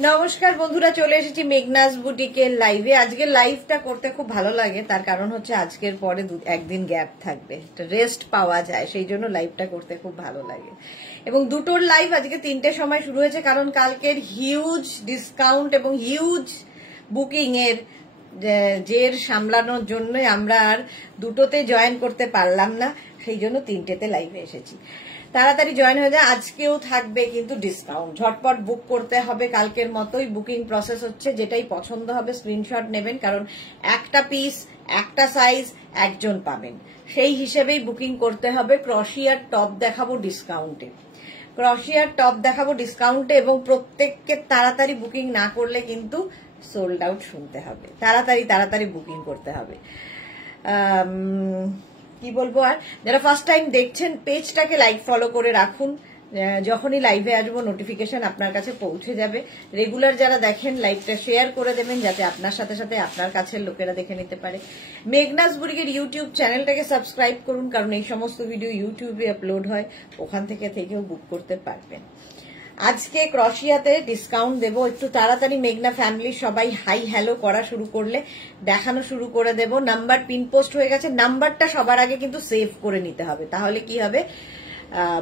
নমস্কার বন্ধুরা, চলে এসেছি মেঘনাস বুটিকের লাইভে। আজকের লাইভটা করতে খুব ভালো লাগে, তার কারণ হচ্ছে আজকের পরে একদিন গ্যাপ থাকবে, রেস্ট পাওয়া যায়, সেই জন্য লাইভটা করতে খুব ভালো লাগে। এবং দুটোর লাইভ আজকে 3টের সময় শুরু হয়েছে, কারণ কালকের হিউজ ডিসকাউন্ট এবং হিউজ বুকিং এর জের সামলানোর জন্য আমরা আর দুটোতে জয়েন করতে পারলাম না, সেই জন্য 3টেতে লাইভে এসেছি। তাড়াতাড়ি জয়েন হয়ে যায়। আজকেও থাকবে কিন্তু ডিসকাউন্ট, ঝটপট বুক করতে হবে। কালকের মতোই বুকিং প্রসেস হচ্ছে, যেটাই পছন্দ হবে স্ক্রিনশট নেবেন, কারণ একটা পিস একটা সাইজ একজন পাবেন, সেই হিসেবেই বুকিং করতে হবে। ক্রশিয়ার টপ দেখাবো ডিসকাউন্টে, এবং প্রত্যেককে তাড়াতাড়ি বুকিং না করলে কিন্তু সোল্ড আউট শুনতে হবে। তাড়াতাড়ি বুকিং করতে হবে। কি বলবো, আর যারা ফার্স্ট টাইম দেখছেন পেজটাকে লাইক ফলো করে রাখুন, যখনই লাইভে আসবো নোটিফিকেশন আপনার কাছে পৌঁছে যাবে। রেগুলার যারা দেখেন লাইভটা শেয়ার করে দেবেন, যাতে আপনার সাথে সাথে আপনার কাছের লোকেরা দেখে নিতে পারে। মেঘনাস বুটিকের ইউটিউব চ্যানেলটাকে সাবস্ক্রাইব করুন, কারণ এই সমস্ত ভিডিও ইউটিউবে আপলোড হয়, ওখান থেকেও বুক করতে পারবেন। আজকে ক্রশিয়াতে ডিসকাউন্ট দেবো, একটু তাড়াতাড়ি মেঘনা ফ্যামিলির সবাই হাই হ্যালো করা শুরু করলে দেখানো শুরু করে দেব। নাম্বার পিন পোস্ট হয়ে গেছে, নাম্বারটা সবার আগে কিন্তু সেভ করে নিতে হবে, তাহলে কি হবে,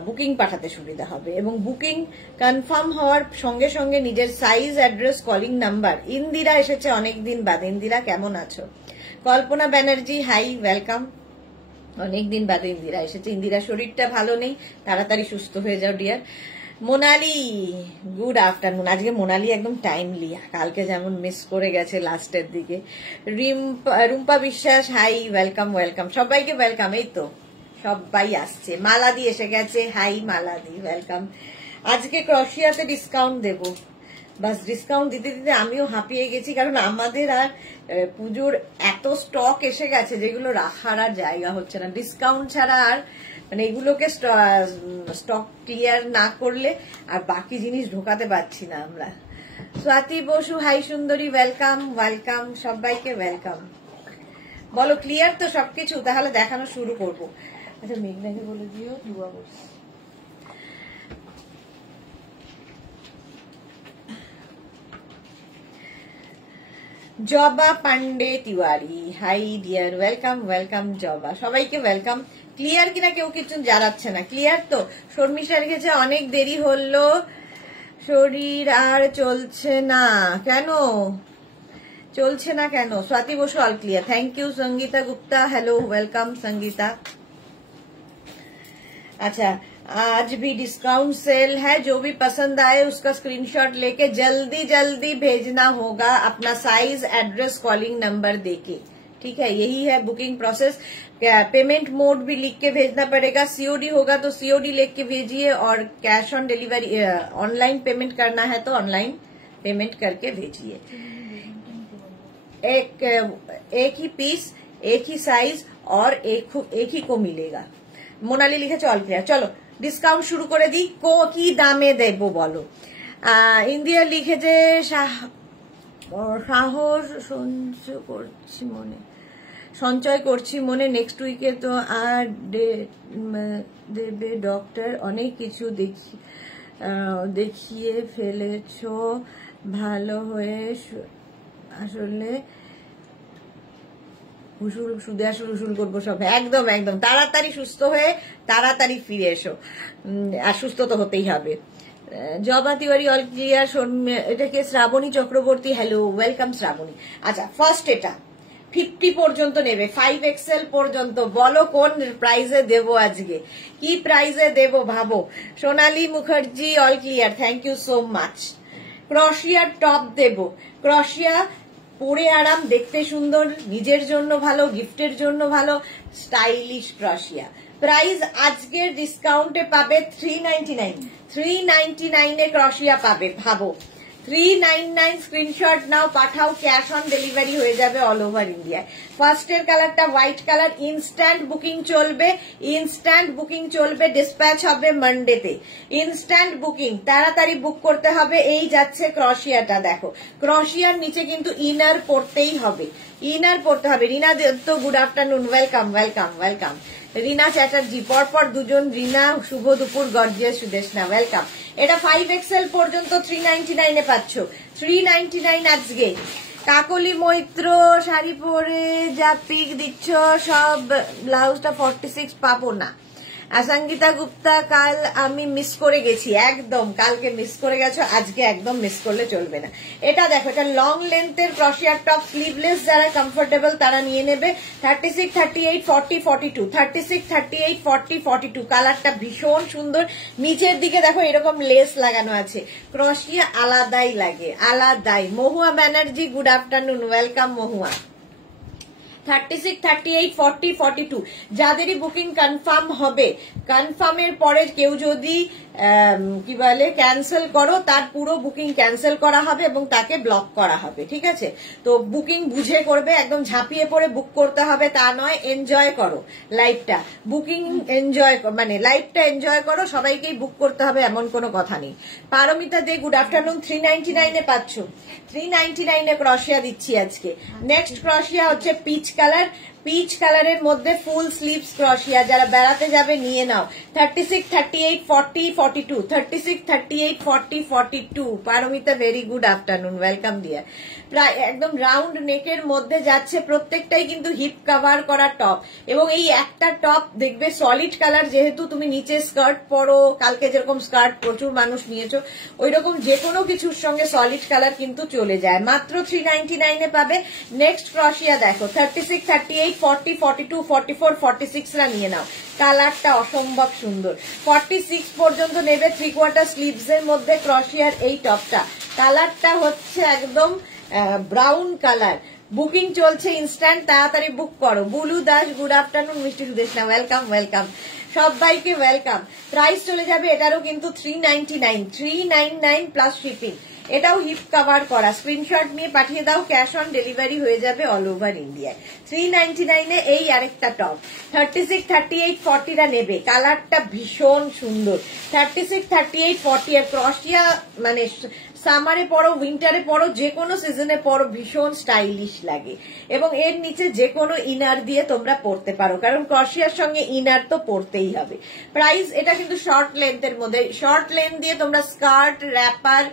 বুকিং পাঠাতে সুবিধা হবে। এবং বুকিং কনফার্ম হওয়ার সঙ্গে সঙ্গে নিজের size, address, calling number. Indira এসেছে অনেকদিন বাদে। ইন্দিরা কেমন আছো? কল্পনা ব্যানার্জি হাই, ওয়েলকাম। অনেকদিন বাদে ইন্দিরা এসেছে। ইন্দিরা শরীরটা ভালো নেই, তাড়াতাড়ি সুস্থ হয়ে যাও ডিয়ার। Monali good afternoon. আজকে মোনালি একদম টাইমলি, কালকে যেমন মিস করে গেছে লাস্টের দিকে। রুম্পা বিশ্বাস হাই, ওয়েলকাম। সবাইকে ওয়েলকাম। এই তো সবাই আসছে। মালাদি এসে গেছে, হাই মালাদি, ওয়েলকাম। আজকে ক্রশিয়াতে ডিসকাউন্ট দেব, বাস ডিসকাউন্ট দিতে দিতে আমিও হাঁপিয়ে গেছি, কারণ আমাদের আর পুজোর এত স্টক এসে গেছে যেগুলো রাখার আর জায়গা হচ্ছে না। ডিসকাউন্ট ছাড়া আর মানে এগুলোকে স্টক ক্লিয়ার না করলে আর বাকি জিনিস ঢোকাতে পারছি না আমরা। স্বাতি বসু হাই সুন্দরী, ওয়েলকাম। সবাইকে ওয়েলকাম। বলো ক্লিয়ার তো সবকিছু? তাহলে দেখানো শুরু করবো। আচ্ছা মেঘনাকে বলে দিও 2 hours. Jaba Pandey Tiwari hi dear, welcome Jaba. সবাইকে ওয়েলকাম। ক্লিয়ার কিনা কেউ কিছু জানাচ্ছে না? ক্লিয়ার তো? শর্মিষ্ঠা লিখেছে অনেক দেরি হলো, শরীর আর চলছে না কেন? Swati Basu all clear, thank you. Sangeeta Gupta hello, welcome Sangeeta. अच्छा, आज भी डिस्काउंट सेल है, जो भी पसंद आए उसका स्क्रीनशॉट लेके जल्दी भेजना होगा, अपना साइज, एड्रेस, कॉलिंग नंबर देके। ठीक है, यही है बुकिंग प्रोसेस। पेमेंट मोड भी लिख के भेजना पड़ेगा। सीओडी होगा तो सीओडी लिख के भेजिए, और cash on delivery online payment करना है तो ऑनलाइन पेमेंट करके भेजिए। एक ही पीस, एक ही साइज और एक ही को मिलेगा। মোনালি লিখেছে অল ক্লিয়ার। চলো ডিসকাউন্ট শুরু করে দিই। কি দামে দেবো বলো? ইন্ডিয়া লিখেছে সাহস সঞ্চয় করছি মনে, নেক্সট উইকে তো আর দেবে ডক্টর, অনেক কিছু দেখিয়ে ফেলেছ, ভালো হয়ে আসলে সুদে আসল উসুল করবো সব। একদম তাড়াতাড়ি সুস্থ হয়ে তাড়াতাড়ি ফিরে এসো, আর সুস্থ তো হতেই হবে। জবা তিওয়ারি অল ক্লিয়ার। এটাকে শ্রাবণী চক্রবর্তী হ্যালো, ওয়েলকাম শ্রাবণী। আচ্ছা, ফার্স্ট এটা 50 পর্যন্ত নেবে, 5XL পর্যন্ত। বলো কোন প্রাইজে দেব, আজকে কি প্রাইজে দেব ভাবো। Sonali Mukherjee all clear, thank you so much. ক্রশিয়ার টপ দেব। ক্রশিয়া পরে আরাম, দেখতে সুন্দর, নিজের জন্য ভালো, গিফটের জন্য ভালো, স্টাইলিশ ক্রশিয়া। প্রাইস আজকের ডিসকাউন্টে পাবে 399 এ ক্রশিয়া পাবে, ভাবো 399। স্ক্রিনশট নাও, পাঠাও, ক্যাশ অন ডেলিভারি হয়ে যাবে অল ওভার ইন্ডিয়ায়। ফার্স্টের কালারটা হোয়াইট কালার, ইনস্ট্যান্ট বুকিং চলবে, ডিসপ্যাচ হবে মানডেতে। ইনস্ট্যান্ট বুকিং, তাড়াতাড়ি বুক করতে হবে। এই যাচ্ছে ক্রশিয়াটা, দেখো ক্রশিয়ার নিচে কিন্তু ইনার পড়তেই হবে, Rina Dutta good afternoon, welcome. Rina Chatterjee, পরপর দুজন রিনা, শুভ দুপুর, গর্জিয়াস সুদেশনা, ওয়েলকাম। এটা 5XL পর্যন্ত 399 এ পাচ্ছ, 399 আজকে। কাকলি মৈত্র শাড়ি পরে যা পিক দিচ্ছ সব ব্লাউজটা 46 পাবো না। সঙ্গীতা গুপ্তা, কাল আমি মিস করে গেছি, একদম কালকে মিস করে গেছো, আজকে একদম মিস করলে চলবে না। এটা দেখো, এটা লং লেন্থের ক্রশিয়ার টপ, স্লিভলেস, যারা কমফোর্টেবল তারা নিয়ে নেবে। 36, 38, 40, 42, 36, 38, 40, 42, কালারটা ভীষণ সুন্দর। নিচের দিকে দেখো এরকম লেস লাগানো আছে, ক্রশিয়া আলাদাই লাগে, আলাদাই। মহুয়া ব্যানার্জি, গুড আফটারনুন, ওয়েলকাম মহুয়া। 36, 38, 40, 42, যাদেরই বুকিং কনফার্ম হবে, কনফার্মের পরে কেউ যদি কি বলে ক্যান্সেল করো, তার পুরো বুকিং ক্যান্সেল করা হবে এবং তাকে ব্লক করা হবে, ঠিক আছে? তো বুকিং বুঝে করবে, একদম ঝাঁপিয়ে পড়ে বুক করতে হবে তা নয়, এনজয় করো লাইফটা, বুকিং এনজয়, মানে লাইফটা এনজয় করো, সবাইকেই বুক করতে হবে এমন কোনো কথা নেই। পারমিতা দে, গুড আফটারনুন, 399 এ পাচ্ছ, 399 এ ক্রশিয়া দিচ্ছি আজকে। নেক্সট ক্রশিয়া হচ্ছে পিচ কালার, পিচ কালারের মধ্যে ফুল স্লিভস ক্রশিয়া, যারা বেড়াতে যাবে নিয়ে নাও। 36, 38, 40, 42, 36, 38, 40, 42, Paramita very good afternoon, welcome dear. প্রায় একদম রাউন্ড নেকের মধ্যে যাচ্ছে, প্রত্যেকটাই কিন্তু হিপ কভার করা টপ, এবং এই একটা টপ দেখবে সলিড কালার, যেহেতু তুমি নিচে স্কার্ট পরো, কালকে যেরকম স্কার্ট প্রচুর মানুষ নিয়েছো, ওই রকম যে কোনো কিছুর সঙ্গে সলিড কালার কিন্তু চলে যায়, মাত্র 399 এ পাবে। নেক্সট ক্রশিয়া দেখো, 36, 38, 40, 42, 44, 46 রা নিয়ে নাও, কালারটা অসম্ভব সুন্দর। 46 পর্যন্ত নেবে, 3/4 স্লিভস এর মধ্যে ক্রশিয়ার এই টপটা, কালারটা হচ্ছে একদম ব্রাউন কালার। বুকিং চলছে ইনস্ট্যান্ট, তাড়াতাড়ি বুক করো। বুলু দাস, গুড আফটারনুন, মিষ্টি সুদেশনা, ওয়েলকাম ওয়েলকাম, সবাইকে ওয়েলকাম। প্রাইস চলে যাবে এটারও কিন্তু 399, 399 প্লাস শিপিং। এটাও হিপ কভার করা, স্ক্রিনশট নিয়ে পাঠিয়ে দাও, ক্যাশ অন ডেলিভারি হয়ে যাবে অল ওভার ইন্ডিয়ায়। 399 এ এই আরেকটা টপ। 36, 38, 40 রা নেবে, কালারটা ভীষণ সুন্দর। 36, 38, 40 এর ক্রশিয়া, মানে সামারে পরো, উইন্টারে পরো, যে কোনো সিজনে পরো, ভীষণ স্টাইলিশ লাগে, এবং এর নিচে যে কোনো ইনার দিয়ে তোমরা পরতে পারো, কারণ ক্রশিয়ার সঙ্গে ইনার তো পরতেই হবে। প্রাইস, এটা কিন্তু শর্ট লেন্থের মধ্যে, শর্ট লেন্থ দিয়ে তোমরা স্কার্ট, র্যাপার,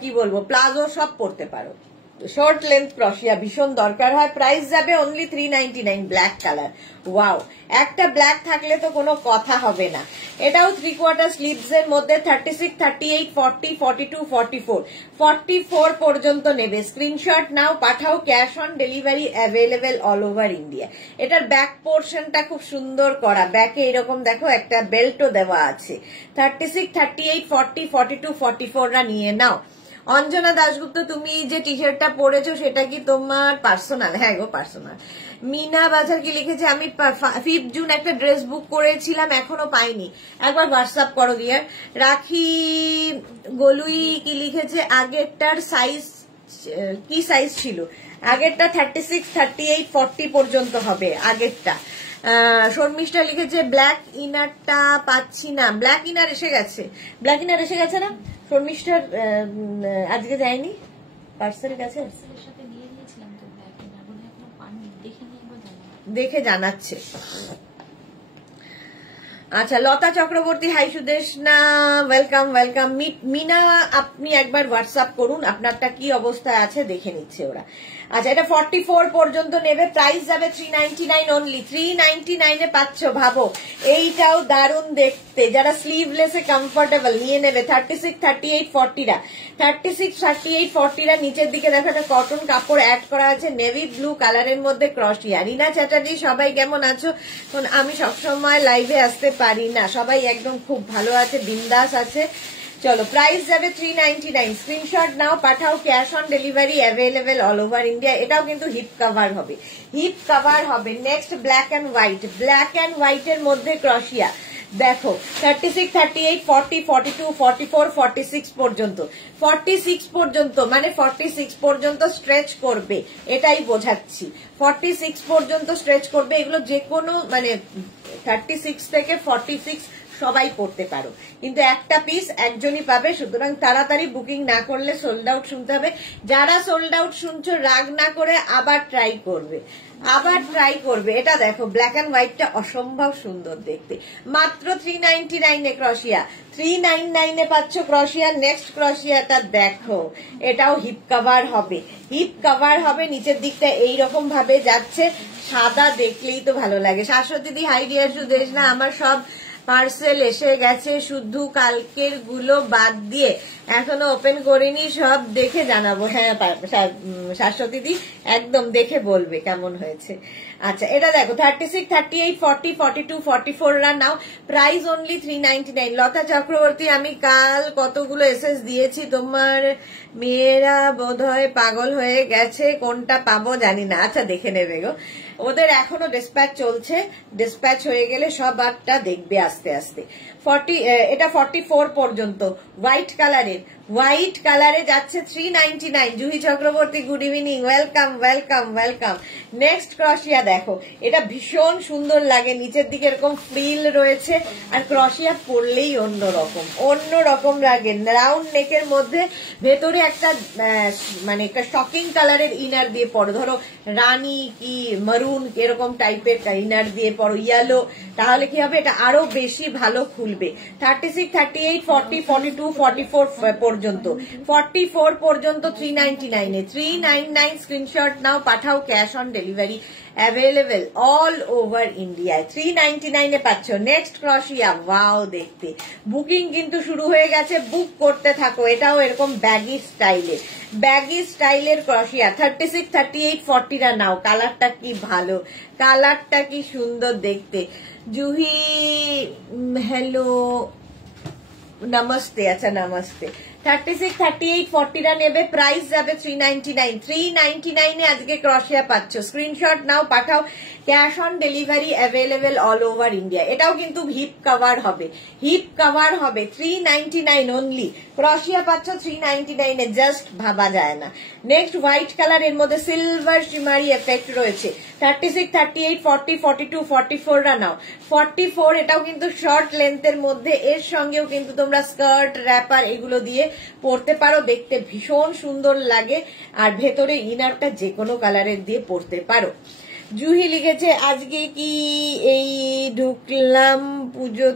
কি বলবো, প্লাজো সব পরতে পারো। শর্ট লেন্থ ক্রশিয়া ভীষণ দরকার হয়। প্রাইস যাবে অনলি 399, ব্ল্যাক কালার। ওয়াও, একটা ব্ল্যাক থাকলে তো কোনো কথা হবে না। এটাও 3/4 স্লিভস এর মধ্যে, 36, 38, 40, 42, 44, 44 পর্যন্ত নেবে। স্ক্রিনশট নাও, পাঠাও, cash on delivery available all over India. এটার ব্যাক পোর্শনটা খুব সুন্দর করা, ব্যাকে এরকম দেখো একটা বেল্টও দেওয়া আছে। 36, 38, 40, 42, 44 রা নিয়ে নাও। অঞ্জনা দাশগুপ্ত, তুমি যে টি শার্টটা পরেছো সেটা কি তোমার পার্সোনাল? হ্যাঁ গো, পার্সোনাল। মিনা বাজার কি লিখেছে, আমি 5 জুন একটা ড্রেস বুক করেছিলাম, এখনো পাইনি, একবার হোয়াটসঅ্যাপ করো ডিয়ার। রাখি গলুই কি লিখেছে, আগেরটার সাইজ কি সাইজ ছিল? আগেরটা 36, 38, 40 পর্যন্ত হবে আগেরটা। শর্মিষ্ঠা লিখেছে ব্ল্যাক ইনারটা পাচ্ছি না, ব্ল্যাক ইনার এসে গেছে, ব্ল্যাক ইনার এসে গেছে না শর্মিষ্ঠার? আজকে যায়নি, পার্সেল গেছে, দেখে জানাচ্ছে। আচ্ছা, Lata Chakraborty, hi Sudeshna, welcome welcome. Meena, আপনি একবার হোয়াটসঅ্যাপ করুন, আপনারটা কি অবস্থায় আছে দেখে নিচ্ছে ওরা। আচ্ছা, এটা 44 পর্যন্ত নেবে, প্রাইস যাবে 399 অনলি, 399 এ পাচ্ছ। ভাবো, এইটাও দারুণ দেখতে, যারা স্লিভলেসে কমফোর্টেবল নিয়ে নেবে। 36, 38, 40 রা, 36, 38, 40 রা নিচের দিকে দেখো একটা কটন কাপড় অ্যাড করা আছে, নেভি ব্লু কালারের মধ্যে ক্রশিয়া। রিনা চ্যাটার্জি, সবাই কেমন আছো? আমি সবসময় লাইভে আসতে পারি না, সবাই একদম খুব ভালো আছে, বিন্দাস আছে। চলো, প্রাইস যাবে 399, স্ক্রিনশট নাও, পাঠাও, cash on delivery available all over India. এটাও কিন্তু হিপ কভার হবে, হিপ কভার হবে। Next black and white, black and white এর মধ্যে ক্রশিয়া দেখো, 36, 38, 40, 42, 44, 46 পর্যন্ত, 46 পর্যন্ত, মানে 46 পর্যন্ত স্ট্রেচ করবে, এটাই বোঝাচ্ছি। 46 পর্যন্ত স্ট্রেচ করবে, এগুলো যে কোনো মানে 36 থেকে 46 সবাই পড়তে পারো, কিন্তু একটা পিস একজনই পাবে, সুতরাং তাড়াতাড়ি বুকিং না করলে সোল্ড আউট শুনতে হবে। যারা সোল্ড আউট শুনছো রাগ না করে আবার ট্রাই করবে, এটা দেখো ব্ল্যাক এন্ড হোয়াইটটা অসম্ভব সুন্দর দেখতে, মাত্র 399 ক্রশিয়া, 399 পাচ্ছ ক্রশিয়া। নেক্সট ক্রশিয়াটা দেখো, এটাও হিপ কভার হবে, নিচের দিকটা এইরকম ভাবে যাচ্ছে, সাদা দেখলেই তো ভালো লাগে। শাশ্বতী হাই ডিয়ার সুদেশ না, আমার সব পার্সেল এসে গেছে, শুধু কালকের গুলো বাদ দিয়ে, এখনো ওপেন করিনি, সব দেখে জানাবো। হ্যাঁ শাশ্বতী একদম দেখে বলবে কেমন হয়েছে। আচ্ছা এটা দেখো 36, 38, 40, 42, 44 রা নাও, প্রাইস অনলি 399। লতা চক্রবর্তী আমি কাল কতগুলো এসএস দিয়েছি, তোমার মেয়েরা বোধহয় পাগল হয়ে গেছে, কোনটা পাবো জানি না। আচ্ছা দেখে নেবে গো, ওদের এখনো ডিসপ্যাচ চলছে, ডিসপ্যাচ হয়ে গেলে সব আটটা দেখবে আস্তে আস্তে। এটা 44 পর্যন্ত হোয়াইট কালারে যাচ্ছে 399। Juhi Chakraborty good evening, welcome. Next ক্রশিয়া দেখো, এটা ভীষণ সুন্দর লাগে, নিচের দিকে এরকম ফ্রিল রয়েছে, আর ক্রশিয়া পরলেই অন্যরকম লাগে। রাউন্ড নেকের মধ্যে ভেতরে একটা মানে একটা শকিং কালারের ইনার দিয়ে পরো, ধরো রানী কি মারুন এরকম টাইপের ইনার দিয়ে পরো, ইয়েলো, তাহলে কি হবে এটা আরো বেশি ভালো খুলবে। 36, 38, 40, 42, 44 পর্যন্ত, 44 পর্যন্ত 399 399 স্ক্রিনশট নাও, পাঠাও, cash on delivery available all over ইন্ডিয়ায়। 399 পাচ্ছ। নেক্সট ক্রশিয়া, ওয়াও দেখতে, বুকিং কিন্তু শুরু হয়ে গেছে, বুক করতে থাকো। এটাও এরকম ব্যাগি স্টাইলের ক্রশিয়া। 36, 38, 40 রা নাও, কালারটা কি ভালো, কালারটা কি সুন্দর দেখতে। জুহি হ্যালো নমস্তে, আচ্ছা নমস্তে। 36, 38, 40 রা নেবে, প্রাইস যাবে 399। 399 আজকে ক্রশিয়া পাচ্ছ, স্ক্রিনশট নাও, পাঠাও, cash on delivery available all over India. এটাও কিন্তু হিপ কভার হবে 399 অনলি। ক্রশিয়া পাচ্ছ 399 জাস্ট ভাবা যায় না। নেক্সট হোয়াইট কালার, এর মধ্যে সিলভার শিমারি এফেক্ট রয়েছে। 36, 38, 40, 42, 44 রা নাও। 44 এটাও কিন্তু শর্ট লেন্থের মধ্যে, এর সঙ্গেও কিন্তু তোমরা স্কার্ট র্যাপার এগুলো দিয়ে পরতে পারো, দেখতে ভীষণ সুন্দর লাগে, আর ভেতরে ইনারটা যে কোনো কালারের দিয়ে পরতে পারো। জুহি লিখেছে আজকে কি এই ঢুকলাম, পুজো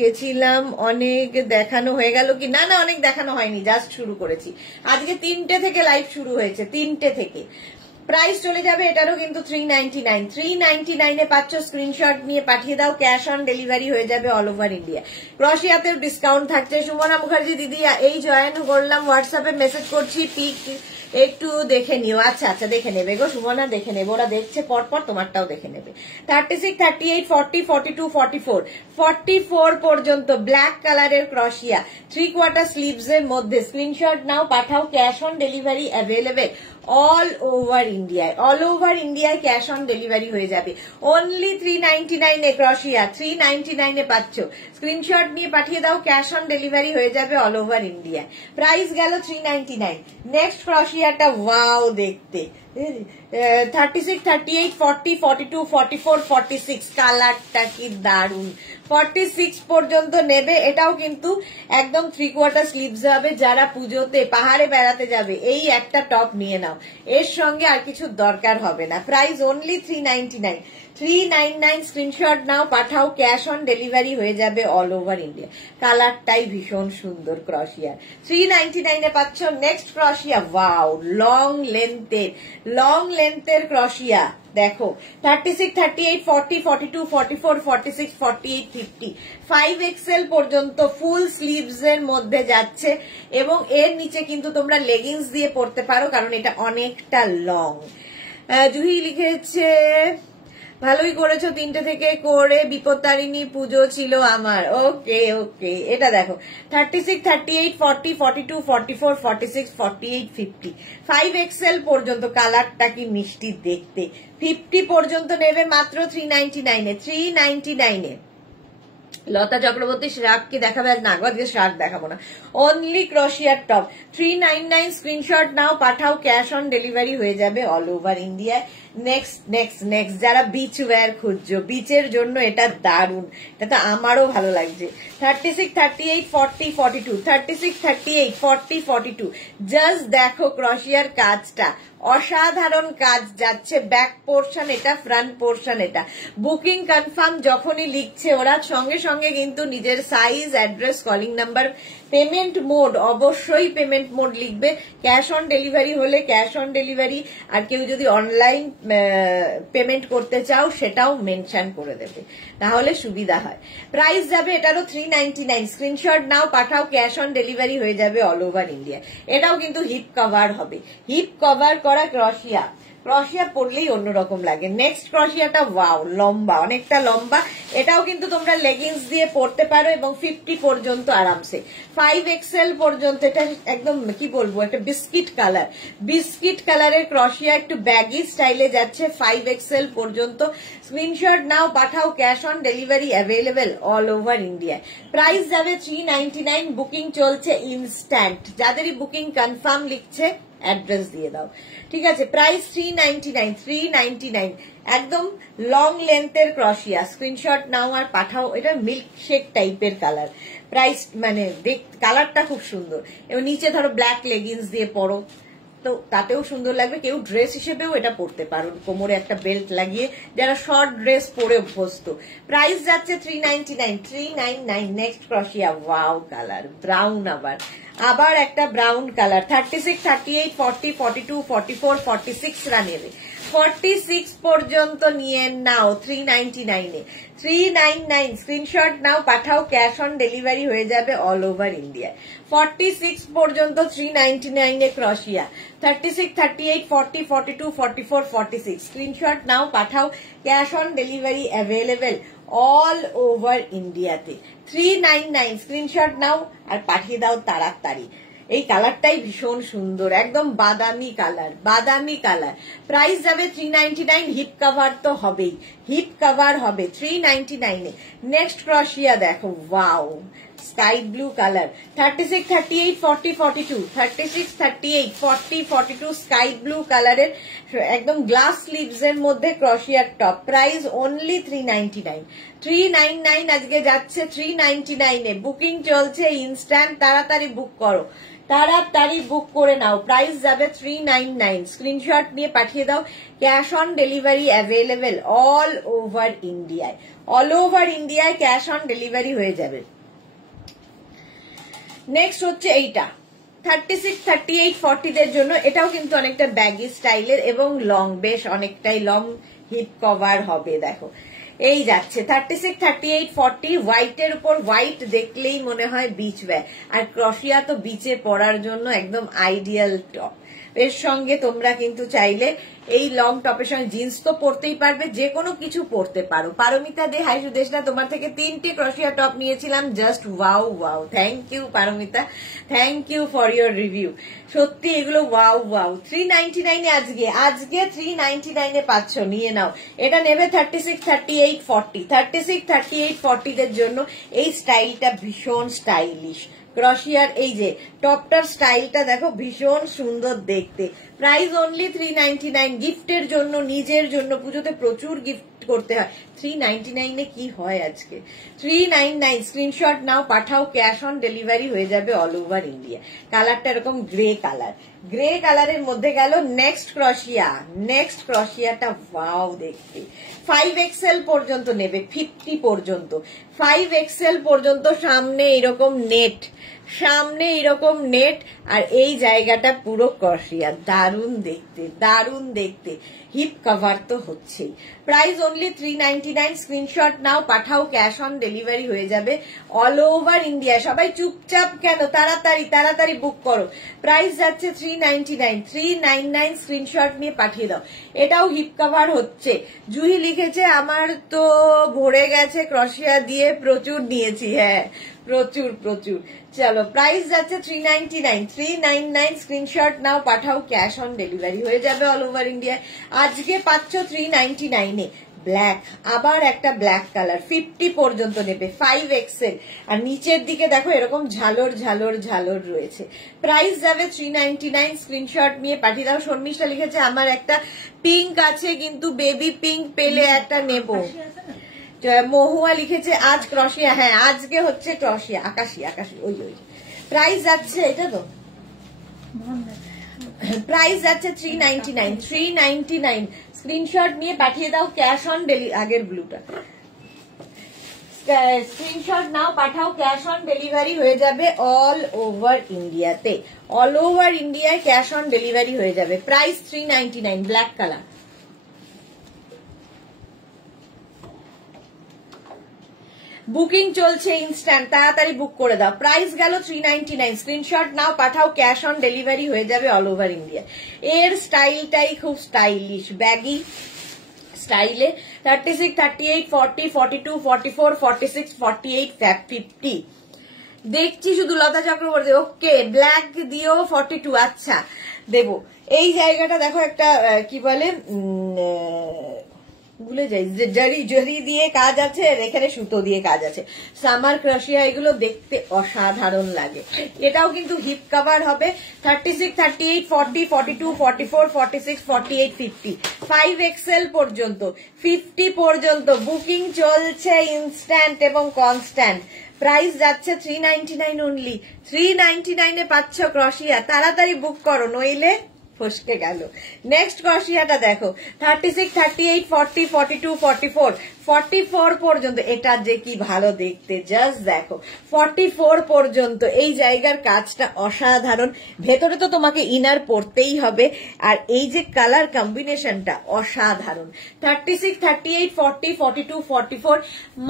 গেছিলাম, অনেক দেখানো হয়ে গেল কি? না অনেক দেখানো হয়নি, জাস্ট শুরু করেছি। আজকে 3টে থেকে লাইভ শুরু হয়েছে, 3টে থেকে। প্রাইস চলে যাবে এটারও কিন্তু 399। 399 পাচ্ছ, স্ক্রিনশট নিয়ে পাঠিয়ে দাও, ক্যাশ অন ডেলিভারি হয়ে যাবে অল ওভার ইন্ডিয়া। ক্রশিয়াতেও ডিসকাউন্ট থাকছে। সুমনা মুখার্জি দিদি এই জয়েন করলাম, হোয়াটসঅ্যাপে মেসেজ করছি, পিক একটু দেখে নিও। আচ্ছা দেখে নেবে গো সুমনা, দেখে নেবে, ওরা দেখছে পরপর, তোমারটাও দেখে নেবে। 36, 38, 40, 42, 44 পর্যন্ত ব্ল্যাক কালারের ক্রশিয়া, 3/4 স্লিভস এর মধ্যে, স্ক্রিনশট নাও, পাঠাও, cash on delivery available all over ইন্ডিয়ায় ক্যাশ অন ডেলিভারি হয়ে যাবে। অনলি 399 ক্রশিয়া, 399 পাচ্ছ, স্ক্রিনশট নিয়ে পাঠিয়ে দাও, ক্যাশ অন ডেলিভারি হয়ে যাবে অল ওভার ইন্ডিয়া। প্রাইস গেল 399। নেক্সট ক্রশিয়াটা ওয়াও দেখতে, 36, 38, 40, 42, 44, 46 কালারটা কি দারুন। 46 পর্যন্ত নেবে, এটাও কিন্তু একদম 3/4 স্লিভস হবে। যারা পুজোতে পাহাড়ে বেড়াতে যাবে এই একটা টপ নিয়ে নাও, এর সঙ্গে আর কিছু দরকার হবে না। Price only 399। 399 স্ক্রিনশট নাও, পাঠাও, ক্যাশ অন ডেলিভারি হয়ে যাবে অল ওভার ইন্ডিয়া। কালারটাই ভীষণ সুন্দর ক্রশিয়া, 399 পাচ্ছ। নেক্সট ক্রশিয়া, ওয়াও লং লেন্থের ক্রশিয়া দেখো, 36, 38, 40, 42, 44, 46, 48, 50, 5XL পর্যন্ত ফুল স্লিভস এর মধ্যে যাচ্ছে, এবং এর নিচে কিন্তু তোমরা লেগিংস দিয়ে পরতে পারো, কারণ এটা অনেকটা লং। জুহি লিখেছে ভালোই করেছো, 3টে থেকে করে, বিপত্তারিণী পুজো ছিল আমার। ওকে এটা দেখো 36, 38, 40, 42, 44, 46, 48, 50, 5XL পর্যন্ত। কালারটা কি মিষ্টি দেখতে। 50 পর্যন্ত নেবে মাত্র 399 399। লতা চক্রবর্তী শ্রাগ কি দেখাবে? না আজকে শ্রাগ দেখাবো না, অনলি ক্রশিয়ার টপ। 399 স্ক্রিনশট নাও, পাঠাও, ক্যাশ অন ডেলিভারি হয়ে যাবে অল ওভার ইন্ডিয়ায়। নেক্সট যারা বিচ ওয়্যার খুঁজছো, বিচের জন্য এটা দারুণ, এটা তো আমারও ভালো লাগছে। 36, 38, 40, 42, 36, 38, 40, 42। জাস্ট দেখো ক্রশিয়ার কাজটা, অসাধারণ কাজ যাচ্ছে। ব্যাক পোর্শন এটা, ফ্রন্ট পোর্শন এটা। বুকিং কনফার্ম যখনই লিখছে ওরা, সঙ্গে সঙ্গে কিন্তু নিজের size, address, calling number, payment mode, অবশ্যই পেমেন্ট মোড লিখবে। ক্যাশ অন ডেলিভারি হলে ক্যাশ অন ডেলিভারি, আর কেউ যদি অনলাইন পেমেন্ট করতে চাও সেটাও মেনশন করে দেবে, তাহলে সুবিধা হয়। প্রাইস যাবে এটারও 399। স্ক্রিনশট নাও, পাঠাও, ক্যাশ অন ডেলিভারি হয়ে যাবে অল ওভার ইন্ডিয়া। এটাও কিন্তু হিপ কভার হবে, হিপ কভার করা ক্রশিয়া। ক্রশিয়া পরলেই অন্যরকম লাগে। নেক্সট ক্রশিয়াটা ওয়াও, লম্বা, অনেকটা লম্বা। এটাও কিন্তু তোমরা লেগিংস দিয়ে পরতে পারো এবং 50 পর্যন্ত আরামসে, 5XL পর্যন্ত। এটা একদম কি বলবো, একটা বিস্কিট কালার, বিস্কিট কালারের ক্রশিয়া, একটু ব্যাগি স্টাইলে যাচ্ছে, 5XL পর্যন্ত। স্ক্রিনশট নাও, পাঠাও, cash on delivery available all over India. Price যাবে 399। বুকিং চলছে ইনস্ট্যান্ট, যাদেরই বুকিং কনফার্ম লিখছে অ্যাড্রেস দিয়ে দাও, ঠিক আছে। প্রাইস 399, 399। একদম লং লেন্থের ক্রশিয়া। স্ক্রিনশট নাও আর পাঠাও। এটা মিল্ক শেক টাইপের কালার। প্রাইস মানে কালারটা খুব সুন্দর, এবং নিচে ধরো ব্ল্যাক লেগিংস দিয়ে পরো তো তাতেও সুন্দর লাগবে। কেউ ড্রেস হিসেবেও এটা পরতে পারো, কোমরে একটা বেল্ট লাগিয়ে, যারা শর্ট ড্রেস পরে অভ্যস্ত। প্রাইস যাচ্ছে 399, 399। নেক্সট ক্রশিয়া, ওয়াও কালার, ব্রাউন, আবার একটা ব্রাউন কালার। 36, 38, 40, 42, 44, 46 নেবে, 46 পর্যন্ত নিয়ে নাও 399 এ। 399 স্ক্রিনশট নাও, পাঠাও, ক্যাশ অন ডেলিভারি হয়ে যাবে অল ওভার ইন্ডিয়া। 46 পর্যন্ত 399 এ ক্রশিয়া। 36, 38, 40, 42, 44, 46 স্ক্রিনশট নাও, পাঠাও, cash on delivery available all over ইন্ডিয়াতে। 399 স্ক্রিনশট নাও আর পাঠিয়ে দাও তাড়াতাড়ি। এই কালারটাই ভীষণ সুন্দর, একদম বাদামি কালার, বাদামি কালার। প্রাইস যাবে 399। হিপ কভার তো হবেই, হিপ কভার হবে 399 এ। নেক্সট ক্রশিয়া দেখো, wow, sky blue colour. 36, 38, 40, 42, 36, 38, 40, 42 sky blue কালারের একদম গ্লাস স্লিভস এর মধ্যে ক্রশিয়ার টপ। প্রাইস অনলি 399, 399 আজকে যাচ্ছে 399 এ। বুকিং চলছে ইনস্ট্যান্ট, তাড়াতাড়ি বুক করো, তাড়াতাড়ি বুক করে নাও। প্রাইস যাবে 399। স্ক্রিনশট নিয়ে পাঠিয়ে দাও, cash on delivery available all over ইন্ডিয়ায়, অল ওভার ইন্ডিয়ায় ক্যাশ অন ডেলিভারি হয়ে যাবে। নেক্সট হচ্ছে এইটা 36, 38, 40 দের জন্য। এটাও কিন্তু অনেকটা ব্যাগি স্টাইলের এবং লং, বেশ অনেকটাই লং, হিপ কভার হবে। দেখো এই যাচ্ছে 36, 38, 40 হোয়াইটের উপর। হোয়াইট দেখলেই মনে হয় বিচ ওয়্যার, আর ক্রশিয়া তো বিচে পরার জন্য একদম আইডিয়াল টপ। এর সঙ্গে তোমরা কিন্তু চাইলে এই লং টপের সঙ্গে জিন্স তো পরতেই পারবে, যে কোনো কিছু পরতে পারো। পারমিতা দে, হাই সুদেশনা, তোমার থেকে 3টে ক্রশিয়া টপ নিয়েছিলাম, just wow wow. Thank you Paramita, thank you for your review. সত্যি এগুলো ওয়াও ওয়াও। 399 এ আজকে 399 এ পাচ্ছ, নিয়ে নাও। এটা নেবে 36, 38, 40, 36, 38, 40 দের জন্য। এই স্টাইলটা ভীষণ স্টাইলিশ ক্রশিয়ার। এই যে টপটার স্টাইলটা দেখো, ভীষণ সুন্দর দেখতে। Price only 399। গিফটের জন্য, নিজের জন্য, পুজোতে প্রচুর গিফট করতে হয়। 399 এ কি হয় আজকে? 399 স্ক্রিনশট নাও, পাঠাও, ক্যাশ অন ডেলিভারি হয়ে যাবে অল ওভার ইন্ডিয়া। কালারটা এরকম গ্রে কালার, গ্রে কালারের মধ্যে গেল। নেক্সট ক্রশিয়া, নেক্সট ক্রশিয়াটা ওয়াও দেখতে। 5XL পর্যন্ত নেবে, 50 পর্যন্ত, 5XL পর্যন্ত। সামনে এরকম নেট, সামনে এরকম নেট, আর এই জায়গাটা পুরো ক্রশিয়া। দারুণ দেখতে, দারুণ দেখতে। হিপ কভার তো হচ্ছেই। Price only 399। স্ক্রিনশট নাও, পাঠাও, ক্যাশ অন ডেলিভারি হয়ে যাবে অল ওভার ইন্ডিয়া। সবাই চুপচাপ কেন? তাড়াতাড়ি তাড়াতাড়ি বুক করো। প্রাইস যাচ্ছে 399, 399 স্ক্রিনশট নিয়ে পাঠিয়ে দাও। এটাও হিপ কভার হচ্ছে। জুহি লিখেছে আমার তো ভরে গেছে ক্রশিয়া দিয়ে, প্রচুর নিয়েছি। হ্যাঁ, প্রচুর প্রচুর। চলো, প্রাইস যাচ্ছে 399, 399 স্ক্রিনশট নাও, পাঠাও, ক্যাশ অন ডেলিভারি হয়ে যাবে অল ওভার ইন্ডিয়া। আজকে পাচ্ছ 399 এ। ব্ল্যাক, আবার একটা ব্ল্যাক কালার, 50 পর্যন্ত নেবে, 5XL। আর নিচের দিকে দেখো এরকম ঝালর ঝালর ঝালর রয়েছে। প্রাইস যাবে 399। স্ক্রিনশট নিয়ে পাঠিয়ে দাও। শর্মিষ্ঠা লিখেছে আমার একটা পিঙ্ক আছে কিন্তু বেবি পিঙ্ক পেলে একটা নেব। মহুয়া লিখেছে আজ ক্রশিয়া, হ্যাঁ আজকে হচ্ছে ক্রশিয়া, আকাশি আকাশি ওই ওই। প্রাইস যাচ্ছে এটা তো, প্রাইস যাচ্ছে 399, 399। স্ক্রিনশট নিয়ে পাঠিয়ে দাও, ক্যাশ অন ডেলিভারি। আগের ব্লুটা স্ক্রিনশট নাও, পাঠাও, ক্যাশ অন ডেলিভারি হয়ে যাবে অল ওভার ইন্ডিয়াতে, অল ওভার ইন্ডিয়ায় ক্যাশ অন ডেলিভারি হয়ে যাবে। Price 399, black colour. বুকিং চলছে ইনস্ট্যান্ট, তাড়াতাড়ি বুক করে দাও। প্রাইস গেল 399। স্ক্রিনশট নাও, পাঠাও, ক্যাশ অন ডেলিভারি হয়ে যাবে অল ওভার ইন্ডিয়া। এর স্টাইলটাই খুব স্টাইলিশ, ব্যাগি স্টাইলে। 36, 38, 40, 42, 44, 46, 48, 50 দেখছি শুধু লতা চক্রবর্তী। ওকে, ব্ল্যাক দিও 42। আচ্ছা দেবো। এই জায়গাটা দেখো একটা কি বলে ভুলে যাই, জরি দিয়ে কাজ আছে, এখানে সুতো দিয়ে কাজ আছে। সামার ক্রাশিয়া, এগুলো দেখতে অসাধারণ লাগে। এটাও কিন্তু হিপ কভার হবে। 36, 38, 40, 42, 44, 46, 48, 50, 5XL পর্যন্ত, 50 পর্যন্ত বুকিং চলছে ইনস্ট্যান্ট এবং কনস্ট্যান্ট। প্রাইস যাচ্ছে 399 অনলি। 399 এ পাচ্ছ ক্রশিয়া, তাড়াতাড়ি বুক করো নইলে ফসকে গেল। নেক্সট ক্রশিয়াটা দেখো, 36, 38, 40, 42, 44, 44 পর্যন্ত। এটা যে কি ভালো দেখতে, জাস্ট দেখো 44 পর্যন্ত। এই জায়গার কাজটা অসাধারণ। ভেতরে তো তোমাকে ইনার পরতেই হবে, আর এই যে কালার কম্বিনেশনটা অসাধারণ। 36, 38, 40, 42, 44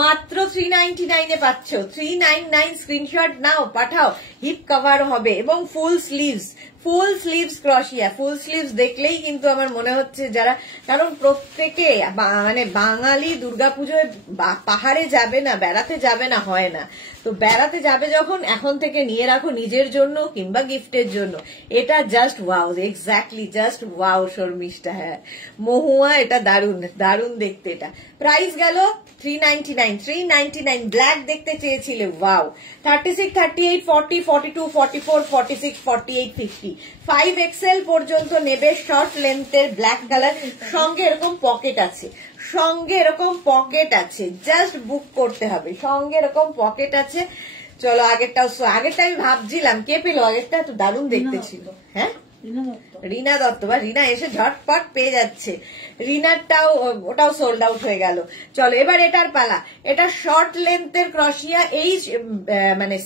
মাত্র 399 এ পাচ্ছ। 399। স্ক্রিনশট নাও, পাঠাও। হিপ কভার হবে এবং ফুল স্লিভস, ফুল স্লিভস ক্রশিয়া। ফুল স্লিভস দেখলেই কিন্তু আমার মনে হচ্ছে যারা, কারণ প্রত্যেকে মানে বাঙালি দুর্গাপুজোয় পাহাড়ে যাবে না, বেড়াতে যাবে না হয় না, তো বেড়াতে যাবে যখন এখন থেকে নিয়ে রাখো নিজের জন্য কিংবা গিফটের জন্য। এটা just wow, exactly just wow Sharmistha. হ্যাঁ মহুয়া, এটা দারুণ দারুণ দেখতে। এটা প্রাইস গেল 399, 399। ব্ল্যাক দেখতে চেয়েছিলে, ওয়াও। 36, 38, 40, 42, 44, 46, 48, 50, 5XL পর্যন্ত নেবে। শর্ট লেন্থের ব্ল্যাক কালার, সঙ্গে এরকম পকেট আছে, সঙ্গে এরকম পকেট আছে, জাস্ট বুক করতে হবে। সঙ্গে এরকম পকেট আছে। চলো আগেরটাও, আগেরটা আমি ভাবছিলাম কে পেলো, আগেরটা তো দারুণ দেখতে ছিল। হ্যাঁ রিনা দত্ত, বা রিনা এসে ঝটপট পেয়ে যাচ্ছে। রিনারটাও, ওটাও সোল্ড আউট হয়ে গেল। চলো এবার এটার পালা। এটা শর্ট লেন্থের ক্রশিয়া। এই মানে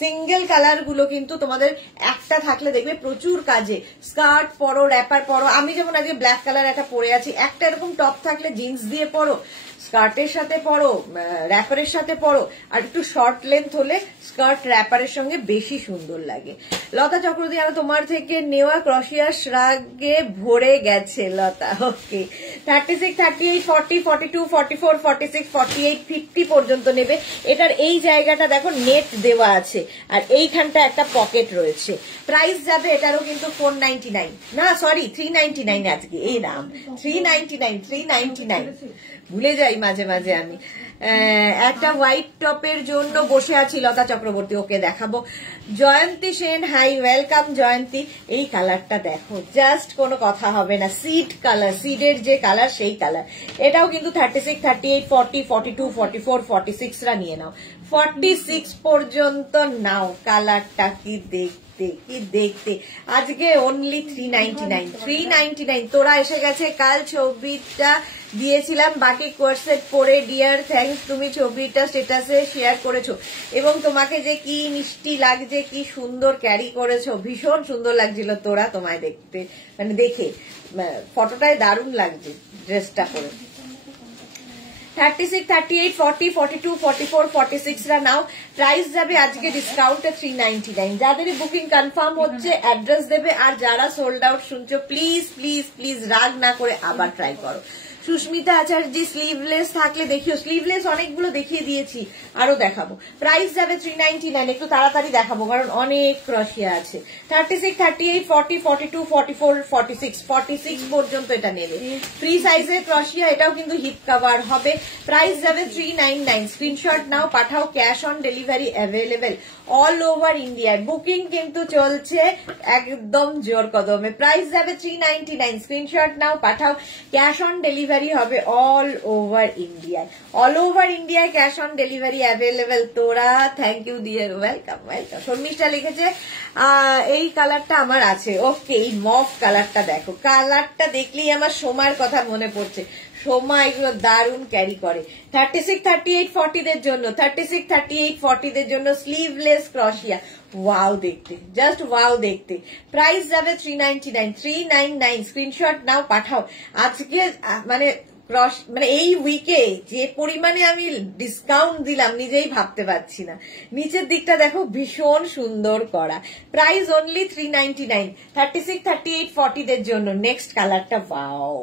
সিঙ্গেল কালার গুলো কিন্তু তোমাদের একটা থাকলে দেখবে প্রচুর কাজে। স্কার্ট পরো, র্যাপার পরো। আমি যেমন আজকে ব্ল্যাক কালার একটা পরে আছি, একটা এরকম টপ থাকলে জিন্স দিয়ে পরো, স্কার্টের সাথে পরো, র্যাপারের সাথে পরো, আর একটু শর্ট লেন্থ হলে স্কার্ট র্যাপারের সঙ্গে বেশি সুন্দর লাগে। লতা চক্রবর্তী, আমি তোমার থেকে নেওয়া ক্রশিয়া শ্রাগে ভরে গেছে লতা। ওকে, 36, 38, 40, 42, 44, 46, 48, 50 পর্যন্ত নেবে। এটার এই জায়গাটা দেখো নেট দেওয়া আছে, আর এইখানটা একটা পকেট রয়েছে। প্রাইস যাবে এটারও কিন্তু 499, না সরি 399 আজকে। এই নাম 399, 399 ভুলে যাই মাঝে মাঝে আমি। একটা হোয়াইট টপের জন্য বসে আছি লতা চক্রবর্তী, ওকে দেখাবো। জয়ন্তী সেন, হাই, ওয়েলকাম জয়ন্তী। এই কালারটা দেখো, জাস্ট কোনো কথা হবে না, সিড কালার, সিডের যে কালার সেই কালার। এটাও কিন্তু 36, 38, 40, 42, 44, 46 রা নিয়ে নাও। 46 পর্যন্ত নাও। কালারটা কি দেখতে, কি দেখতে। আজকে অনলি 399, 399। তোরা এসে গেছে, কাল ছবিটা দিয়েছিলাম বাকি কোর্সেট পরে। ডিয়ার থ্যাংকস, তুমি ছবিটা স্ট্যাটাসে শেয়ার করেছো এবং তোমাকে যে কি মিষ্টি লাগছে, কি সুন্দর ক্যারি করেছো, ভীষণ সুন্দর লাগছিল তোরা, তোমায় দেখতে মানে দেখে ফটোটায় দারুণ লাগছে ড্রেসটা পরে। 36, 38, 40, 42, 44, 46 রা নাও। প্রাইস যাবে আজকে ডিসকাউন্টে 399। যাদের বুকিং কনফার্ম হচ্ছে অ্যাড্রেস দেবে, আর যারা সোল্ড আউট শুনছো প্লিজ প্লিজ প্লিজ রাগ না করে আবার ট্রাই করো। সুস্মিতা আচার্য স্লিভলেস থাকলে দেখিও, স্লিভলেস অনেকগুলো দেখিয়ে দিয়েছি, আরো দেখাবো। প্রাইস যাবে 399, একটু তাড়াতাড়ি দেখাবো কারণ অনেক ক্রশিয়া আছে। 36, 38, 40, 42, 44, 46, 46 পর্যন্ত এটা নেবে। ফ্রি সাইজের ক্রশিয়া, এটাও কিন্তু হিপ কভার হবে। প্রাইস যাবে 399, স্ক্রিনশট নাও, পাঠাও, cash on delivery available all over ইন্ডিয়ায়। বুকিং কিন্তু চলছে একদম জোর কদমে। প্রাইস যাবে 399, স্ক্রিনশট নাও, পাঠাও, ক্যাশ অন ডেলিভারি হবে অল ওভার ইন্ডিয়ায়। অল ওভার ইন্ডিয়ায় ক্যাশ অন ডেলিভারি অ্যাভেলেবেল। তোরা thank you dear, welcome welcome. Sharmistha লিখেছে এই কালারটা আমার আছে। ওকে, এই মফ কালারটা দেখো, কালারটা দেখলেই আমার সোমার কথা মনে পড়ছে। সোমা এগুলো দারুণ ক্যারি করে। 36, 38, 40 দের জন্য, 36, 38, 40 দের জন্য স্লিভলেস ক্রশিয়া। ওয়াও দেখতে, জাস্ট ওয়াও দেখতে। প্রাইস যাবে 399, 399, স্ক্রিনশট নাও, পাঠাও। আজকে মানে এই উইকে যে পরিমাণে আমি ডিসকাউন্ট দিলাম নিজেই ভাবতে পারছি না। নিচের দিকটা দেখো ভীষণ সুন্দর করা। প্রাইস অনলি 399, 36, 38, 40 দের জন্য। নেক্সট কালারটা ওয়াও,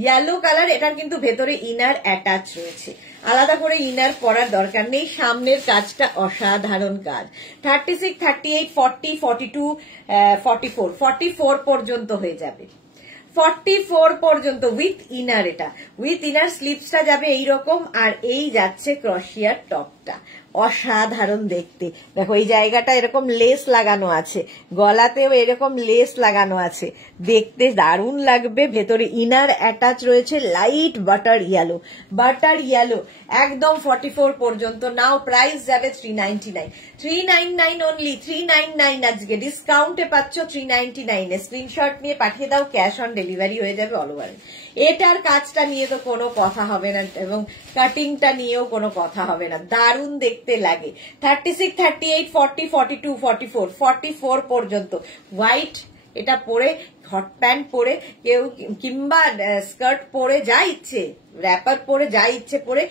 ইয়েলো কালার। এটার কিন্তু ভেতরে ইনার অ্যাটাচ রয়েছে, আলাদা করে ইনার পরার দরকার নেই। সামনের কাজটা অসাধারণ কাজ। 36, 38, 40, 42, 44, 44 পর্যন্ত হয়ে যাবে। 44 পর্যন্ত উইথ ইনার। এটা উইথ ইনার, স্লিপসটা যাবে এইরকম, আর এই যাচ্ছে ক্রশিয়ার টপটা। অসাধারণ দেখতে। দেখো এই জায়গাটা এরকম লেস লাগানো আছে, গলাতেও এরকম লেস লাগানো আছে, দেখতে দারুণ লাগবে। ভেতরে ইনার অ্যাটাচ রয়েছে light butter yellow, butter yellow একদম। 44 পর্যন্ত নাও। প্রাইস যাবে 399, 399 অনলি, 399 আজকে ডিসকাউন্টে পাচ্ছ 399 এ। স্ক্রিনশট নিয়ে পাঠিয়ে দাও, ক্যাশ অন ডেলিভারি হয়ে যাবে অল ওভার। এটার কাজটা নিয়ে তো কোনো কথা হবে না, এবং কাটিংটা নিয়েও কোনো কথা হবে না, দারুণ দেখতে লাগে। 36, 38, 40, 42, 44, 44 পর্যন্ত হোয়াইট। এটা পরে হট প্যান্ট পরে কেউ, কিংবা স্কার্ট পরে, যা ইচ্ছে র্যাপার পরে, যা ইচ্ছে পরে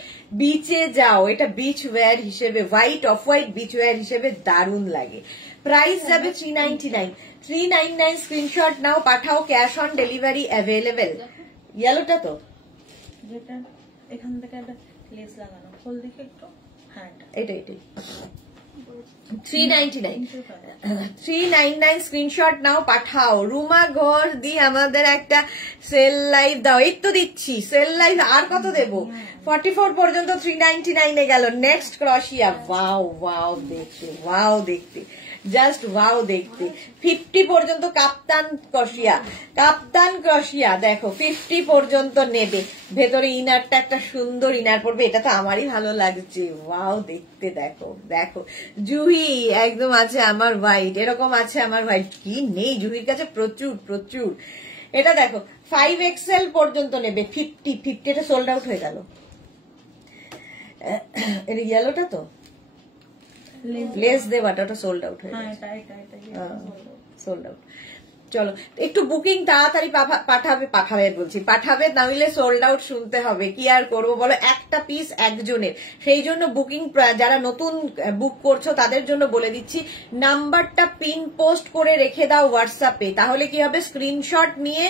বিচে যাও। এটা বিচ ওয়্যার হিসেবে, white off white beach wear হিসেবে দারুণ লাগে। প্রাইস যাবে 399, 399, স্ক্রিনশট নাও, পাঠাও, ক্যাশ অন ডেলিভারি অ্যাভেলেবেল। ইয়েলোটা তো যেটা এখান থেকে একটা লেস লাগানো, খোল দেখে একটু। হ্যাঁ এটাই 399, 399, স্ক্রিনশট নাও, পাঠাও। রুমা ঘর দি আমাদের একটা সেল লাইভ দাও। এই তো দিচ্ছি সেল লাইভ, আর কত দেবো? 44 পর্যন্ত 399 এ গেল। নেক্সট ক্রশিয়া, ওয়াও ওয়াও দেখতে, ওয়াও দেখতে, জাস্ট ওয়াও দেখতে। 50 পর্যন্ত কাপ্তান ক্রশিয়া, কাপ্তান ক্রশিয়া দেখো 50 পর্যন্ত নেবে। ভেতরে ইনারটা একটা সুন্দর ইনার পড়বে, এটা তো আমারই ভালো লাগছে। ওয়াও দেখতে, দেখো দেখো। জুহি একদম আছে আমার হোয়াইট, এরকম আছে আমার হোয়াইট। কি নেই জুহির কাছে? প্রচুর প্রচুর। এটা দেখো 5XL পর্যন্ত নেবে। 50, এটা সোল্ড আউট হয়ে গেল। এটা ইয়েলোটা তো লেস দেওয়াটা, ওটা সোল্ড আউট হয়ে গেছে, সোল্ড আউট। চলো একটু বুকিং তাড়াতাড়ি পাঠাবে বলছি, পাঠাবে, নইলে সোল্ড আউট শুনতে হবে। কি আর করবো বলো, একটা পিস একজনের। সেই জন্য বুকিং, যারা নতুন বুক করছো তাদের জন্য বলে দিচ্ছি, নাম্বারটা পিন পোস্ট করে রেখে দাও হোয়াটসঅ্যাপে, তাহলে কি হবে স্ক্রিনশট নিয়ে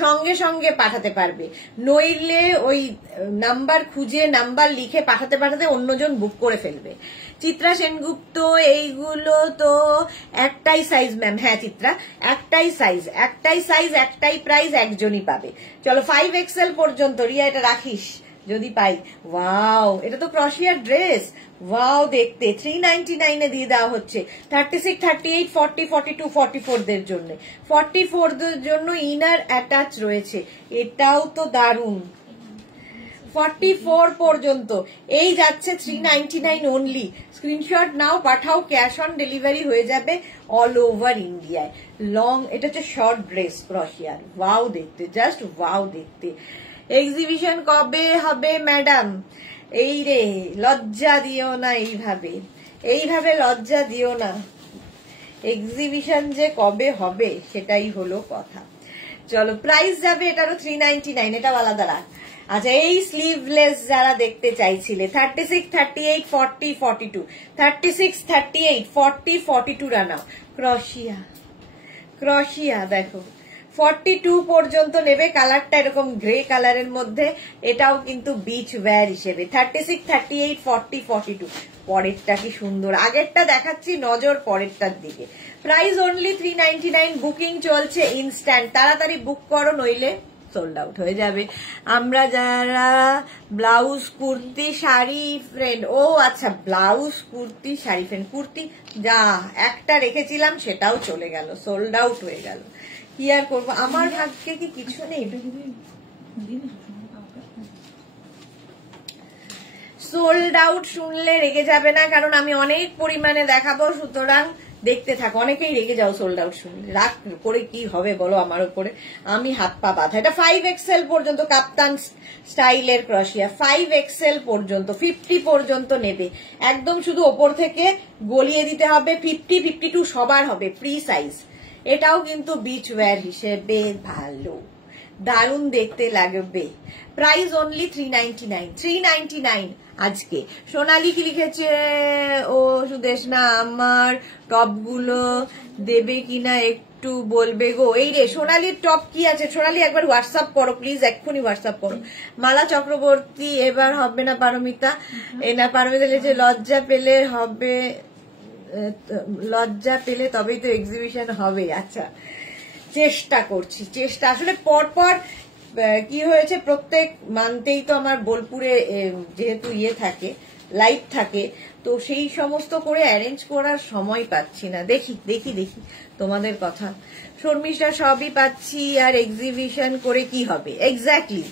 সঙ্গে সঙ্গে পাঠাতে পারবে। নইলে ওই নাম্বার খুঁজে নাম্বার লিখে পাঠাতে পাঠাতে অন্যজন বুক করে ফেলবে। চিত্রা সেনগুপ্ত, এইগুলো তো একটাই সাইজ ম্যাম। হ্যাঁ চিত্রা, একটাই সাইজ, একটাই সাইজ, একটাই প্রাইস, একজনই পাবে। চলো 5XL পর্যন্ত। রিয়া এটা রাখিস যদি পাই। ওয়াও, এটা তো ক্রশিয়ার ড্রেস। ওয়াও দেখতে, 399 এ দিয়ে দেওয়া হচ্ছে। 36, 38, 40, 42, 44 দের জন্য, 44 দের জন্য ইনার অ্যাটাচ রয়েছে। এটাও তো দারুণ। 44 পর্যন্ত এই যাচ্ছে 399 অনলি। স্ক্রিনশট নাও, পাঠাও, ক্যাশ অন ডেলিভারি হয়ে যাবে অল ওভার ইন্ডিয়ায়। লং, এটা হচ্ছে শর্ট ড্রেস ক্রশিয়ার। ওয়াও দেখতে, জাস্ট ওয়াও দেখতে। এক্সিবিশন কবে হবে ম্যাডাম? এই রে, লজ্জা দিও না এইভাবে, এইভাবে লজ্জা দিও না। এক্সিবিশন যে কবে হবে সেটাই হলো কথা। চলো প্রাইস যাবে এটারও 399, এটাও আলাদা রাখ। আচ্ছা, এই স্লিভলেস যারা দেখতে চাইছিলে, 36, 38, 40, 42, 36, 38, 40, 42 রানাও। ক্রশিয়া, ক্রশিয়া দেখো 42 পর্যন্ত নেবে। কালারটা এরকম গ্রে কালারের মধ্যে, এটাও কিন্তু বিচ ওয়্যার হিসেবে। 36, 38, 40, 42। পরেরটা কি সুন্দর, আগেরটা দেখাচ্ছি, নজর পরেরটার দিকে। প্রাইস অনলি 399, বুকিং চলছে ইনস্ট্যান্ট, তাড়াতাড়ি বুক করো নইলে সোল্ড আউট হয়ে যাবে। আমরা যারা ব্লাউজ কুর্তি শাড়ি ফ্রেন্ড, ও আচ্ছা ব্লাউজ কুর্তি শাড়ি ফ্রেন্ড, কুর্তি যা একটা রেখেছিলাম সেটাও চলে গেল, সোল্ড আউট হয়ে গেল। কি আর করবো, আমার ভাগ্যে কি কিছু নেই। সোল্ড আউট শুনলে রেগে যাবে না, কারণ আমি অনেক পরিমাণে দেখাবো, সুতরাং দেখতে থাকো। অনেকেই রেগে যাও সোল্ড আউট শুনলে, রাগ করে কি হবে বলো আমার উপরে, আমি হাত পা বাঁধা। এটা 5XL পর্যন্ত, কাপ্তান স্টাইলের ক্রশিয়া, 5XL পর্যন্ত, 50 পর্যন্ত নেবে। একদম শুধু ওপর থেকে গলিয়ে দিতে হবে, 50, 52 সবার হবে, ফ্রি সাইজ। এটাও কিন্তু বিচ ওয়্যার হিসেবে ভালো, দারুণ দেখতে লাগবে। প্রাইস অনলি 399, 399 আজকে। সোনালি কি লিখেছে, ও সুদেশ না, আমার টপগুলো দেবে কিনা একটু বলবে গো। এই রে সোনালির টপ কি আছে, সোনালি একবার হোয়াটসঅ্যাপ করো প্লিজ, এক্ষুনি হোয়াটসঅ্যাপ করো। মালা চক্রবর্তী, এবার হবে না পারমিতা, না পারমিতা লিখেছে লজ্জা পেলে হবে, লজ্জা পেলে তবেই তো এক্সিবিশন হবে। আচ্ছা চেষ্টা করছি, চেষ্টা আসলে পরপর কি হয়েছে, প্রত্যেক মান্থেই তো আমার বোলপুরে যেহেতু ইয়ে থাকে, লাইভ থাকে, তো সেই সমস্ত করে অ্যারেঞ্জ করার সময় পাচ্ছি না। দেখি দেখি দেখি তোমাদের কথা। শর্মিষ্ঠা সবই পাচ্ছি, আর এক্সিবিশন করে কি হবে। এক্স্যাক্টলি,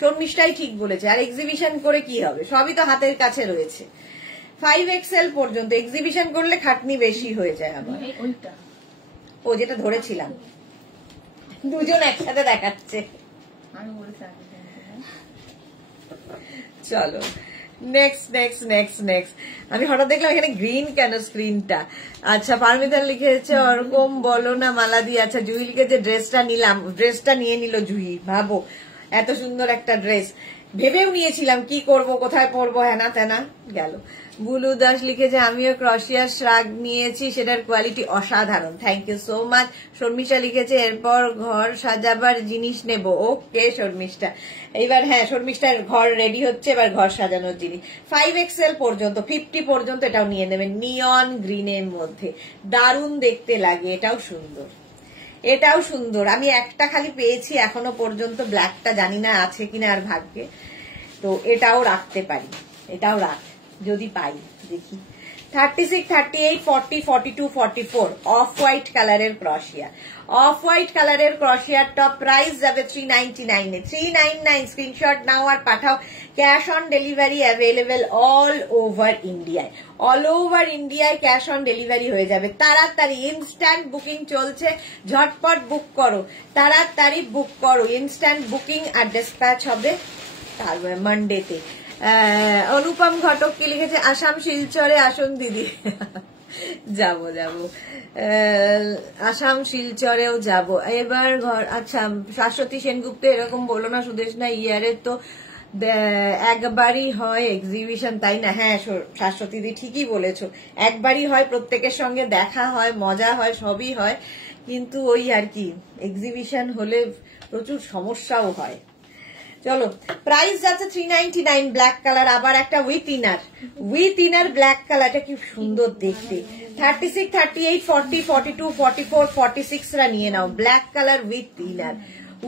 শর্মিষ্ঠাই ঠিক বলেছে, আর এক্সিবিশন করে কি হবে, সবই তো হাতের কাছে রয়েছে। 5XL পর্যন্ত, এক্সিবিশন করলে খাটনি বেশি হয়ে যায় আমার। ও যেটা ধরেছিলাম, দুজন একসাথে দেখাচ্ছে। চলো নেক্সট নেক্সট নেক্সট নেক্সট। আমি হঠাৎ দেখলাম এখানে গ্রিন কেন স্ক্রিনটা। আচ্ছা পারমিতা লিখেছে ওরকম বলো না মালাদি। আচ্ছা জুহি লিখেছে ড্রেসটা নিলাম, ড্রেসটা নিয়ে নিল জুহি। ভাবো এত সুন্দর একটা ড্রেস, ভেবেও নিয়েছিলাম কি করব, কোথায় পরবো, হেনা তেনা গেল। বুলু দাস লিখেছে আমিও ক্রশিয়ার শ্রাগ নিয়েছি, সেটার কোয়ালিটি অসাধারণ, thank you so much. Sharmistha লিখেছে এরপর ঘর সাজাবার জিনিস নেব। ওকে শর্মিষ্ঠা, এইবার হ্যাঁ শর্মিষ্ঠার ঘর রেডি হচ্ছে, এবার ঘর সাজানোর জিনিস। 5XL পর্যন্ত, 50 পর্যন্ত এটাও নিয়ে নেবেন, নিয়ন গ্রিনের মধ্যে, দারুণ দেখতে লাগে, এটাও সুন্দর, এটাও সুন্দর। আমি একটা খালি পেয়েছি এখনো পর্যন্ত, ব্ল্যাকটা জানি না আছে কিনা আর ভাগ্যে, তো এটাও রাখতে পারি, এটাও রাখ যদি পাই, দেখি। 36, 38, 40, 42, 44 অফ হোয়াইট কালারের ক্রশিয়া, অফ হোয়াইট কালারের ক্রশিয়ার টপ। প্রাইস যাবে 399 এ, 399। স্ক্রিনশট নাও আর পাঠাও। Cash on delivery available all over ইন্ডিয়ায়, অল ওভার ইন্ডিয়ায় ক্যাশ অন ডেলিভারি হয়ে যাবে। তাড়াতাড়ি ইনস্ট্যান্ট বুকিং চলছে, ঝটপট বুক করো, তাড়াতাড়ি বুক করো, ইনস্ট্যান্ট বুকিং আর ডিসপ্যাচ হবে মানডেতে। অনুপম ঘটক কি লিখেছে আসাম শিলচরে আসুন দিদি। যাব যাব, আসাম শিলচরেও যাব এবার ঘর। আচ্ছা শাশ্বতী সেনগুপ্ত এরকম বলো না সুদেশ না, ইয়ারের তো একবারই হয় এক্সিবিশন, তাই না? হ্যাঁ শাশ্বতী দি ঠিকই বলেছো, একবারই হয়, প্রত্যেকের সঙ্গে দেখা হয়, মজা হয়, সবই হয়, কিন্তু ওই আর কি এক্সিবিশন হলে প্রচুর সমস্যাও হয়। চলো প্রাইস যাচ্ছে 399, ব্ল্যাক কালার, আবার একটা with inner, with inner black কালারটা কি সুন্দর দেখতে। 36, 38, 40, 42, 44, 46 রা নিয়ে নাও, black colour with inner,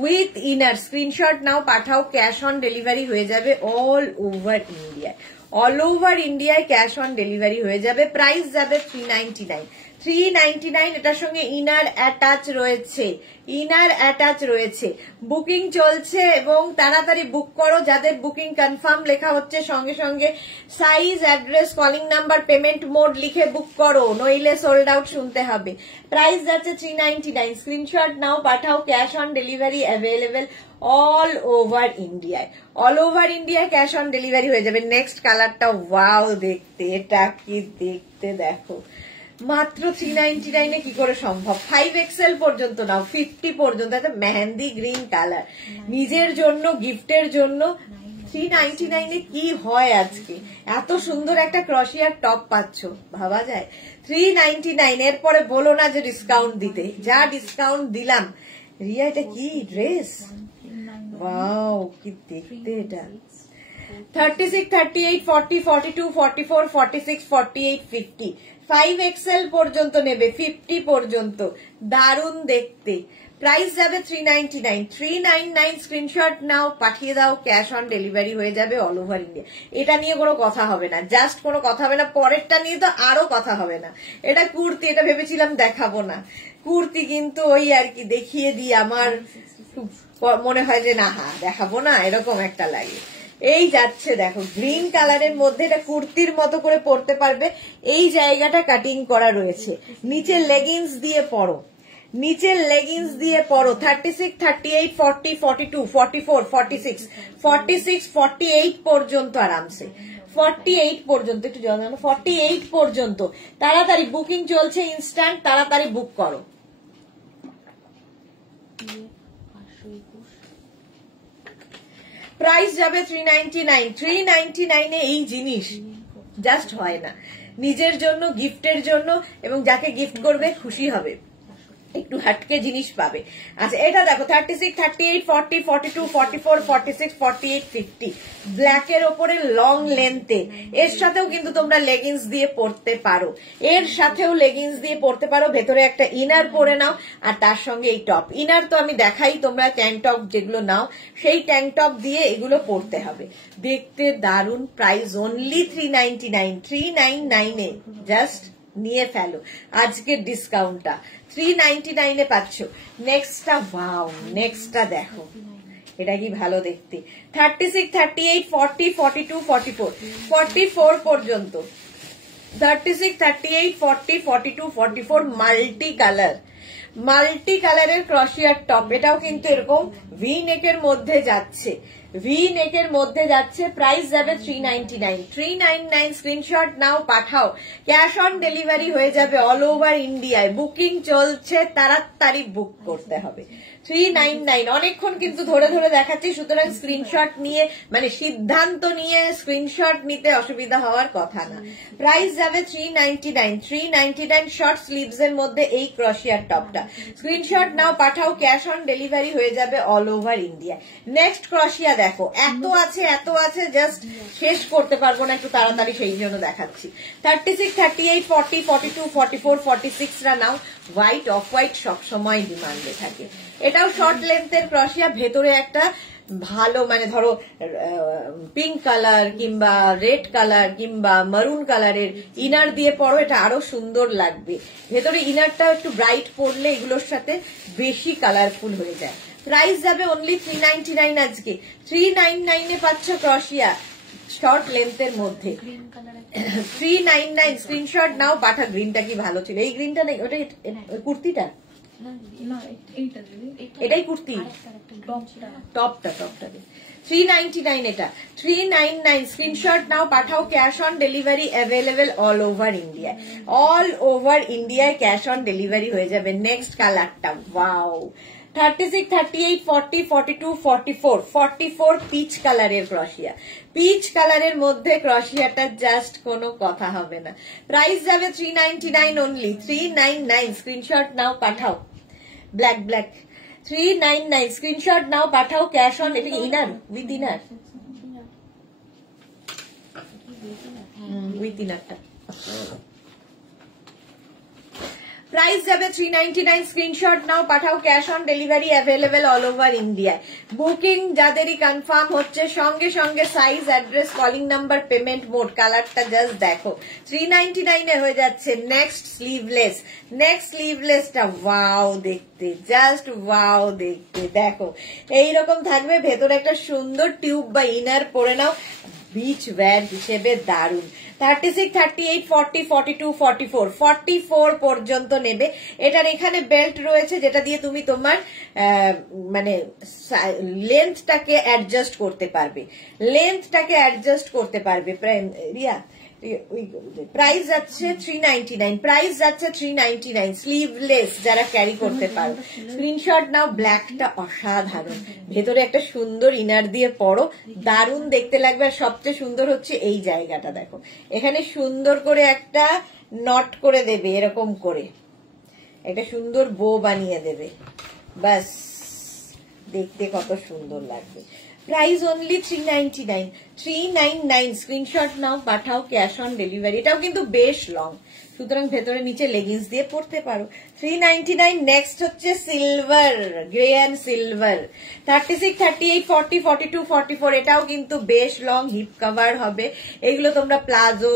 with inner. Screenshot নাও পাঠাও, ক্যাশ অন ডেলিভারি হয়ে যাবে অল ওভার ইন্ডিয়ায়, অল ওভার ইন্ডিয়ায় ক্যাশ অন ডেলিভারি হয়ে যাবে। প্রাইস যাবে 399, 399। এটার সঙ্গে ইনার অ্যাটাচ রয়েছে, ইনার অ্যাটাচ রয়েছে, বুকিং চলছে এবং তাড়াতাড়ি বুক করো। যাদের বুকিং কনফার্ম লেখা হচ্ছে সঙ্গে সঙ্গে size, address, calling number, payment mode লিখে বুক করো, নইলে সোল্ড আউট শুনতে হবে। প্রাইস যাচ্ছে 399। স্ক্রিনশট নাও পাঠাও, cash on delivery available all over ইন্ডিয়ায়, অল ওভার ইন্ডিয়ায় ক্যাশ অন ডেলিভারি হয়ে যাবে। নেক্সট কালারটা ওয়াও দেখতে, এটা কি দেখতে দেখো, মাত্র 399 এ কি করে সম্ভব? 5XL পর্যন্ত নাও, 50 পর্যন্ত, একটা মেহেন্দি গ্রিন কালার, নিজের জন্য গিফটের জন্য 399 এ কি হয় আজকে? এত সুন্দর একটা ক্রশিয়ার টপ পাচ্ছ, ভাবা যায়? 399, এরপরে বলো না যে ডিসকাউন্ট দিতে, যা ডিসকাউন্ট দিলাম রিয়া এটা কি ড্রেস? ওয়াও কি দেখতে এটা। 36, 38, 40, 42, 44, 46, 48, 50 5XL পর্যন্ত নেবে, 50 পর্যন্ত। দারুণ দেখতে। প্রাইস যাবে 399, 399। স্ক্রিনশট নাও, পাঠিয়ে দাও, ক্যাশ অন ডেলিভারি হয়ে যাবে অল ওভার ইন্ডিয়া। এটা নিয়ে কোনো কথা হবে না, জাস্ট কোনো কথা হবে না। পরেরটা নিয়ে তো আরো কথা হবে না। এটা কুর্তি, এটা ভেবেছিলাম দেখাবো না, কুর্তি কিন্তু ওই আর কি দেখিয়ে দিই, আমার মনে হয় যে না দেখাবো না, এরকম একটা লাগে। এই যাচ্ছে দেখো গ্রিন কালারের মধ্যে, এটা কুর্তির মতো করে পরতে পারবে। এই জায়গাটা কাটিং করা রয়েছে, নিচে লেগিংস দিয়ে পরো, নিচের লেগিংস দিয়ে পরো। 36, 38, 40, 42, 44, 46, 46, 48 পর্যন্ত আরামসে, 48 পর্যন্ত, একটু জানানো 48 পর্যন্ত। তাড়াতাড়ি বুকিং চলছে, ইনস্ট্যান্ট, তাড়াতাড়ি বুক করো। প্রাইস যাবে 399, 399 এ এই জিনিস জাস্ট হয় না। নিজের জন্য, গিফটের জন্য, এবং যাকে গিফট করবে খুশি হবে, একটু হাটকে জিনিস পাবে। আচ্ছা এটা দেখো 36, 38, 40, 42, 44, 46, 48, 50 ব্ল্যাকের ওপরে লং লেন্থে। এর সাথেও কিন্তু তোমরা লেগিংস দিয়ে পরতে পারো, এর সাথেও লেগিংস দিয়ে পরতে পারো। ভেতরে একটা ইনার পরে নাও, আর তার সঙ্গে এই টপ। ইনার তো আমি দেখাই, তোমরা ট্যাঙ্ক টপ যেগুলো নাও, সেই ট্যাঙ্ক টপ দিয়ে এগুলো পরতে হবে। দেখতে দারুণ। প্রাইস অনলি 399, 399 এ জাস্ট নিয়ে ফেলো আজকের ডিসকাউন্টটা। 399 এ পাচ্ছ। নেক্সটটা, ওয়াও নেক্সটটা দেখো, এটা কি ভালো দেখতে। 36, 38, 40, 42, 44, 44 পর্যন্ত। 36, 38, 40, 42, 44 মাল্টি কালার, মাল্টি কালারের ক্রশিয়ার টপ। এটাও কিন্তু এরকম ভি নেকের মধ্যে যাচ্ছে, ভি নেকের মধ্যে যাচ্ছে। প্রাইস যাবে 399, 399। স্ক্রিনশট নাও, পাঠাও, ক্যাশ অন ডেলিভারি হয়ে যাবে অল ওভার ইন্ডিয়ায়। বুকিং চলছে, তাড়াতাড়ি বুক করতে হবে। 399 অনেকক্ষণ কিন্তু ধরে ধরে দেখাচ্ছি, সুতরাং স্ক্রিনশট নিয়ে মানে সিদ্ধান্ত নিয়ে স্ক্রিনশট নিতে অসুবিধা হওয়ার কথা না। প্রাইস যাবে 399, 399। শর্ট স্লিভস এর মধ্যে এই ক্রশিয়ার টপটা। স্ক্রিনশট নাও, পাঠাও, ক্যাশ অন ডেলিভারি হয়ে যাবে অল ওভার ইন্ডিয়া। নেক্সট ক্রশিয়া দেখো, এত আছে জাস্ট শেষ করতে পারবো না, একটু তাড়াতাড়ি সেই জন্য দেখাচ্ছি। 36, 38, 40, 42, 44, 46 রা নাও। হোয়াইট, অফ হোয়াইট সবসময় ডিমান্ডে থাকে। এটাও শর্ট লেন্থের ক্রশিয়া, ভেতরে একটা ভালো মানে ধরো পিঙ্ক কালার কিংবা রেড কালার কিংবা মারুন কালারের ইনার দিয়ে পরো, এটা আরো সুন্দর লাগবে। ভেতরে ইনারটা একটু ব্রাইট পরলে এগুলোর সাথে বেশি কালারফুল হয়ে যায়। প্রাইস যাবে অনলি 399 আজকে। 399 এ পাচ্ছ ক্রশিয়া শর্ট লেন্থের মধ্যে। 399 স্ক্রিনশট নাও, পাঠা। গ্রিনটা কি ভালো ছিল, এই গ্রিনটা নেই, ওটা কুর্তিটা, এটাই কুর্তি, টপটা 399 এটা। 399 স্ক্রিনশট নাও, পাঠাও, cash on delivery available all over India, all over ইন্ডিয়ায় ক্যাশ অন ডেলিভারি হয়ে যাবে। নেক্সট কালারটা, ওয়াও 36, 38, 40, 42, 44, 44 পিচ কালারের ক্রশিয়া। পিচ কালারের মধ্যে ক্রশিয়াটা জাস্ট কোনো কথা হবে না। প্রাইস যাবে 399 অনলি, 399। স্ক্রিনশট নাও, পাঠাও। ব্ল্যাক 399 স্ক্রিনশট নাও, পাঠাও, ক্যাশ অন। এটা কি ইনার উইথ ইনার, উইথ ইনারটা। প্রাইস যাবে 399 স্ক্রিনশট নাও, পাঠাও, cash on delivery available all over ইন্ডিয়ায়। বুকিং যাদেরই কনফার্ম হচ্ছে সঙ্গে সঙ্গে size, address, calling number, payment mode. কালারটা জাস্ট দেখো, 399 এ হয়ে যাচ্ছে। নেক্সট স্লিভলেস, নেক্সট স্লিভলেসটা ওয়াও দেখতে, জাস্ট ওয়াও দেখতে। দেখো এইরকম থাকবে, ভেতরে একটা সুন্দর টিউব বা ইনার পরে নাও, বিচ ওয়্যার হিসেবে দারুন। 36, 38, 40, 42, 44, 44 পর্যন্ত নেবে। এটার এখানে বেল্ট রয়েছে যেটা দিয়ে তুমি তোমার মানে লেন্থটাকে অ্যাডজাস্ট করতে পারবে, লেন্থটাকে অ্যাডজাস্ট করতে পারবে। রিয়া প্রাইস যাচ্ছে 399, প্রাইস যাচ্ছে 399। স্লিভলেস যারা ক্যারি করতে পারো স্ক্রিনশট নাও। ব্ল্যাকটা অসাধারণ, ভেতরে একটা সুন্দর ইনার দিয়ে পরো, দারুণ দেখতে লাগবে। আর সবচেয়ে সুন্দর হচ্ছে এই জায়গাটা দেখো, এখানে সুন্দর করে একটা নট করে দেবে, এরকম করে একটা সুন্দর বো বানিয়ে দেবে, বাস দেখতে কত সুন্দর লাগবে। Price only 399, 399। স্ক্রিনশট নাও, পাঠাও, ক্যাশ অন ডেলিভারি। এটাও কিন্তু বেশ লং, সুতরাং ভেতরে নিচে লেগিংস দিয়ে পড়তে পারো। 399। নেক্সট হচ্ছে সিলভার, গ্রে অ্যান্ড সিলভার, 36, 38, 40, 42, 44। এটাও কিন্তু বেশ লং, হিপ কভার হবে। এগুলো তোমরা প্লাজো,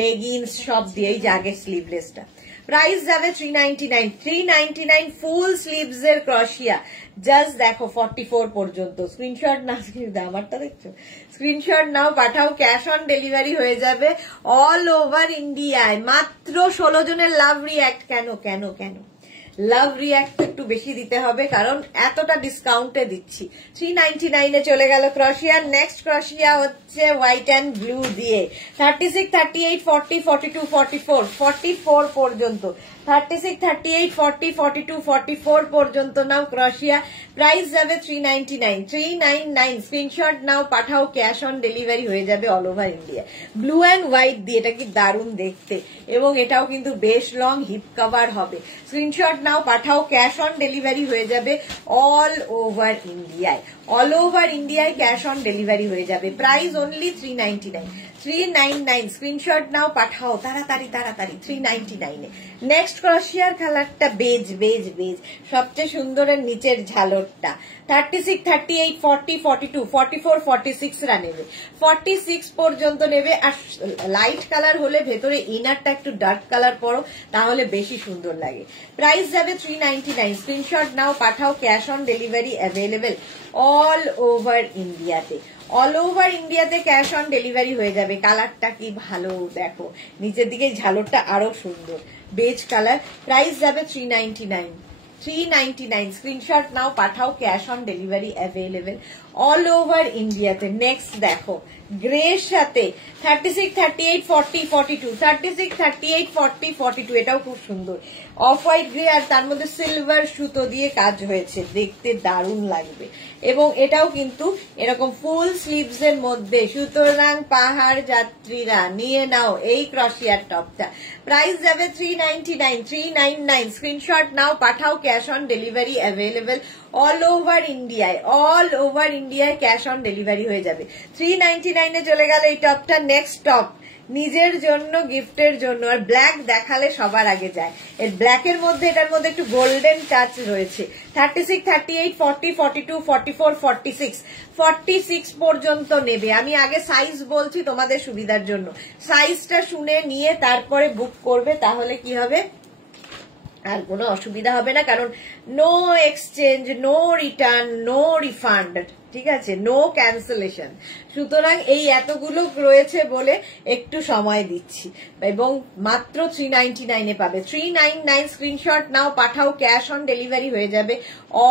লেগিংস সব দিয়েই জাগে। স্লিভলেসটা প্রাইস যাবে 399, 399। ফুল স্লিভস এর ক্রশিয়া, জাস্ট দেখো 44 পর্যন্ত। স্ক্রিনশট না, আমারটা দেখছো, স্ক্রিনশট নাও, পাঠাও, ক্যাশ অন ডেলিভারি হয়ে যাবে অল ওভার ইন্ডিয়ায়। মাত্র 16 জনের লাভ রিঅ্যাক্ট। কেন কেন কেন লাভ রিঅ্যাক্ট একটু বেশি দিতে হবে, কারণ এতটা ডিসকাউন্টে দিচ্ছি। 399 এ চলে গেল ক্রশিয়া। নেক্সট ক্রশিয়া হচ্ছে হোয়াইট অ্যান্ড ব্লু দিয়ে, 36, 38, 40, 42, 44, 44 পর্যন্ত। 36, 38, 40, 42, 44 পর্যন্ত নাও ক্রশিয়া। প্রাইস যাবে 399, 399। স্ক্রিনশট নাও, পাঠাও, ক্যাশ অন ডেলিভারি হয়ে যাবে all over India. Blue and white দিয়ে, এটা কি দারুণ দেখতে, এবং এটাও কিন্তু বেশ লং, হিপ কভার হবে। স্ক্রিনশট নাও, পাঠাও, ক্যাশ অন ডেলিভারি হয়ে যাবে অল ওভার ইন্ডিয়ায়। অল ওভার ইন্ডিয়ায় ক্যাশ অন ডেলিভারি হয়ে যাবে। Price only 399, 399। স্ক্রিনশট নাও, পাঠাও তাড়াতাড়ি তাড়াতাড়ি, 399 এ। নেক্সট ক্রশিয়ার কালারটা বেজ, বেজ, বেজ, সবচেয়ে সুন্দরের নিচের ঝালরটা। 36, 38, 40, 42, 44, 46 রা নেবে, 46 পর্যন্ত নেবে। আর লাইট কালার হলে ভেতরে ইনারটা একটু ডার্ক কালার পরো, তাহলে বেশি সুন্দর লাগে। প্রাইস যাবে 399। স্ক্রিনশট নাও, পাঠাও, cash on delivery available all over ইন্ডিয়াতে। অল ওভার ইন্ডিয়াতে ক্যাশ অন ডেলিভারি হয়ে যাবে। কালারটা কি ভালো দেখো, নিচের দিকে ঝালরটা আরো সুন্দর, বেজ কালার। প্রাইস যাবে 399, 399। স্ক্রিনশট নাও, পাঠাও, cash on delivery available all over ইন্ডিয়াতে। নেক্সট দেখো গ্রের সাথে 36, 38, 40, 42, 36, 38, 40, 42। এটাও খুব সুন্দর, অফ হোয়াইট গ্রে, আর তার মধ্যে সিলভার সুতো দিয়ে কাজ হয়েছে, দেখতে দারুণ লাগবে। এবং এটাও কিন্তু এরকম ফুল স্লিভস এর মধ্যে। সুতরাং পাহাড় যাত্রীরা নিয়ে নাও এই ক্রশিয়ার টপটা। প্রাইস যাবে 399, 399। স্ক্রিনশট নাও, পাঠাও, cash on delivery available all over ইন্ডিয়ায়। অল ওভার ইন্ডিয়ায় ক্যাশ অন ডেলিভারি হয়ে যাবে। 399 এ চলে গেল এই টপটা। নেক্সট টপ নিজের জন্য, গিফটের জন্য। আর ব্ল্যাক দেখালে সবার আগে যায়। এর ব্ল্যাকের মধ্যে, এটার মধ্যে একটু গোল্ডেন টাচ রয়েছে। 36, 38, 40, 42, 44, 46, 46 পর্যন্ত নেবে। আমি আগে সাইজ বলছি তোমাদের সুবিধার জন্য, সাইজটা শুনে নিয়ে তারপরে বুক করবে, তাহলে কি হবে, আর কোনো অসুবিধা হবে না। কারণ no exchange, no return, no refund, ঠিক আছে, নো ক্যান্সেলেশন। সুতরাং এই এতগুলো রয়েছে বলে একটু সময় দিচ্ছি, এবং মাত্র 399 এ পাবে। 399। স্ক্রিনশট নাও, পাঠাও, ক্যাশ অন ডেলিভারি হয়ে যাবে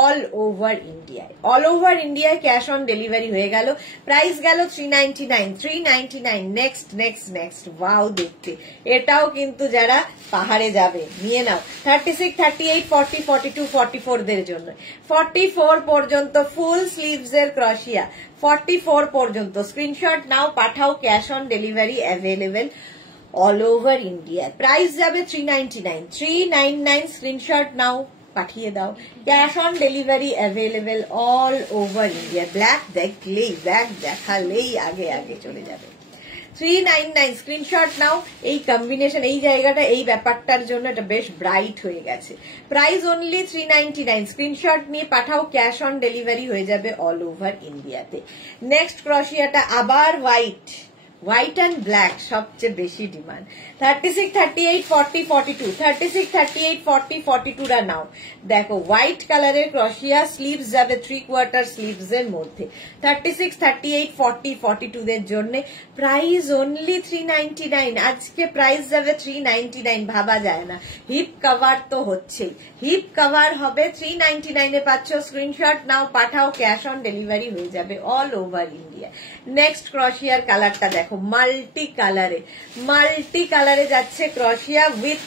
অল ওভার ইন্ডিয়ায়। অল ওভার ইন্ডিয়ায় ক্যাশ অন ডেলিভারি হয়ে গেল। প্রাইস গেল 399, 399। নেক্সট নেক্সট নেক্সট, ওয়াও দেখতে, এটাও কিন্তু যারা পাহাড়ে যাবে নিয়ে নাও। 36, 38, 40, 42, 44 দের জন্য। 44 পর্যন্ত ফুল স্লিভস এর ক্রশিয়া, 44 পর্যন্ত। স্ক্রিনশট নাও, পাঠাও, cash on delivery available all over India. Price যাবে 399, 399। স্ক্রিনশট নাও, পাঠিয়ে দাও, cash on delivery available all over India. Black দেখলেই, ব্ল্যাক দেখালেই আগে আগে চলে যাবে। 399। স্ক্রিনশট নাও। এই কম্বিনেশন, এই জায়গাটা, এই ব্যাপারটার জন্য এটা বেশ ব্রাইট হয়ে গেছে। Price only 399। স্ক্রিনশট নিয়ে পাঠাও, ক্যাশ অন ডেলিভারি হয়ে যাবে অল ওভার ইন্ডিয়াতে। নেক্সট ক্রশিয়াটা আবার হোয়াইট, হোয়াইট অ্যান্ড ব্ল্যাক সবচেয়ে বেশি ডিমান্ড। 36, 38, 40, 42, 36, 38, 40, 42 রা নাও। দেখো হোয়াইট কালারের ক্রশিয়া, স্লিভস যাবে 3/4 স্লিভস এর মধ্যে। 36, 38, 40, 42 দের জন্য। Price only 399। আজকে প্রাইস যাবে 399, ভাবা যায় না। হিপ কভার তো হচ্ছেই, হিপ কভার হবে। 399 এ পাচ্ছ। স্ক্রিনশট নাও, পাঠাও, ক্যাশ অন ডেলিভারি হয়ে যাবে অল ওভার ইন্ডিয়া। নেক্সট ক্রশিয়ার কালারটা দেখো, মাল্টি কালারে, মাল্টি কালারে যাচ্ছে ক্রশিয়া উইথ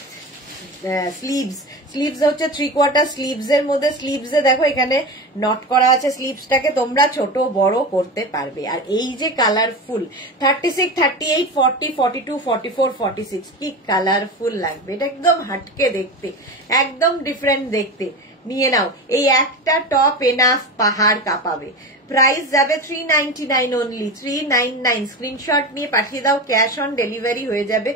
স্লিভস। স্লিভস হচ্ছে 3/4 স্লিভস এর মধ্যে। স্লিভস এ দেখো এখানে নট করা আছে, স্লিভসটাকে তোমরা ছোট বড় করতে পারবে। আর এই যে কালারফুল 36, 38, 40, 42, 44, 46, কি কালারফুল লাগবে। এটা একদম হাটকে দেখতে, একদম ডিফারেন্ট দেখতে। নিয়ে নাও, এই একটা টপ এনাফ, পাহাড় কাঁপাবে। প্রাইস যাবে 399 অনলি, 399। স্ক্রিনশট নিয়ে পাঠিয়ে দাও, ক্যাশ অন ডেলিভারি হয়ে যাবে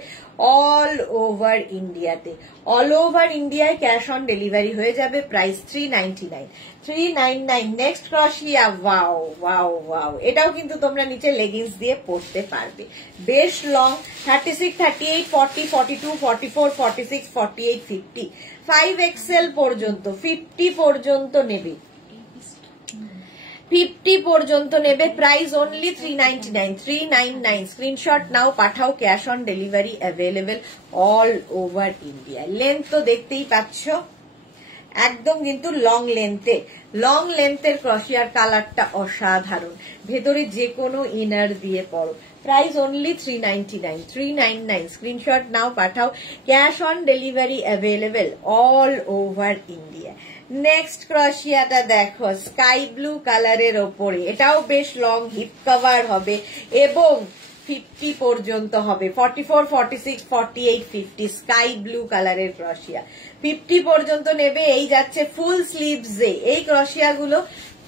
অল ওভার ইন্ডিয়াতে। অল ওভার ইন্ডিয়ায় ক্যাশ অন ডেলিভারি হয়ে যাবে। প্রাইস 399, 399। নেক্সট ক্রশিয়া, ওয়াও ওয়াও ওয়াও, এটাও কিন্তু তোমরা নিচে লেগিংস দিয়ে পরতে পারবে। বেশ লং, 36, 38, 40, 42, 44, 46, 48, 50, 5XL পর্যন্ত, 50 পর্যন্ত নেবে, 50 পর্যন্ত নেবে। Price only 399, 399। স্ক্রিনশট নাও, পাঠাও, cash on delivery available all over India. Length তো দেখতেই পাচ্ছ, একদম কিন্তু লং লেন্থে, লং লেন্থের ক্রশিয়ার কালারটা অসাধারণ, ভেতরে যে কোনো ইনার দিয়ে পরো। Price only 399, 399। স্ক্রিনশট নাও, পাঠাও, cash on delivery available all over India. Next ক্রশিয়াটা দেখো, স্কাই ব্লু কালারের ওপরে, এটাও বেশ লং, হিপ কভার হবে এবং 50 পর্যন্ত হবে, 44, 46, 48, 50। স্কাই ব্লু কালারের ক্রশিয়া 50 পর্যন্ত নেবে। এই যাচ্ছে ফুল স্লিভসে। এই ক্রশিয়া গুলো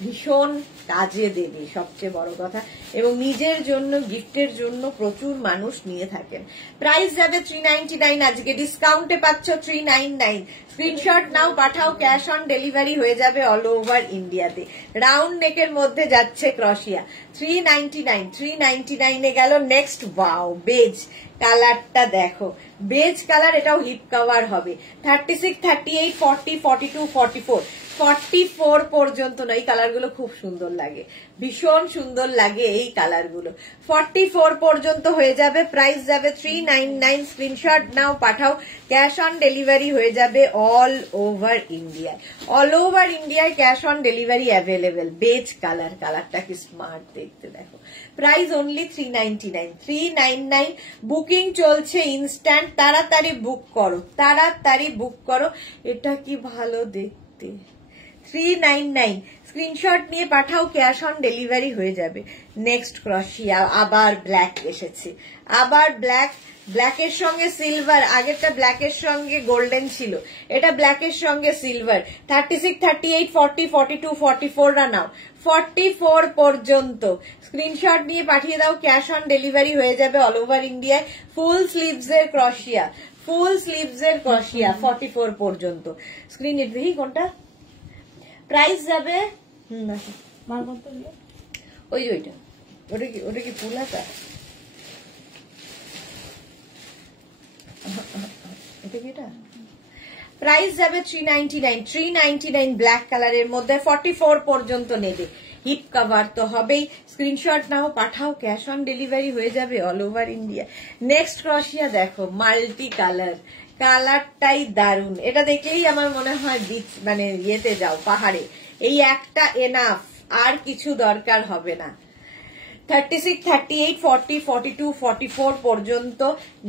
ভীষণ কাজে দেবে, সবচেয়ে বড় কথা, এবং নিজের জন্য, গিফটের জন্য প্রচুর মানুষ নিয়ে থাকেন। প্রাইস যাবে 399, আজকে ডিসকাউন্টে পাচ্ছ 399। স্ক্রিনশট নাও, পাঠাও, ক্যাশ অন ডেলিভারি হয়ে যাবে অল ওভার ইন্ডিয়াতে। রাউন্ড নেকের মধ্যে যাচ্ছে ক্রশিয়া, 399, 399 এ গেল। নেক্সট, ওয়াও, বেজ কালারটা দেখো, বেজ কালার, এটাও হিপ কভার হবে। 36, 38, 40, 42, 44, 44 পর্যন্ত না। এই কালারগুলো খুব সুন্দর লাগে, ভীষণ সুন্দর লাগে এই কালারগুলো। 44 পর্যন্ত হয়ে যাবে। প্রাইস যাবে 399। স্ক্রিনশট নাও, পাঠাও, ক্যাশ অন ডেলিভারি হয়ে যাবে অল ওভার ইন্ডিয়ায়। অল ওভার ইন্ডিয়ায় cash on delivery available. Beige colour, কালারটা কি স্মার্ট দেখতে দেখো। Price only 399, 399। বুকিং চলছে ইনস্ট্যান্ট, তাড়াতাড়ি বুক করো, তাড়াতাড়ি বুক করো। এটা কি ভালো দেখতে, 399। স্ক্রিনশট নিয়ে পাঠাও, ক্যাশ অন ডেলিভারি হয়ে যাবে। নেক্সট ক্রশিয়া, আবার ব্ল্যাক এসেছে, আবার ব্ল্যাক, ব্ল্যাকের সঙ্গে সিলভার। আগেরটা ব্ল্যাকের সঙ্গে গোল্ডেন ছিল, এটা ব্ল্যাকের সঙ্গে সিলভার। 36, 38, 40, 42, 44 রা নাও, 44 পর্যন্ত। স্ক্রিনশট নিয়ে পাঠিয়ে দাও, ক্যাশ অন ডেলিভারি হয়ে যাবে অল ওভার ইন্ডিয়ায়। ফুল স্লিভস এর ক্রশিয়া, ফুল স্লিভস এর ক্রশিয়া 44 পর্যন্ত। স্ক্রিন দেখি কোনটা। প্রাইস যাবে ওই ওইটা, ওটা কি ফুল হাতা, এটা কি এটা? প্রাইস যাবে 399, 399 ব্ল্যাক কালারের মধ্যে। 44 পর্যন্ত নেবে। হিপ কভার তো হবেই। স্ক্রিনশট নাও, পাঠাও, ক্যাশ অন ডেলিভারি হয়ে যাবে অল ওভার ইন্ডিয়া। নেক্সট ক্রশিয়া দেখো, মাল্টি কালার, কালারটাই দারুন। এটা দেখলেই আমার মনে হয় বিচ, মানে ইয়েতে যাও, পাহাড়ে। এই একটা এনাফ, আর কিছু দরকার হবে না। 36, 38, 40, 42, 44 পর্যন্ত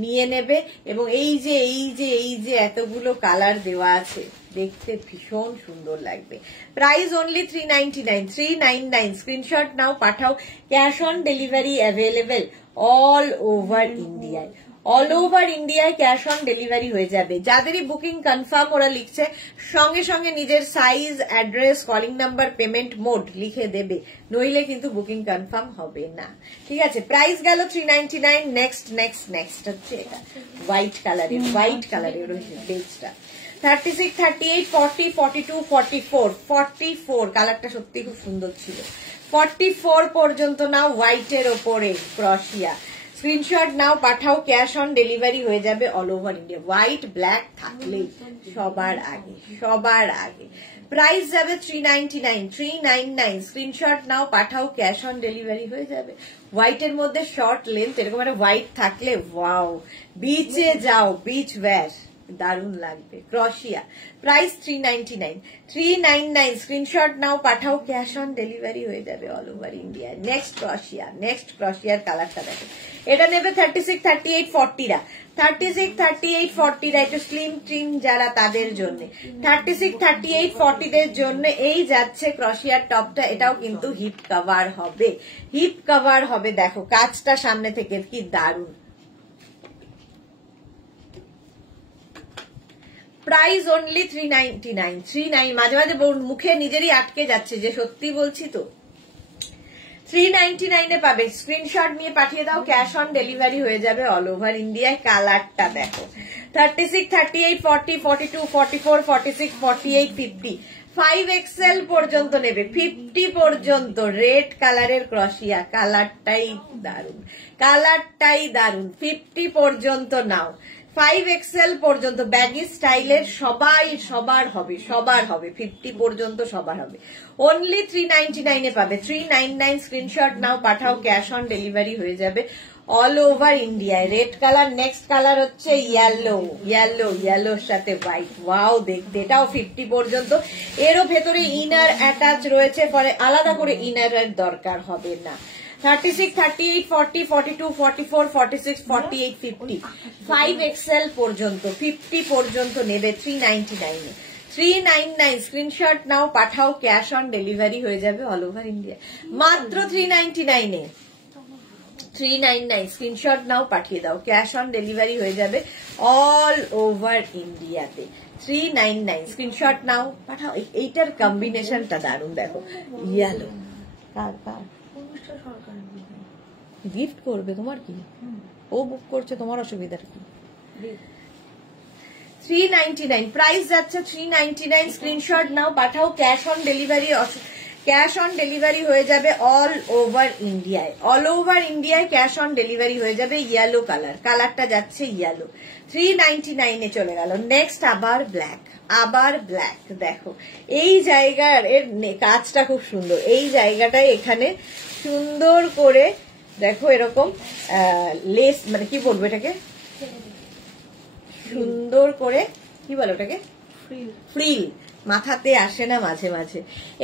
নিয়ে নেবে। এবং এই যে এতগুলো কালার দেওয়া আছে, দেখতে ভীষণ সুন্দর লাগবে। Price only 399, 399। স্ক্রিনশট নাও, পাঠাও, cash on delivery available all over ইন্ডিয়ায়। অল ওভার ইন্ডিয়ায় ক্যাশ অন ডেলিভারি হয়ে যাবে। যাদেরই বুকিং কনফার্ম ওরা লিখছে, সঙ্গে সঙ্গে নিজের size, address, calling number, payment mode লিখে দেবে, নইলে কিন্তু বুকিং কনফার্ম হবে না। ঠিক আছে, প্রাইস গেল 399। নেক্সট নেক্সট নেক্সট হচ্ছে এটা, হোয়াইট কালারের, হোয়াইট কালারের বেজটা। 36, 38, 40, 42, 44, 44 কালারটা সত্যি খুব সুন্দর ছিল। 44 পর্যন্ত নাও, হোয়াইটের ওপরে ক্রশিয়া। স্ক্রিনশট নাও, পাঠাও, ক্যাশ অন ডেলিভারি হয়ে যাবে all over India. White black থাকলেই সবার আগে, সবার আগে। প্রাইস যাবে 399, 399। স্ক্রিনশট নাও, পাঠাও, ক্যাশ অন ডেলিভারি হয়ে যাবে। হোয়াইটের মধ্যে শর্ট লেন্থ, এরকম একটা হোয়াইট থাকলে ওয়াও, বিচে যাও, বিচ ওয়্যার, দারুণ লাগবে। ক্রশিয়া, প্রাইস 399, 399। স্ক্রিনশট নাও, পাঠাও, ক্যাশ অন ডেলিভারি হয়ে যাবে অল ওভার ইন্ডিয়া। নেক্সট ক্রশিয়া, নেক্সট ক্রশিয়ার কালারটা দেখো। এটা নেবে 36, 38, 40 রা, 36, 38, 40 রা, একটু স্লিম ট্রিম যারা, তাদের জন্য। 36, 38, 40 দের জন্য এই যাচ্ছে ক্রশিয়ার টপটা। এটাও কিন্তু হিপ কভার হবে, হিপ কভার হবে। দেখো কাজটা সামনে থেকে কি দারুণ, প্রাইস অনলি 399 39 মাঝে মাঝে মুখে নিজেরই আটকে যাচ্ছে যে সত্যি বলছি তো 399 এ পাবে স্ক্রিনশট নিয়ে পাঠিয়ে দাও ক্যাশ অন ডেলিভারি হয়ে যাবে অল ওভার ইন্ডিয়ায় কালারটা দেখো 36 38 40 42 44 46 48 50 5XL পর্যন্ত নেবে 50 পর্যন্ত রেড কালারের ক্রসিয়া কালারটাই দারুন 50 পর্যন্ত নাও 5XL পর্যন্ত ব্যাগি স্টাইলের সবার হবে 50 পর্যন্ত সবার হবে অনলি 399 এ পাবে 399 স্ক্রিনশট নাও পাঠাও ক্যাশ অন ডেলিভারি হয়ে যাবে অল ওভার ইন্ডিয়ায় রেড কালার নেক্সট কালার হচ্ছে ইয়েলোর সাথে হোয়াইট ওয়াও দেখতে এটাও 50 পর্যন্ত এরও ভেতরে ইনার অ্যাটাচ রয়েছে ফলে আলাদা করে ইনারের দরকার হবে না 36, 38, 40, 42, 44, 46, 48, 50 5XL পর্যন্ত 50 পর্যন্ত নেবে 399 এ 399 স্ক্রিনশট নাও পাঠাও ক্যাশ অন ডেলিভারি হয়ে যাবে অল ওভার ইন্ডিয়া মাত্র 399 এ 399 স্ক্রিনশট নাও পাঠিয়ে দাও ক্যাশ অন ডেলিভারি হয়ে যাবে অল ওভার ইন্ডিয়াতে 399 স্ক্রিনশট নাও পাঠাও এইটার কম্বিনেশনটা দারুণ দেখো ইয়েলো গিফট করবে তোমার কি ও বুক করছে তোমার অসুবিধার কি 399 প্রাইস যাচ্ছে 399 স্ক্রিনশট নাও পাঠাও ক্যাশ অন ডেলিভারি হয়ে যাবে অল ওভার ইন্ডিয়ায় ক্যাশ অন ডেলিভারি হয়ে যাবে ইয়েলো কালারটা যাচ্ছে ইয়েলো 399 এ চলে গেল নেক্সট আবার ব্ল্যাক দেখো এই জায়গার এর কাজটা খুব সুন্দর এই জায়গাটায় এখানে সুন্দর করে দেখো এরকম লেস মানে কি বলবো এটাকে সুন্দর করে কি বলো ওটাকে ফ্রিল মাথাতে আসে না মাঝে মাঝে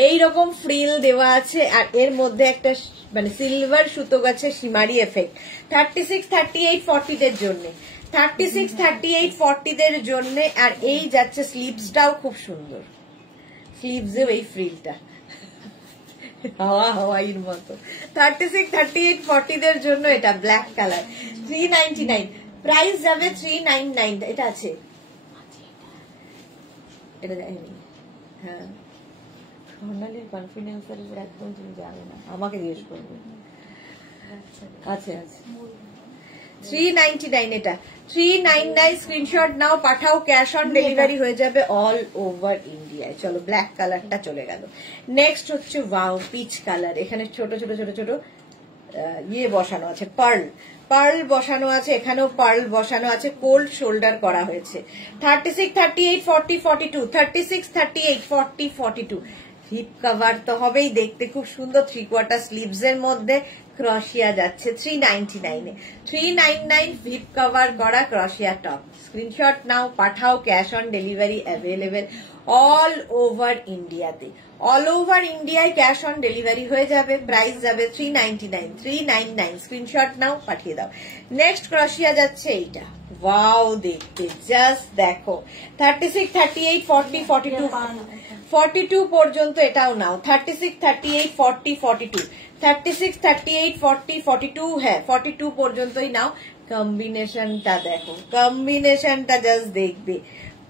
এইরকম ফ্রিল দেওয়া আছে আর এর মধ্যে একটা মানে সিলভার সুতো গাছে সিমারি এফেক্ট 36, 38, 40 দের জন্য 36, 38, 40 দের জন্য আর এই যাচ্ছে স্লিভসটাও খুব সুন্দর স্লিভসেও এই ফ্রিলটা হাওয়াইয়ের মতো 36, 38, 40 দের জন্য এটা ব্ল্যাক কালার 399 প্রাইস যাবে 399 এটা আছে এটা যায়নি হ্যাঁ স্বর্ণালীর কনফিডেন্সের একদম তুমি যাবে না আমাকে জিজ্ঞেস করবে আছে 399 এটা 399 স্ক্রিনশট নাও পাঠাও ক্যাশ অন ডেলিভারি হয়ে যাবে অল ওভার ইন্ডিয়ায় চলো ব্ল্যাক কালারটা চলে গেল নেক্সট হচ্ছে ওয়াও পিচ কালার এখানে ছোট ছোট ছোট ছোট ইয়ে বসানো আছে পার্ল বসানো আছে এখানেও পার্ল বসানো আছে কোল্ড শোল্ডার করা হয়েছে 36, 38, 40, 42 36, 38, 40, 42 হিপ কভার তো হবেই দেখতে খুব সুন্দর 3/4 স্লিভস এর মধ্যে ক্রসিয়া যাচ্ছে 399 এ 399 হিপ কভার করা ক্রসিয়া টপ স্ক্রিনশট নাও পাঠাও cash on delivery available all over ইন্ডিয়াতে অল ওভার ইন্ডিয়ায় ক্যাশ অন ডেলিভারি হয়ে যাবে প্রাইস যাবে 399 স্ক্রিনশট নাও পাঠিয়ে দাও নেক্সট ক্রসিয়া যাচ্ছে এইটা ওয়াও দেখতে জাস্ট দেখো 36, 38, 40, 42 পর্যন্ত এটাও নাও 36, 38, 40, 42 36, 38, 40, 42 হ্যাঁ 42 পর্যন্তই নাও কম্বিনেশনটা দেখো কম্বিনেশনটা জাস্ট দেখবে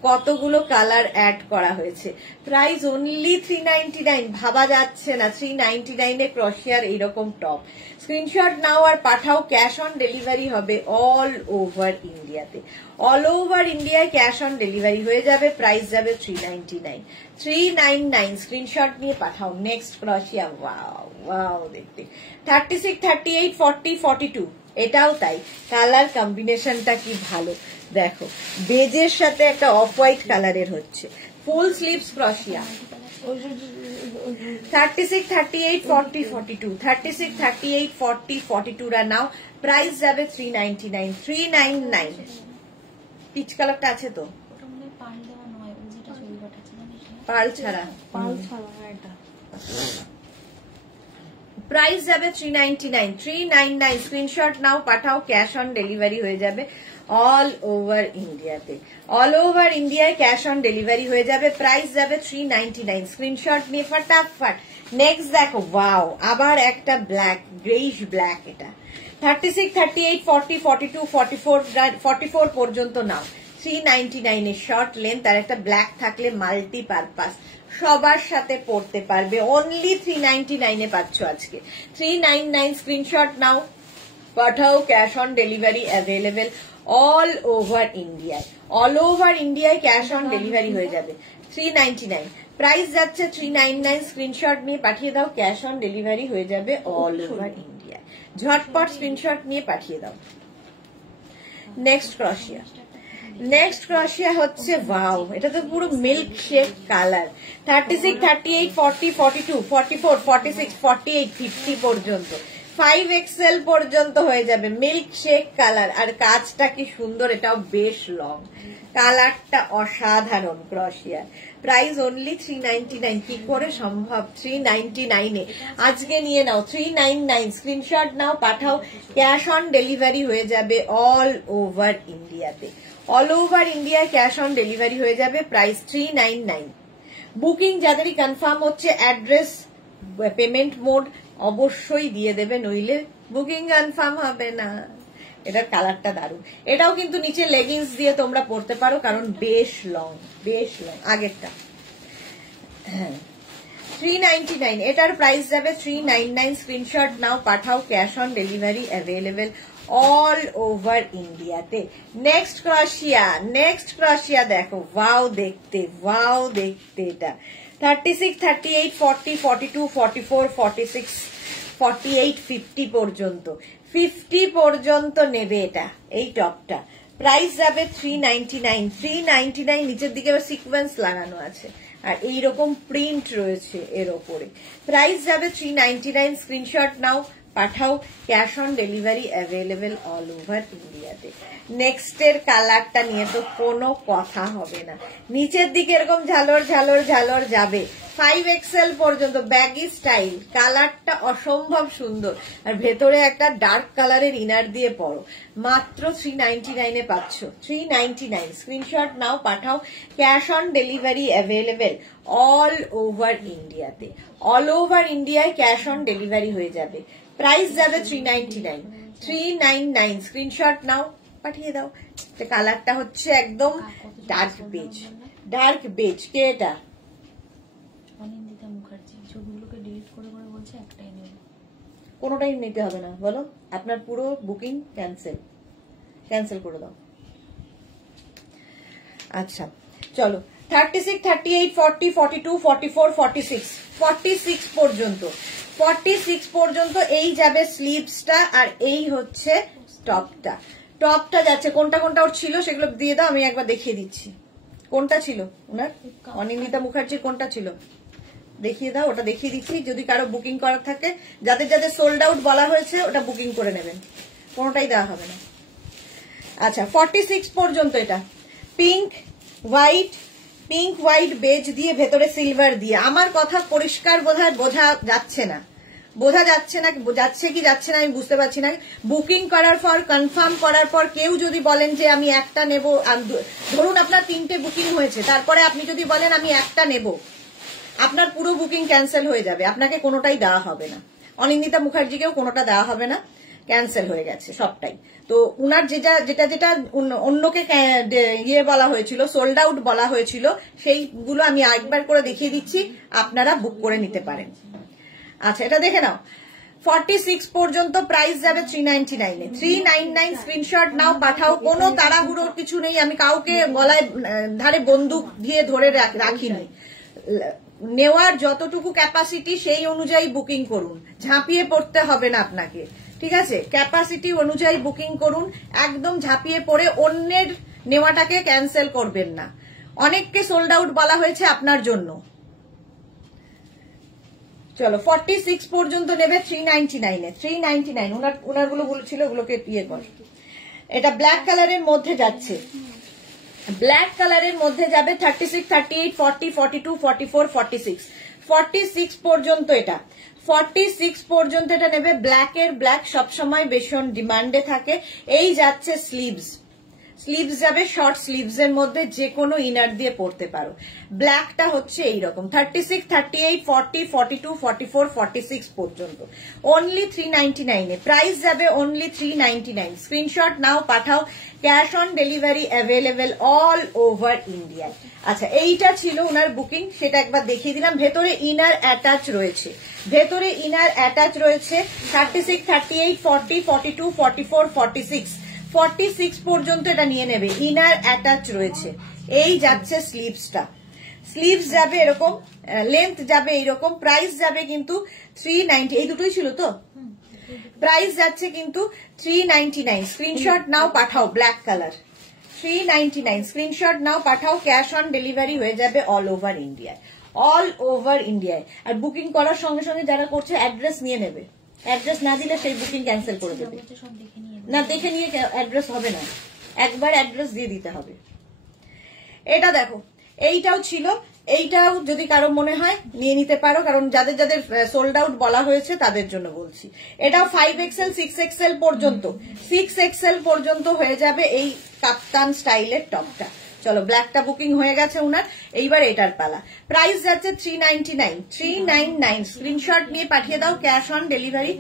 কতগুলো কালার অ্যাড করা হয়েছে প্রাইস অনলি 399 ভাবা যাচ্ছে না 399 এ ক্রসিয়ার এইরকম টপ স্ক্রিনশট নাও আর পাঠাও ক্যাশ অন ডেলিভারি হবে অল ওভার ইন্ডিয়াতে অল ওভার ইন্ডিয়ায় ক্যাশ অন ডেলিভারি হয়ে যাবে প্রাইস যাবে 399 স্ক্রিনশট নিয়ে পাঠাও নেক্সট ক্রসিয়া ওয়াও দেখতে 36, 38, 40, 42 এটাও তাই কালার কম্বিনেশনটা কি ভালো দেখো বেজের সাথে একটা অফ হোয়াইট কালারের হচ্ছে ফুল স্লিভস ক্রসিয়া 36, 38, 40, 42 36, 38, 40, 42 রা নাও প্রাইস যাবে 399 পিচ কালারটা আছে তো পার্ল ছাড়া এটা প্রাইস যাবে 399 স্ক্রিনশট নাও পাঠাও ক্যাশ অন ডেলিভারি হয়ে যাবে অল ওভার ইন্ডিয়াতে অল ওভার ইন্ডিয়ায় ক্যাশ অন ডেলিভারি হয়ে যাবে প্রাইস যাবে 399 স্ক্রিনশট নিয়ে ফটাফট নেক্সট দেখো ওয়াও আবার একটা ব্ল্যাক গ্রেইশ ব্ল্যাক এটা 36, 38, 40, 42, 44 পর্যন্ত নাও 399 এর শর্ট লেন্থ, আর একটা ব্ল্যাক থাকলে মাল্টি পারপাস, সবার সাথে পড়তে পারবে। অনলি 399 এ পাচ্ছ আজকে। 399 স্ক্রিনশট নাও, পাঠাও, cash on delivery available all over ইন্ডিয়ায়। অল ওভার ইন্ডিয়ায় ক্যাশ অন ডেলিভারি হয়ে যাবে। 399 প্রাইস যাচ্ছে 399, স্ক্রিনশট নিয়ে পাঠিয়ে দাও, ক্যাশ অন ডেলিভারি হয়ে যাবে অল ওভার ইন্ডিয়ায়। ঝটপট স্ক্রিনশট নিয়ে পাঠিয়ে দাও। নেক্সট ক্রশিয়া, নেক্সট ক্রশিয়া হচ্ছে ওয়াও, এটা তো পুরো মিল্ক শেক কালার। 36, 38, 40, 42, 44, 46, 48, 50 পর্যন্ত, 5XL পর্যন্ত হয়ে যাবে। মিল্ক শেক কালার, আর কাজটা কি সুন্দর, এটাও বেশ লং, কালারটা অসাধারণ ক্রশিয়া। Price only 399। কি করে সম্ভব 399 এ? আজকে নিয়ে নাও 399, স্ক্রিনশট নাও, পাঠাও, ক্যাশ অন ডেলিভারি হয়ে যাবে অল ওভার ইন্ডিয়াতে। অল ওভার ইন্ডিয়ায় ক্যাশ অন ডেলিভারি হয়ে যাবে। প্রাইস 399। বুকিং যাদেরই কনফার্ম হচ্ছে, অ্যাড্রেস, পেমেন্ট মোড অবশ্যই দিয়ে দেবে, নইলে বুকিং কনফার্ম হবে না। এটার কালারটা দারুণ। এটাও কিন্তু নিচে লেগিংস দিয়ে তোমরা পরতে পারো, কারণ বেশ লং, বেশ লং আগেরটা। 399, এটার প্রাইস যাবে 399, স্ক্রিনশট নাও, পাঠাও, cash on delivery available all over ইন্ডিয়াতে। নেক্সট ক্রশিয়া, নেক্সট ক্রশিয়া দেখো, ওয়াও দেখতে, ওয়াও দেখতে। এটা 36, 38, 40, 42, 44, 46, 48, 50 পর্যন্ত, 50 পর্যন্ত নেবে এটা, এই টপটা। প্রাইস যাবে 399। 399, নিচের দিকে সিকোয়েন্স লাগানো আছে, আর এইরকম প্রিন্ট রয়েছে এর ওপরে। প্রাইস যাবে 399, স্ক্রিনশট নাও, পাঠাও, cash on delivery available all over ইন্ডিয়াতে। নেক্সটের কালারটা নিয়ে তো কোনো কথা হবে না, নিচের দিকে এরকম ঝালর ঝালর ঝালর যাবে, 5XL পর্যন্ত, ব্যাগি স্টাইল, কালারটা অসম্ভব সুন্দর, আর ভেতরে একটা ডার্ক কালারের ইনার দিয়ে পরো। মাত্র 399 এ পাচ্ছ। 399, স্ক্রিনশট নাও, পাঠাও, cash on delivery available all over ইন্ডিয়াতে। অল ওভার ইন্ডিয়ায় ক্যাশ অন ডেলিভারি হয়ে যাবে। প্রাইস যাবে 399। 399, স্ক্রিনশট নাও, পাঠিয়ে দাও। কালারটা হচ্ছে একদম ডার্ক বেজ, ডার্ক বেজ। কে এটা? অনিন্দিতা মুখার্জি। ছবিগুলোকে ডিলিট করে করে বলছে একটাই নেব। কোনোটাই নিতে হবে না, বলো আপনার পুরো বুকিং ক্যান্সেল, ক্যান্সেল করে দাও। আচ্ছা চলো, 36, 38, 40, 42, 44, 46, 46 পর্যন্ত, 46 পর্যন্ত এই যাবে স্লিভসটা, আর এই হচ্ছে টপটা। টপটা যাচ্ছে, কোনটা কোনটা ওর ছিল সেগুলো দিয়ে দাও, আমি একবার দেখিয়ে দিচ্ছি। কোনটা ছিল ওনার, অনিন্দিতা মুখার্জির কোনটা ছিল দেখিয়ে দাও, ওটা দেখিয়ে দিচ্ছি। যদি কারো বুকিং করার থাকে, যাদের যাদের সোল্ড আউট বলা হয়েছে, ওটা বুকিং করে নেবেন, কোনোটাই দেওয়া হবে না। আচ্ছা 46 পর্যন্ত এটা pink white, pink white beige দিয়ে, ভেতরে সিলভার দিয়ে। আমার কথা পরিষ্কার বোঝা যাচ্ছে না, বোঝা যাচ্ছে না, যাচ্ছে কি যাচ্ছে না আমি বুঝতে পারছি না। বুকিং করার পর, কনফার্ম করার পর কেউ যদি বলেন যে আমি একটা নেব, ধরুন আপনার 3টে বুকিং হয়েছে, তারপরে আপনি যদি বলেন আমি একটা নেব, আপনার পুরো বুকিং ক্যান্সেল হয়ে যাবে, আপনাকে কোনোটাই দেওয়া হবে না। অনিন্দিতা মুখার্জিকেও কোনোটা দেওয়া হবে না, ক্যান্সেল হয়ে গেছে সবটাই। তো উনার যেটা যেটা যেটা অন্যকে ইয়ে বলা হয়েছিল, সোল্ড আউট বলা হয়েছিল, সেইগুলো আমি আরেকবার করে দেখিয়ে দিচ্ছি, আপনারা বুক করে নিতে পারেন। আচ্ছা এটা দেখে নাও, 46 পর্যন্ত প্রাইস যাবে 399 এ। 399, স্ক্রিনশট নাও, পাঠাও, কোনো তাড়াহুড়োর কিছু নেই, আমি কাউকে গলায় ধারে বন্দুক দিয়ে ধরে রাখিনি। নেওয়ার যতটুকু ক্যাপাসিটি সেই অনুযায়ী বুকিং করুন, ঝাঁপিয়ে পড়তে হবে না আপনাকে, ঠিক আছে? ক্যাপাসিটি অনুযায়ী বুকিং করুন, একদম ঝাঁপিয়ে পড়ে অন্যের নেওয়াটাকে ক্যান্সেল করবেন না। অনেককে সোল্ড আউট বলা হয়েছে আপনার জন্য। চলো 46 পর্যন্ত নেবে 399 এ। 399 ওনারগুলো ছিল, ওগুলোকে ইয়ে কর। এটা ব্ল্যাক কালারের মধ্যে যাচ্ছে, ব্ল্যাক কালারের মধ্যে যাবে 36, 38, 40, 42, 44, 46, 46 পর্যন্ত। এটা 46 পর্যন্ত এটা নেবে। ব্ল্যাকের ব্ল্যাক সবসময় ভীষণ ডিমান্ডে থাকে। এই যাচ্ছে স্লিভস, স্লিভস যাবে শর্ট স্লিভস এর মধ্যে, যে কোনো ইনার দিয়ে পরতে পারো। ব্ল্যাকটা হচ্ছে এইরকম 36, 38, 40, 42, 44, 46 পর্যন্ত অনলি 399 এ। প্রাইস যাবে অনলি 399। স্ক্রিনশট নাও, পাঠাও। Cash on delivery available all over India. আচ্ছা, এইটা ছিল ওনার বুকিং, সেটা একবার দেখিয়ে দিলাম। ভেতরে ইনার অ্যাটাচ রয়েছে, ভেতরে ইনার অ্যাটাচ রয়েছে 36, 38, 40, 42, 44, 46, 46 পর্যন্ত এটা নিয়ে নেবে। ইনার অ্যাটাচ রয়েছে। এই যাচ্ছে স্লিভসটা, স্লিভস যাবে এরকম, লেন্থ যাবে এইরকম। প্রাইস যাবে কিন্তু 390। এই দুটোই ছিল তো? প্রাইস যাচ্ছে কিন্তু 399। স্ক্রিনশট নাও, পাঠাও। Black colour 399। স্ক্রিনশট নাও, পাঠাও। ক্যাশ অন ডেলিভারি হয়ে যাবে অল ওভার ইন্ডিয়ায়, অল ওভার ইন্ডিয়ায়। আর বুকিং করার সঙ্গে সঙ্গে যারা করছে অ্যাড্রেস নিয়ে নেবে, অ্যাড্রেস না দিলে সেই বুকিং ক্যান্সেল করে দেবে। না, দেখে নিয়ে অ্যাড্রেস হবে না, একবার অ্যাড্রেস দিয়ে দিতে হবে। এটা দেখো, এইটাও ছিল, এইটাও যদি কারো মনে হয় নিয়ে নিতে পারো, কারণ যাদের যাদের সোল্ড আউট বলা হয়েছে তাদের জন্য বলছি। এটাও 5XL 6XL পর্যন্ত, 6XL পর্যন্ত হয়ে যাবে এই কাপ্তান স্টাইলের টপটা। চলো, ব্ল্যাকটা বুকিং হয়ে গেছে উনার, এইবার এটার পালা। প্রাইস যাচ্ছে 399, 399। স্ক্রিনশট নিয়ে পাঠিয়ে দাও। Cash on delivery,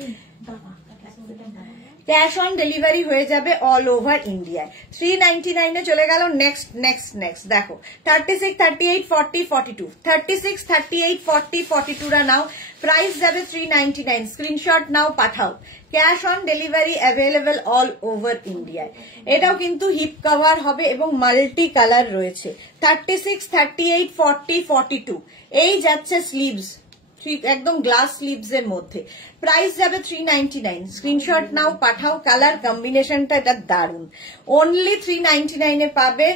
cash on delivery হয়ে যাবে অল ওভার ইন্ডিয়ায়। 399 এ চলে গেল। নেক্সট নেক্সট নেক্সট দেখো 36, 38, 40, 42, 36, 38, 40, 42 রা নাও। প্রাইস যাবে 399। স্ক্রিনশট নাও, পাঠাও। Cash on delivery available all over ইন্ডিয়ায়। এটাও কিন্তু হিপ কভার হবে এবং মাল্টি কালার রয়েছে। 36, 38, 40, 42 এই যাচ্ছে স্লিভস, একদম গ্লাস স্লিভস এর মধ্যে। প্রাইস যাবে 399। স্ক্রিনশট নাও, পাঠাও। কালার কম্বিনেশনটা এটা দারুন। অনলি 399 এ পাবে।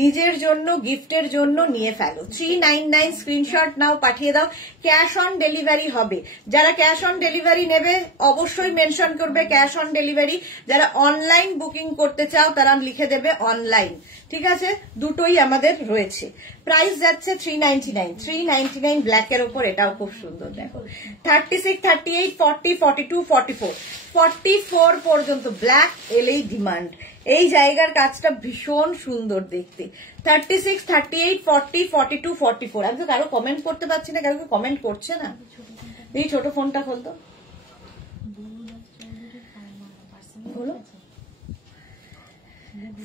নিজের জন্য, গিফটের জন্য নিয়ে ফেলো। 399। স্ক্রিনশট নাও, পাঠিয়ে দাও। ক্যাশ অন ডেলিভারি হবে। যারা ক্যাশ অন ডেলিভারি নেবে অবশ্যই মেনশন করবে ক্যাশ অন ডেলিভারি। যারা অনলাইন বুকিং করতে চাও তারা লিখে দেবে অনলাইন। ঠিক আছে, দুটোই আমাদের রয়েছে। প্রাইস যাচ্ছে 399, 399 ব্ল্যাকের ওপর। এটাও খুব সুন্দর দেখো। 36, 38, 40, 42, 44, 44 পর্যন্ত ব্ল্যাক এলেই ডিমান্ড। এই জায়গার কাজটা ভীষণ সুন্দর দেখতে। 36, 38, 40, 42, 44। আমি তো কারো কমেন্ট করতে পারছি না, কারো কমেন্ট করছে না। এই ছোট ফোনটা খোলতো, খোলো।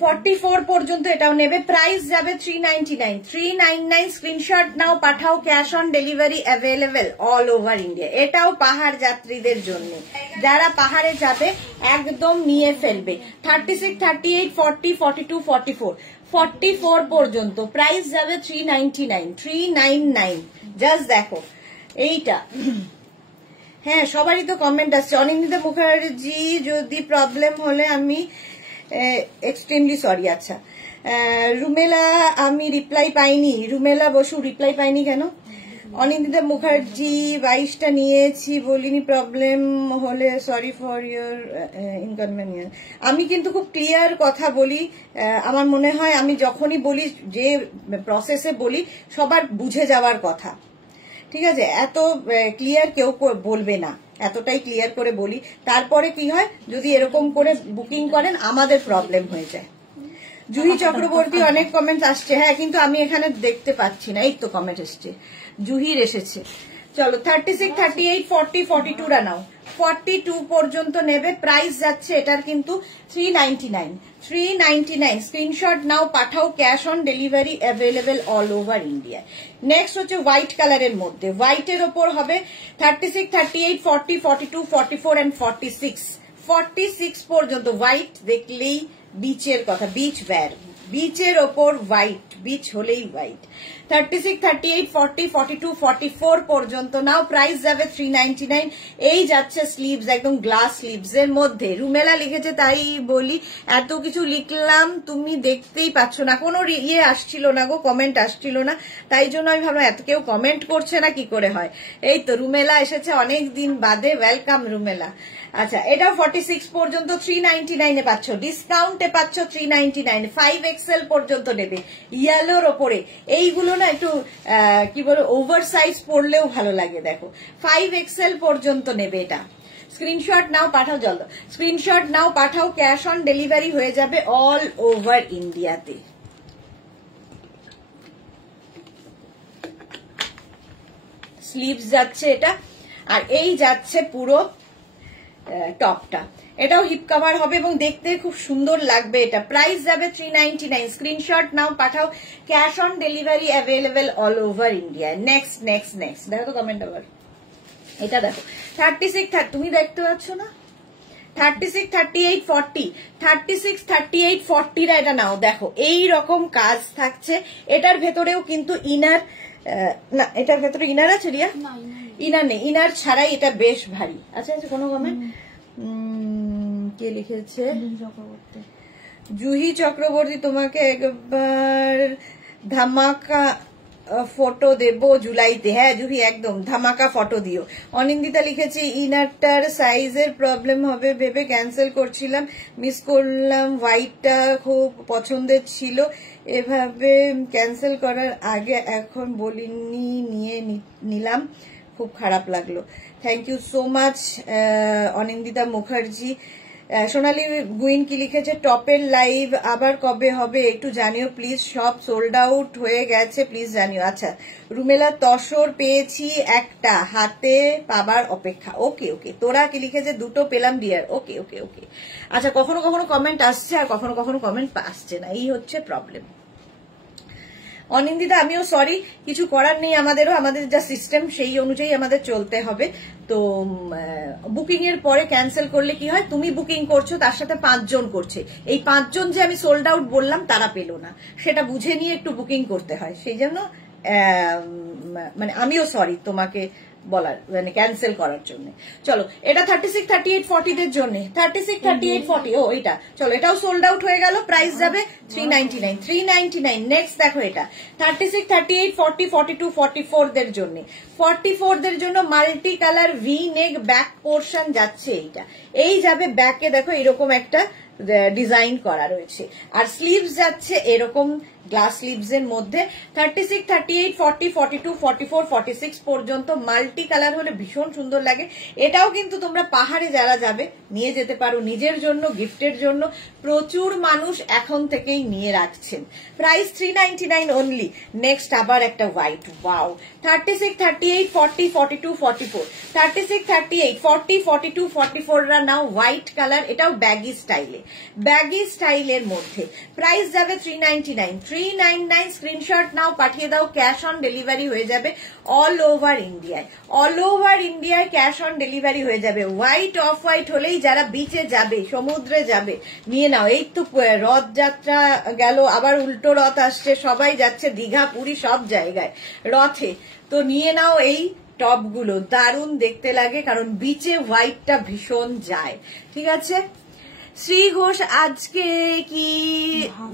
44 পর্যন্ত এটাও নেবে। প্রাইস যাবে 399, 399। স্ক্রিনশট নাও, পাঠাও। Cash on delivery available all over India. এটাও পাহাড় যাত্রীদের জন্য, যারা পাহাড়ে যাবে একদম নিয়ে ফেলবে। 36, 38, 40, 42, 44, 44 পর্যন্ত। প্রাইস যাবে 399, 399। জাস্ট দেখো এইটা। হ্যাঁ, সবারই তো কমেন্ট আসছে। অনিন্দিতা মুখার্জি, যদি প্রবলেম হলে আমি এক্সট্রিমলি সরি। আচ্ছা, রুমেলা, আমি রিপ্লাই পাইনি। রুমেলা বসু, রিপ্লাই পাইনি কেন? অনিন্দিতা মুখার্জি, 22টা নিয়েছি, বলিনি প্রবলেম হলে সরি ফর ইউর ইনকনভেনিয়েন্স। আমি কিন্তু খুব ক্লিয়ার কথা বলি। আমার মনে হয় আমি যখনই বলি, যে প্রসেসে বলি, সবার বুঝে যাওয়ার কথা। ঠিক আছে, এত ক্লিয়ার কেউ বলবে না, এতটাই ক্লিয়ার করে বলি। তারপরে কি হয়, যদি এরকম করে বুকিং করেন আমাদের প্রবলেম হয়ে যায়। জুহি চক্রবর্তী, অনেক কমেন্ট আসছে। হ্যাঁ, কিন্তু আমি এখানে দেখতে পাচ্ছি না। এই তো কমেন্ট এসছে, জুহির এসেছে। চলো 36, 38, 40, 42 রা নাও। 42 পর্যন্ত নেবে। প্রাইস যাচ্ছে এটার কিন্তু 399, 399। স্ক্রিনশট নাও, পাঠাও। Cash on delivery available all over India. Next হচ্ছে হোয়াইট কালারের মধ্যে, হোয়াইটের ওপর হবে 36, 38, 40, 42, 44 and 46, 46 পর্যন্ত। হোয়াইট দেখলেই বিচের কথা, বিচ ওয়্যার, বিচের ওপর হোয়াইট, বিচ হলেই হোয়াইট। 36, 38, 40, 42, 44 পর্যন্ত নাও। প্রাইস যাবে 399। এই যাচ্ছে স্লিভস, একদম গ্লাস স্লিভস এর মধ্যে। রুমেলা লিখেছে, তাই বলি এত কিছু লিখলাম তুমি দেখতেই পাচ্ছ না। কোনো ইয়ে আসছিল না গো, কমেন্ট আসছিল না, তাই জন্য আমি ভাবলাম এত কেউ কমেন্ট করছে না, কি করে হয়। এই তো রুমেলা এসেছে অনেক দিন বাদে, ওয়েলকাম রুমেলা। আচ্ছা, এটাও 46 পর্যন্ত 399 এ পাচ্ছ, ডিসকাউন্টে পাচ্ছ 399। 5XL পর্যন্ত নেবে, ইয়েলোর ওপরে। এইগুলো না একটু কি বলো, ওভার সাইজ পরলেও ভালো লাগে। দেখো 5XL পর্যন্ত নেবে এটা। স্ক্রিনশট নাও, পাঠাও জলদি, স্ক্রিনশট নাও, পাঠাও, ক্যাশ অন ডেলিভারি হয়ে যাবে অল ওভার ইন্ডিয়াতে। স্লিভস যাচ্ছে এটা, আর এই যাচ্ছে পুরো টপটা। এটাও হিপ কভার হবে এবং দেখতে খুব সুন্দর লাগবে। এটা প্রাইস যাবে 399। স্ক্রিনশট নাও, পাঠাও, cash on delivery available all over India. Next next next দেখো তো কমেন্ট আবার, এটা দেখো 36, তুমি দেখতে পাচ্ছ না, 36, 38, 40, 36, 38, 40 এটা নাও। দেখো এই রকম কাজ থাকছে। এটার ভেতরেও কিন্তু ইনার, না এটার ভেতরে ইনার আছে রিয়া? ইনার নেই, ইনার ছাড়াই এটা বেশ ভারী। আচ্ছা আচ্ছা, কোনো কমেন্ট? কে লিখেছে? জুহি চক্রবর্তী, তোমাকে একবার ধামাকা ফটো দেব জুলাইতে। হ্যাঁ জুহি, একদম ধামাকা ফটো দিও। অনিন্দিতা লিখেছে ইনারটার সাইজের প্রবলেম হবে ভেবে ক্যান্সেল করছিলাম, মিস করলাম, হোয়াইটটা খুব পছন্দের ছিল, এভাবে ক্যান্সেল করার আগে এখন বলিনি, নিয়ে নিলাম, খুব খারাপ লাগলো। Thank you so much Anindita Mukherjee. Sonali Guin কি লিখেছে, টপের লাইভ আবার কবে হবে একটু জানিও প্লিজ, সব সোল্ড আউট হয়ে গেছে, প্লিজ জানিও। আচ্ছা রুমেলা, তসর পেয়েছি একটা, হাতে পাবার অপেক্ষা। ওকে ওকে, তোরা কি লিখেছে, দুটো পেলাম ডিয়ার। ওকে ওকে ওকে। আচ্ছা কখনো কখনো কমেন্ট আসছে আর কখনো কখনো কমেন্ট আসছে না, এই হচ্ছে প্রবলেম। অনিন্দিতা আমিও সরি, কিছু করার নেই, আমাদেরও আমাদের যা সিস্টেম সেই অনুযায়ী আমাদের চলতে হবে। তো বুকিং এর পরে ক্যান্সেল করলে কি হয়, তুমি বুকিং করছো তার সাথে 5 জন করছে, এই 5 জন যে আমি সোল্ড আউট বললাম তারা পেলো না, সেটা বুঝে নিয়ে একটু বুকিং করতে হয়। সেই জন্য মানে আমিও সরি তোমাকে বলার, মানে ক্যান্সেল করার জন্য। চলো এটা 36, 38, 40 দের জন্য, 36, 38, 40। ও এটা চলো, এটাও সোল্ড আউট হয়ে গেল, প্রাইস যাবে 399, 399। নেক্সট দেখো এটা 36, 38, 40, 42, 44 দের জন্য। 44 দের জন্য মাল্টি কালার ভি নেক ব্যাক পোর্শন যাচ্ছে, এইটা এই যাবে ব্যাকে, দেখো এরকম একটা ডিজাইন করা রয়েছে, আর স্লিভস যাচ্ছে এরকম গ্লাস স্লিভস এর মধ্যে। 36, 38, 40, 42, 44, 46 পর্যন্ত মাল্টি কালার হলে ভীষণ সুন্দর লাগে। এটাও কিন্তু তোমরা পাহাড়ে যারা যাবে নিয়ে যেতে পারো নিজের জন্য, গিফটের জন্য। প্রচুর মানুষ এখন থেকেই নিয়ে রাখছেন। Price 399 only. নেক্সট আবার একটা হোয়াইট, ওয়াও। 36, 38, 40, 42, 44, 36, 38, 40, 42, 44 রা নাও হোয়াইট কালার। এটাও ব্যাগি স্টাইলে, ব্যাগি স্টাইলের মধ্যে। প্রাইস যাবে 399, 399। স্ক্রিনশট নাও, পাঠিয়ে দাও, ক্যাশ অন ডেলিভারি হয়ে যাবে অল ওভার ইন্ডিয়ায়, অল ওভার ইন্ডিয়ায় ক্যাশ অন ডেলিভারি হয়ে যাবে। হোয়াইট অফ হোয়াইট হলেই যারা বিচে যাবে, সমুদ্রে যাবে নিয়ে নাও। এই তো রথযাত্রা গেল, আবার উল্টো রথ আসছে, সবাই যাচ্ছে দীঘা, পুরী, সব জায়গায় রথে, তো নিয়ে নাও এই টপগুলো, দারুণ দেখতে লাগে, কারণ বিচে হোয়াইটটা ভীষণ যায়। ঠিক আছে। শ্রী ঘোষ, আজকে কি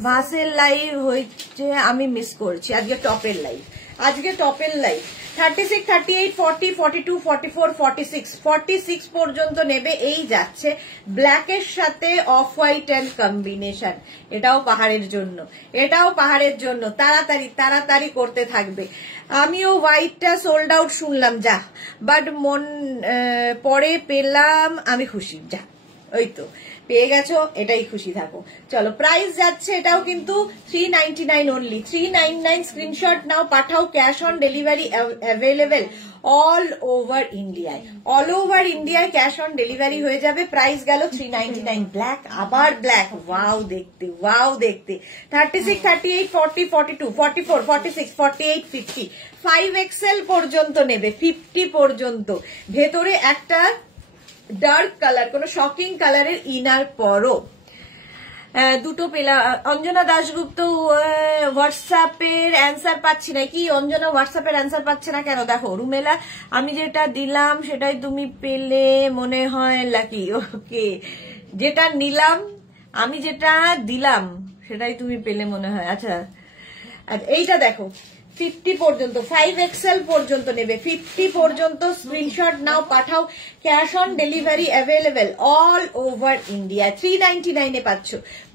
ভাসের লাইভ হয়েছে? আমি মিস করছি, আজকে টপের লাইভ, আজকে টপের লাইভ। 36, 38, 40, 42, 44, 46, 46 পর্যন্ত নেবে। এই যাচ্ছে ব্ল্যাকের সাথে অফ হোয়াইট এন্ড কম্বিনেশন। এটাও পাহাড়ের জন্য, এটাও পাহাড়ের জন্য। তাড়াতাড়ি তাড়াতাড়ি করতে থাকবে। আমিও হোয়াইটটা সোল্ড আউট শুনলাম, যা, বাট মন পরে পেলাম, আমি খুশি, যা, ওই তো পেয়ে গেছো, এটাই খুশি থাকো। চলো প্রাইস যাচ্ছে এটাও কিন্তু 399 অনলি, 399। স্ক্রিনশট নাও, পাঠাও, cash on delivery available all over ইন্ডিয়ায়, অল ওভার ইন্ডিয়ায় ক্যাশ অন ডেলিভারি হয়ে যাবে। প্রাইস গেল 399। ব্ল্যাক, আবার ব্ল্যাক, ওয়াও দেখতে, ওয়াও দেখতে। 36, 38, 40, 42, 44, 46, 48, 50, 5XL পর্যন্ত নেবে, 50 পর্যন্ত। ভেতরে একটা ডার্ক কালার, কোন শকিং কালারের ইনার পরো। দুটো পেলা। অঞ্জনা দাশগুপ্ত, হোয়াটসঅ্যাপের অ্যান্সার পাচ্ছি না। কি অঞ্জনা, হোয়াটসঅ্যাপের অ্যান্সার পাচ্ছে না কেন? দেখো রুমেলা, আমি যেটা দিলাম সেটাই তুমি পেলে মনে হয়, লাকি। ওকে, যেটা নিলাম, আমি যেটা দিলাম সেটাই তুমি পেলে মনে হয়। আচ্ছা এইটা দেখো 50 পর্যন্ত 5XL পর্যন্ত নেবে, 50 পর্যন্ত স্ক্রিনশট নাও, পাঠাও, cash on delivery available all over India. 399 এ পাচ্ছ,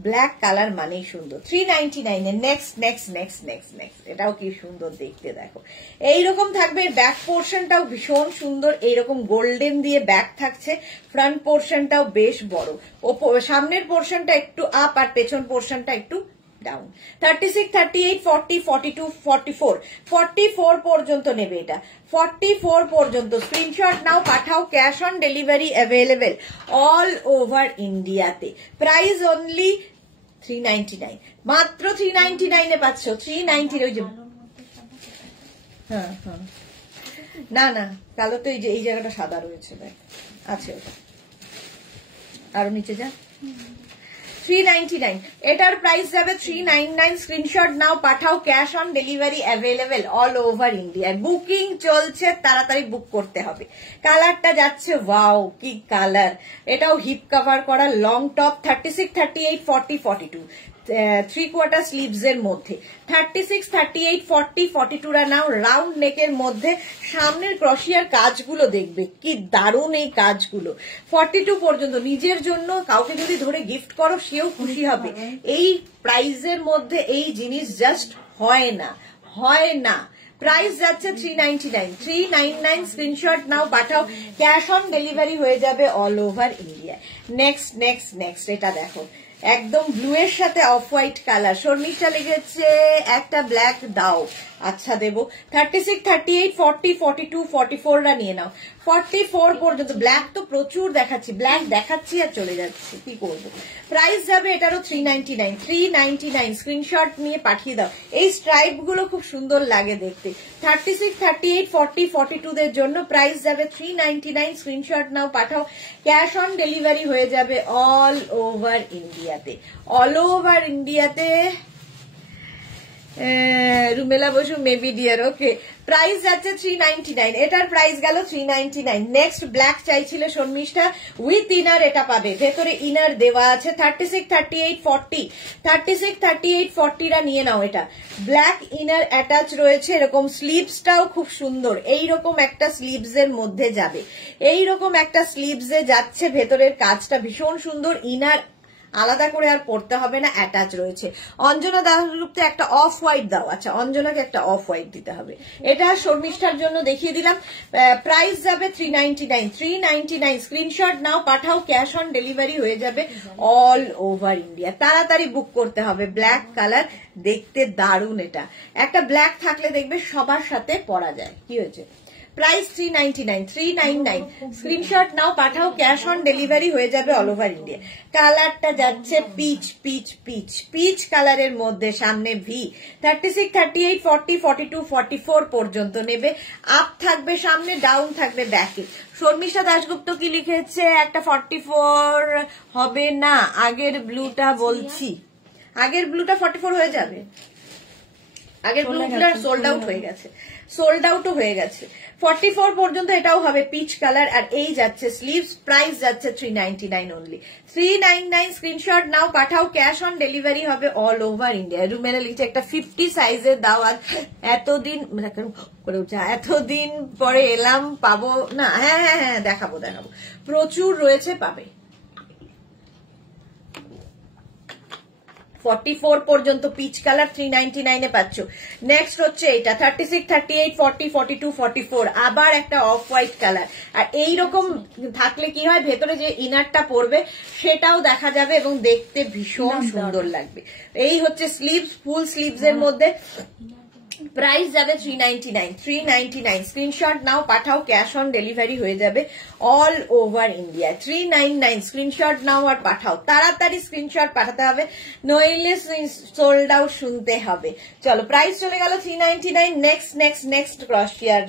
ব্ল্যাক কালার মানেই সুন্দর। 399 এ next next next next next, এটাও কি সুন্দর দেখতে, দেখো এইরকম থাকবে। ব্যাক পোর্শনটাও ভীষণ সুন্দর, এইরকম গোল্ডেন দিয়ে ব্যাক থাকছে, ফ্রন্ট পোর্শনটাও বেশ বড়, সামনের পোর্শনটা একটু আপ আর পেছন পোর্শনটা একটু ডাউন। 36, 38, 40, 42, 44, 44 পর্যন্ত নেবে এটা, 44 পর্যন্ত স্ক্রিনশট নাও, পাঠাও, cash on delivery available all over ইন্ডিয়াতে। প্রাইস অনলি 399, মাত্র 399 এ পাচ্ছ। 390 ওই যে, হ্যাঁ হ্যাঁ, না না কালো তো এই জায়গাটা সাদা রয়েছে, দেখ আছে ওটা, আরো নিচে যা। 399, এটার প্রাইস যাবে 399। স্ক্রিনশট নাও, পাঠাও, cash on delivery available all over India. Booking চলছে, তাড়াতাড়ি বুক করতে হবে। কালারটা যাচ্ছে, ওয়াও কি কালার, এটাও হিপ কভার করা লং টপ, 36, 38, 40, 42, 3/4 স্লিভস এর মধ্যে। 36, 38, 40, 42 রা নাও, রাউন্ড নেকের মধ্যে। সামনের ক্রশিয়ার কাজগুলো দেখবে কি দারুণ এই কাজগুলো। 42 পর্যন্ত নিজের জন্য কাউকে যদি ধরে গিফট করো সেও খুশি হবে। এই প্রাইসের মধ্যে এই জিনিস জাস্ট হয় না, হয় না। প্রাইস যাচ্ছে 399, 399। স্ক্রিনশট নাও, পাঠাও, ক্যাশ অন ডেলিভারি হয়ে যাবে all over India. Next next next, এটা দেখো একদম ব্লু এর সাথে অফ হোয়াইট কালার। শর্মিষ্ঠা লিখেছে একটা ব্ল্যাক দাও, আচ্ছা দেবো। 36, 38, 40, 42, 44 রা নিয়ে নাও। 44 পর্যন্ত ব্ল্যাক তো প্রচুর দেখাচ্ছি, ব্ল্যাক দেখাচ্ছি আর চলে যাচ্ছি, কি করবো। প্রাইস যাবে এটারও 399, 399। স্ক্রিনশট নিয়ে পাঠিয়ে দাও। এই স্ট্রাইপ গুলো খুব সুন্দর লাগে দেখতে। 36, 38, 40, 42 দের জন্য প্রাইস যাবে 399। স্ক্রিনশট নাও, পাঠাও, ক্যাশ অন ডেলিভারি হয়ে যাবে অল ওভার ইন্ডিয়াতে, অল ওভার ইন্ডিয়াতে। রুমেলা বসু মেবি ডিয়ার, ওকে। প্রাইস যাচ্ছে 399, এটার প্রাইস গেল 399। নেক্সট ব্ল্যাক চাইছিল শর্মিষ্ঠা, উইথ ইনার এটা পাবে, ভেতরে ইনার দেওয়া আছে। 36, 38, 40, 36, 38, 40 রা নিয়ে নাও। এটা ব্ল্যাক ইনার অ্যাটাচ রয়েছে, এরকম স্লিভসটাও খুব সুন্দর, এইরকম একটা স্লিভস এর মধ্যে যাবে, এইরকম একটা স্লিভস এ যাচ্ছে, ভেতরের কাজটা ভীষণ সুন্দর। ইনার আলাদা করে আর পড়তে হবে না, অ্যাটাচ রয়েছে। অঞ্জনা দাসগুপ্তে একটা অফ হোয়াইট দাও, আচ্ছা অঞ্জনাকে একটা অফ হোয়াইট দিতে হবে। এটা শর্মিষ্ঠার জন্য দেখিয়ে দিলাম। প্রাইস যাবে 399, 399। স্ক্রিনশট নাও, পাঠাও, ক্যাশ অন ডেলিভারি হয়ে যাবে অল ওভার ইন্ডিয়া। তাড়াতাড়ি বুক করতে হবে। ব্ল্যাক কালার দেখতে দারুণ, এটা একটা ব্ল্যাক থাকলে দেখবে সবার সাথে পরা যায়। কি হয়েছে, প্রাইস 399, 399। স্ক্রিনশট নাও, পাঠাও, ক্যাশ অন ডেলিভারি হয়ে যাবে অল ওভার ইন্ডিয়া। কালারটা যাচ্ছে পিচ পিচ পিচ পিচ কালারের মধ্যে, সামনে ভি। 36, 38, 40, 42, 44 পর্যন্ত নেবে। আপ থাকবে সামনে, ডাউন থাকবে ব্যাকে। শর্মিষ্ঠা দাশগুপ্ত কি লিখেছে, একটা 44 হবে না, আগের ব্লুটা বলছি, আগের ব্লুটা 44 হয়ে যাবে। আগের ব্লুগুলো সোল্ড আউট হয়ে গেছে, সোল্ড আউটও হয়ে গেছে। 44 পর্যন্ত এটাও হবে পিচ কালার। আর এই যাচ্ছে স্লিভস, প্রাইস যাচ্ছে 399 অনলি, 399। স্ক্রিনশট নাও, পাঠাও, ক্যাশ অন ডেলিভারি হবে অল ওভার ইন্ডিয়া। রুমেলা লিখছে একটা 50 সাইজের দাও, আর এতদিন করে উঠছে, এতদিন পরে এলাম, পাবো না? হ্যাঁ হ্যাঁ হ্যাঁ, দেখাবো দেখাবো, প্রচুর রয়েছে, পাবে। 44 পর্যন্ত পিচ কালার 399 এ পাচ্ছ। নেক্সট হচ্ছে এটা 36, 38, 40, 42, 44, আবার একটা অফ হোয়াইট কালার। আর এইরকম থাকলে কি হয়, ভেতরে যে ইনারটা পড়বে সেটাও দেখা যাবে এবং দেখতে ভীষণ সুন্দর লাগবে। এই হচ্ছে স্লিভস, ফুল স্লিভস এর মধ্যে। প্রাইস যাবে 399, 399। স্ক্রিনশট নাও, পাঠাও, ক্যাশ অন ডেলিভারি হয়ে যাবে অল ওভার ইন্ডিয়া। 399। স্ক্রিনশট নাও আর পাঠাও, তাড়াতাড়ি স্ক্রিনশট পাঠাতে হবে, নইলে সোল্ড আউট শুনতে হবে। চলো, প্রাইস চলে গেল 399। নেক্সট নেক্সট নেক্সট ক্রশিয়ার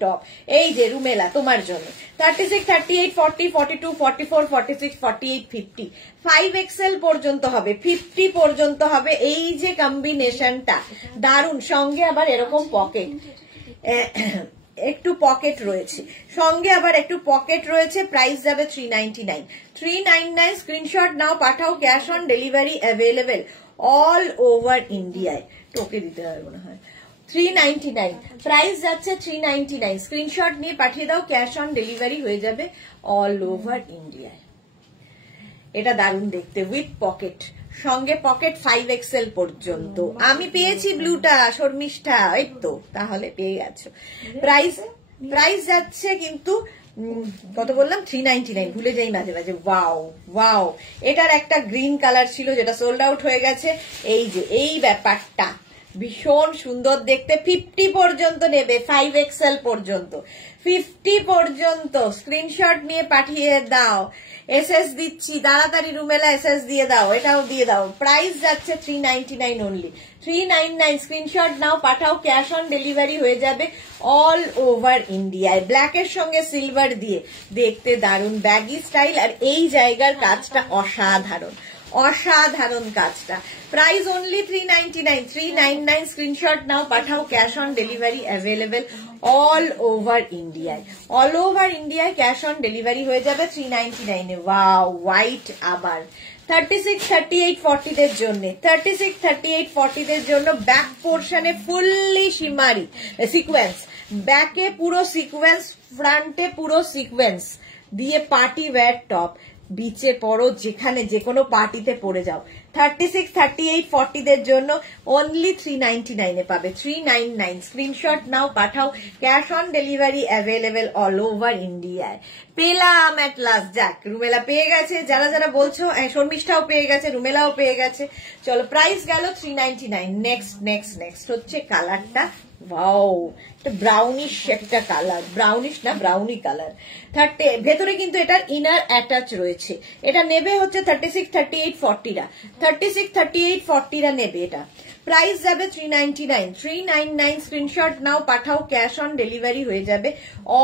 টপ, এই যে রুমেলা তোমার জন্য। 36, 38, 40, 42, 44, 46, 48, 50, 5XL পর্যন্ত হবে, 50 পর্যন্ত হবে। এই যে কম্বিনেশনটা দারুণ, সঙ্গে আবার এরকম পকেট, একটু পকেট রয়েছে, সঙ্গে আবার একটু পকেট রয়েছে। প্রাইস যাবে 399, 399। স্ক্রিনশট নাও, পাঠাও, cash on delivery available all over ইন্ডিয়ায়। টোকে দিতে হবে মনে হয়, 399 প্রাইস যাচ্ছে 399 স্ক্রিনশট নিয়ে পাঠিয়ে দাও, ক্যাশ অন ডেলিভারি হয়ে যাবে অল ওভার ইন্ডিয়ায়। এটা দারুণ দেখতে, উইথ পকেট, সঙ্গে পকেট 5XL পর্যন্ত। আমি পেয়েছি ব্লুটা, শর্মিষ্ঠা, এই তো তাহলে পেয়ে গেছো। প্রাইস যাচ্ছে কিন্তু কত বললাম, 399, ভুলে যাই মাঝে মাঝে। ওয়াও ওয়াও, এটার একটা গ্রিন কালার ছিল যেটা সোল্ড আউট হয়ে গেছে। এই যে এই ব্যাপারটা ভীষণ সুন্দর দেখতে। 50 পর্যন্ত নেবে, 5XL পর্যন্ত, 50 পর্যন্ত। স্ক্রিনশট নিয়ে পাঠিয়ে দাও, এসএস দিচ্ছি তাড়াতাড়ি, রুমেলা এসএস দিয়ে দাও, এটাও দিয়ে দাও। প্রাইস যাচ্ছে 399 অনলি, 399। স্ক্রিনশট নাও, পাঠাও, ক্যাশ অন ডেলিভারি হয়ে যাবে অল ওভার ইন্ডিয়ায়। ব্ল্যাকের সঙ্গে সিলভার দিয়ে দেখতে দারুণ, ব্যাগি স্টাইল। আর এই জায়গার কাজটা অসাধারণ, অসাধারণ কাজটা। Price only 399, 399। স্ক্রিনশট নাও, পাঠাও, cash on delivery available all over ইন্ডিয়ায়। অল ওভার ইন্ডিয়ায় ক্যাশ অন ডেলিভারি হয়ে যাবে 399 এ। ওয়াও, হোয়াইট আবার 36, 38, 40 দের জন্য, 36, 38, 40 দের জন্য ব্যাক পোর্শনে ফুললি শিমারি সিকোয়েন্স, ব্যাকে পুরো সিকোয়েন্স, ফ্রন্টে পুরো সিকোয়েন্স দিয়ে পার্টি ওয়্যার টপ। বিচে পড়ো, যেখানে যে কোনো পার্টিতে পরে যাও। 36, 38, 40 দের জন্য অনলি 399 এ পাবে, 399। স্ক্রিনশট নাও, পাঠাও, cash on delivery available all over ইন্ডিয়ায়। পেলাম এট লাস্ট, যাক রুমেলা পেয়ে গেছে, যারা যারা বলছো, শর্মিষ্ঠাও পেয়ে গেছে, রুমেলাও পেয়ে গেছে। চলো, প্রাইস গেল 399। নেক্সট হচ্ছে কালারটা। ওয়াও, ব্রাউনিশ একটা কালার, ব্রাউনিশ না ব্রাউনি কালার। ভেতরে কিন্তু এটার ইনার অ্যাটাচ রয়েছে। এটা নেবে হচ্ছে 36, 38, 40 রা, 36, 38, 40 রা নেবে এটা। প্রাইস যাবে 399, 399। স্ক্রিনশট নাও, পাঠাও, ক্যাশ অন ডেলিভারি হয়ে যাবে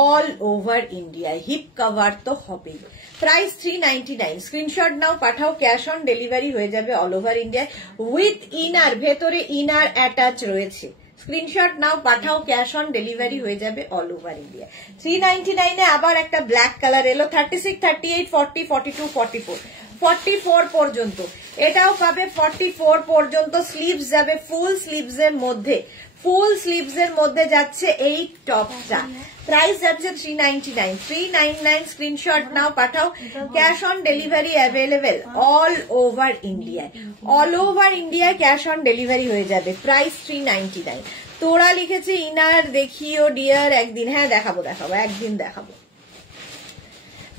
অল ওভার ইন্ডিয়ায়। হিপ কভার তো হবেই। প্রাইস 399। স্ক্রিনশট নাও, পাঠাও, ক্যাশ অন ডেলিভারি হয়ে যাবে অল ওভার ইন্ডিয়ায় উইথ ইনার, ভেতরে ইনার অ্যাটাচ রয়েছে। স্ক্রিনশট নাও, পাঠাও, ক্যাশ অন ডেলিভারি হয়ে যাবে অল ওভার ইন্ডিয়া। 399 এ আবার একটা ব্ল্যাক কালার এলো, 36, 38, 40, 42, 44, 44 পর্যন্ত। এটাও পাবে 44 পর্যন্ত। স্লিভস যাবে ফুল স্লিভস এর মধ্যে, ফুল স্লিভস এর মধ্যে যাচ্ছে এই টপটা। প্রাইস যাচ্ছে 399, 399। স্ক্রিনশট নাও, পাঠাও, cash on delivery available all over ইন্ডিয়ায়। অল ওভার ইন্ডিয়ায় ক্যাশ অন ডেলিভারি হয়ে যাবে। প্রাইস 399। তোরা লিখেছে ইনার দেখিও ডিয়ার একদিন। হ্যাঁ দেখাবো, একদিন দেখাবো।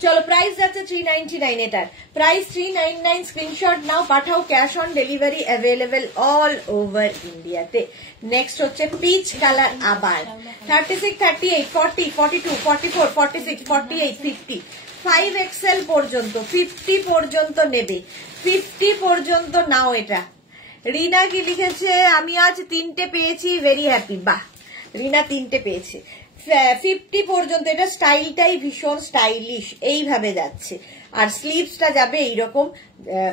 চলো, প্রাইস যাচ্ছে 399 এটার। প্রাইস 399। স্ক্রিনশট নাও, পাঠাও, cash on delivery available all over ইন্ডিয়াতে। নেক্সট হচ্ছে পিচ কালার আবার, 36, 38, 40, 42, 44, 46, 48, 50, 5XL পর্যন্ত, 50 পর্যন্ত নেবে, 50 পর্যন্ত নাও এটা। রিনা কি লিখেছে, আমি আজ 3টে পেয়েছি, ভেরি হ্যাপি। বাহ, রিনা 3টে পেয়েছে। 50 পর্যন্ত। এটা স্টাইলটাই ভীষণ স্টাইলিশ, এইভাবে যাচ্ছে। আর স্লিভসটা যাবে এইরকম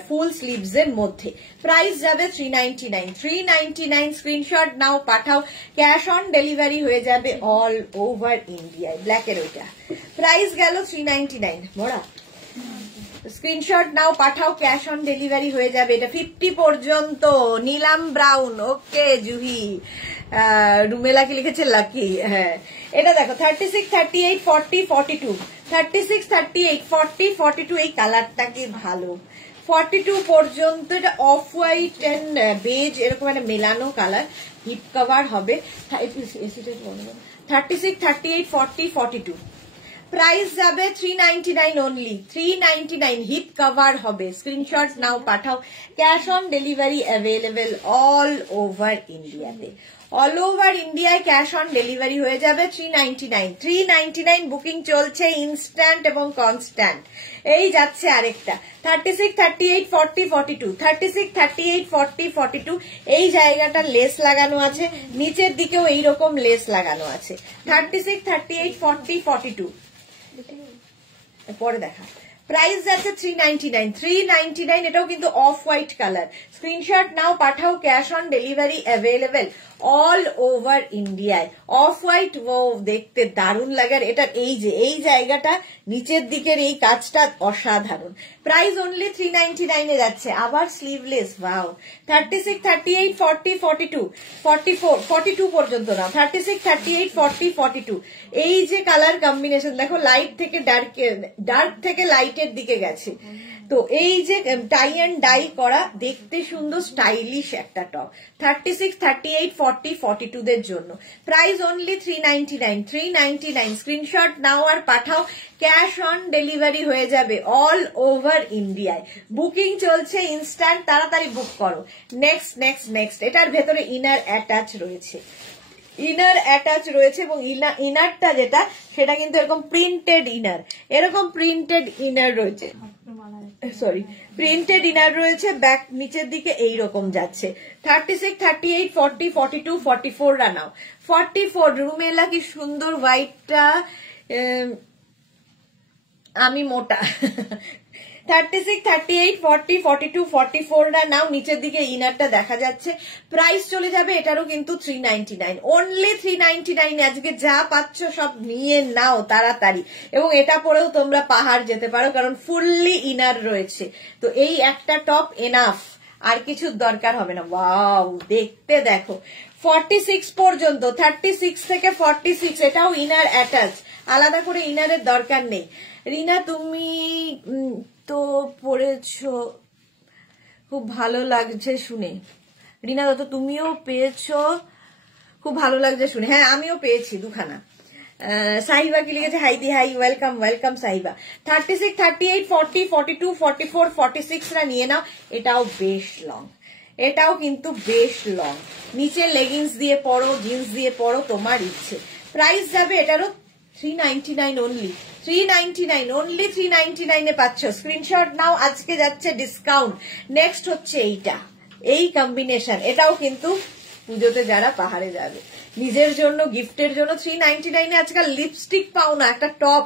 ফুল স্লিভস এর মধ্যে। প্রাইস যাবে 399, 399। স্ক্রিনশট নাও, পাঠাও, ক্যাশ অন ডেলিভারি হয়ে যাবে অল ওভার ইন্ডিয়ায়। ব্ল্যাকের ওইটা। প্রাইস গেল 399 মোড়া। স্ক্রিনশট নাও, পাঠাও, ক্যাশ অন ডেলিভারি হয়ে যাবে। এটা 50 পর্যন্ত। নিলাম ব্রাউন, ওকে জুহি। রুমেলা কি লিখেছে, লাকি। হ্যাঁ, এটা দেখো 36, 38, 40, 42, 36, 38, 40, 42। এই কালারটা কি ভালো, 42 পর্যন্ত। এটা অফ হোয়াইট এন্ড বেজ এরকম একটা মেলানো কালার। হিপ কভার হবে 36, 38, 40, 42। প্রাইস যাবে 399 অনলি, 399। হিপ কভার হবে। স্ক্রিনশট নাও, পাঠাও, cash on delivery available all over ইন্ডিয়াতে। অল ওভার ইন্ডিয়ায় ক্যাশ অন ডেলিভারি হয়ে যাবে 399, 399। বুকিং চলছে ইনস্ট্যান্ট এবং কনস্ট্যান্ট। এই যাচ্ছে আরেকটা 36, 38, 40, 42, 36, 38, 40, 42। এই জায়গাটা লেস লাগানো আছে, নিচের দিকেও এইরকম লেস লাগানো আছে। 36, 38, 40, 42 পরে দেখা। প্রাইস যাচ্ছে 399 এটাও কিন্তু অফ হোয়াইট কালার। স্ক্রিনশট নাও, পাঠাও, cash on delivery available all over ইন্ডিয়ায়। অফ হোয়াইট দেখতে দারুণ লাগে, আর এটার এই জায়গাটা নিচের দিকের এই কাজটা অসাধারণ। প্রাইস অনলি 399 যাচ্ছে। আবার স্লিভলেস, ওয়াও। 36, 38, 40, 42, 44, 42 পর্যন্ত না, 36, 38, 40, 42 এই যে কালার কম্বিনেশন দেখো, লাইট থেকে ডার্ক থেকে লাইটের দিকে গেছে। তো এই যে টাই অ্যান্ড ডাই করা, দেখতে সুন্দর স্টাইলিশ একটা টপ। 36, 38, 40, 42 দের জন্য প্রাইস অনলি 399। স্ক্রিনশট নাও আর পাঠাও, ক্যাশ অন ডেলিভারি হয়ে যাবে অল ওভার ইন্ডিয়ায়। বুকিং চলছে ইনস্ট্যান্ট, তাড়াতাড়ি বুক করো। নেক্সট এটার ভেতরে ইনার অ্যাটাচ রয়েছে এবং ইনারটা যেটা সেটা কিন্তু এরকম প্রিন্টেড ইনার রয়েছে, প্রিন্টেড ইনার রয়েছে। ব্যাক নিচের দিকে এইরকম যাচ্ছে। 36, 38, 40, 42, 44 রানাও। 44 রুমেলা, কি সুন্দর হোয়াইটটা, আমি মোটা। 36, 38, 40, 42, 44 নাও। নিচের দিকে ইনারটা দেখা যাচ্ছে। প্রাইস চলে যাবে এটারও কিন্তু 399, অনলি 399। আজকে যা পাচ্ছ সব নিয়ে নাও তাড়াতাড়ি, এবং এটা পরেও তোমরা পাহাড় যেতে পারো, কারণ ফুললি ইনার রয়েছে। তো এই একটা টপ এনাফ, আর কিছুর দরকার হবে না। ওয়াও, দেখতে দেখো 46 পর্যন্ত, 36 থেকে 46, এটাও ইনার অ্যাটাচ, আলাদা করে ইনারের দরকার নেই। রিনা তুমি তো পড়েছো, খুব ভালো লাগছে শুনে। রিনা তো তুমিও পেয়েছো, খুব ভালো লাগছে শুনে। হ্যাঁ, আমিও পেয়েছি দুখানা। সাহিবা কি লিখেছে, হাই দি হাই, ওয়েলকাম সাহিবা। 36, 38, 40, 42, 44, 46 রা নিয়ে নাও। এটাও বেশ লং, এটাও কিন্তু বেশ লং। নিচে লেগিংস দিয়ে পরো, জিন্স দিয়ে পরো, তোমার ইচ্ছে। প্রাইস যাবে এটারও 399 অনলি। 399 পাচ্ছ। স্ক্রিনশট নাও, আজকে যাচ্ছে ডিসকাউন্ট। নেক্সট হচ্ছে এইটা, এই কম্বিনেশন, এটাও কিন্তু পুজোতে যারা পাহাড়ে যাবে, নিজের জন্য, গিফটের জন্য 399 আজকাল লিপস্টিক পাও না একটা টপ,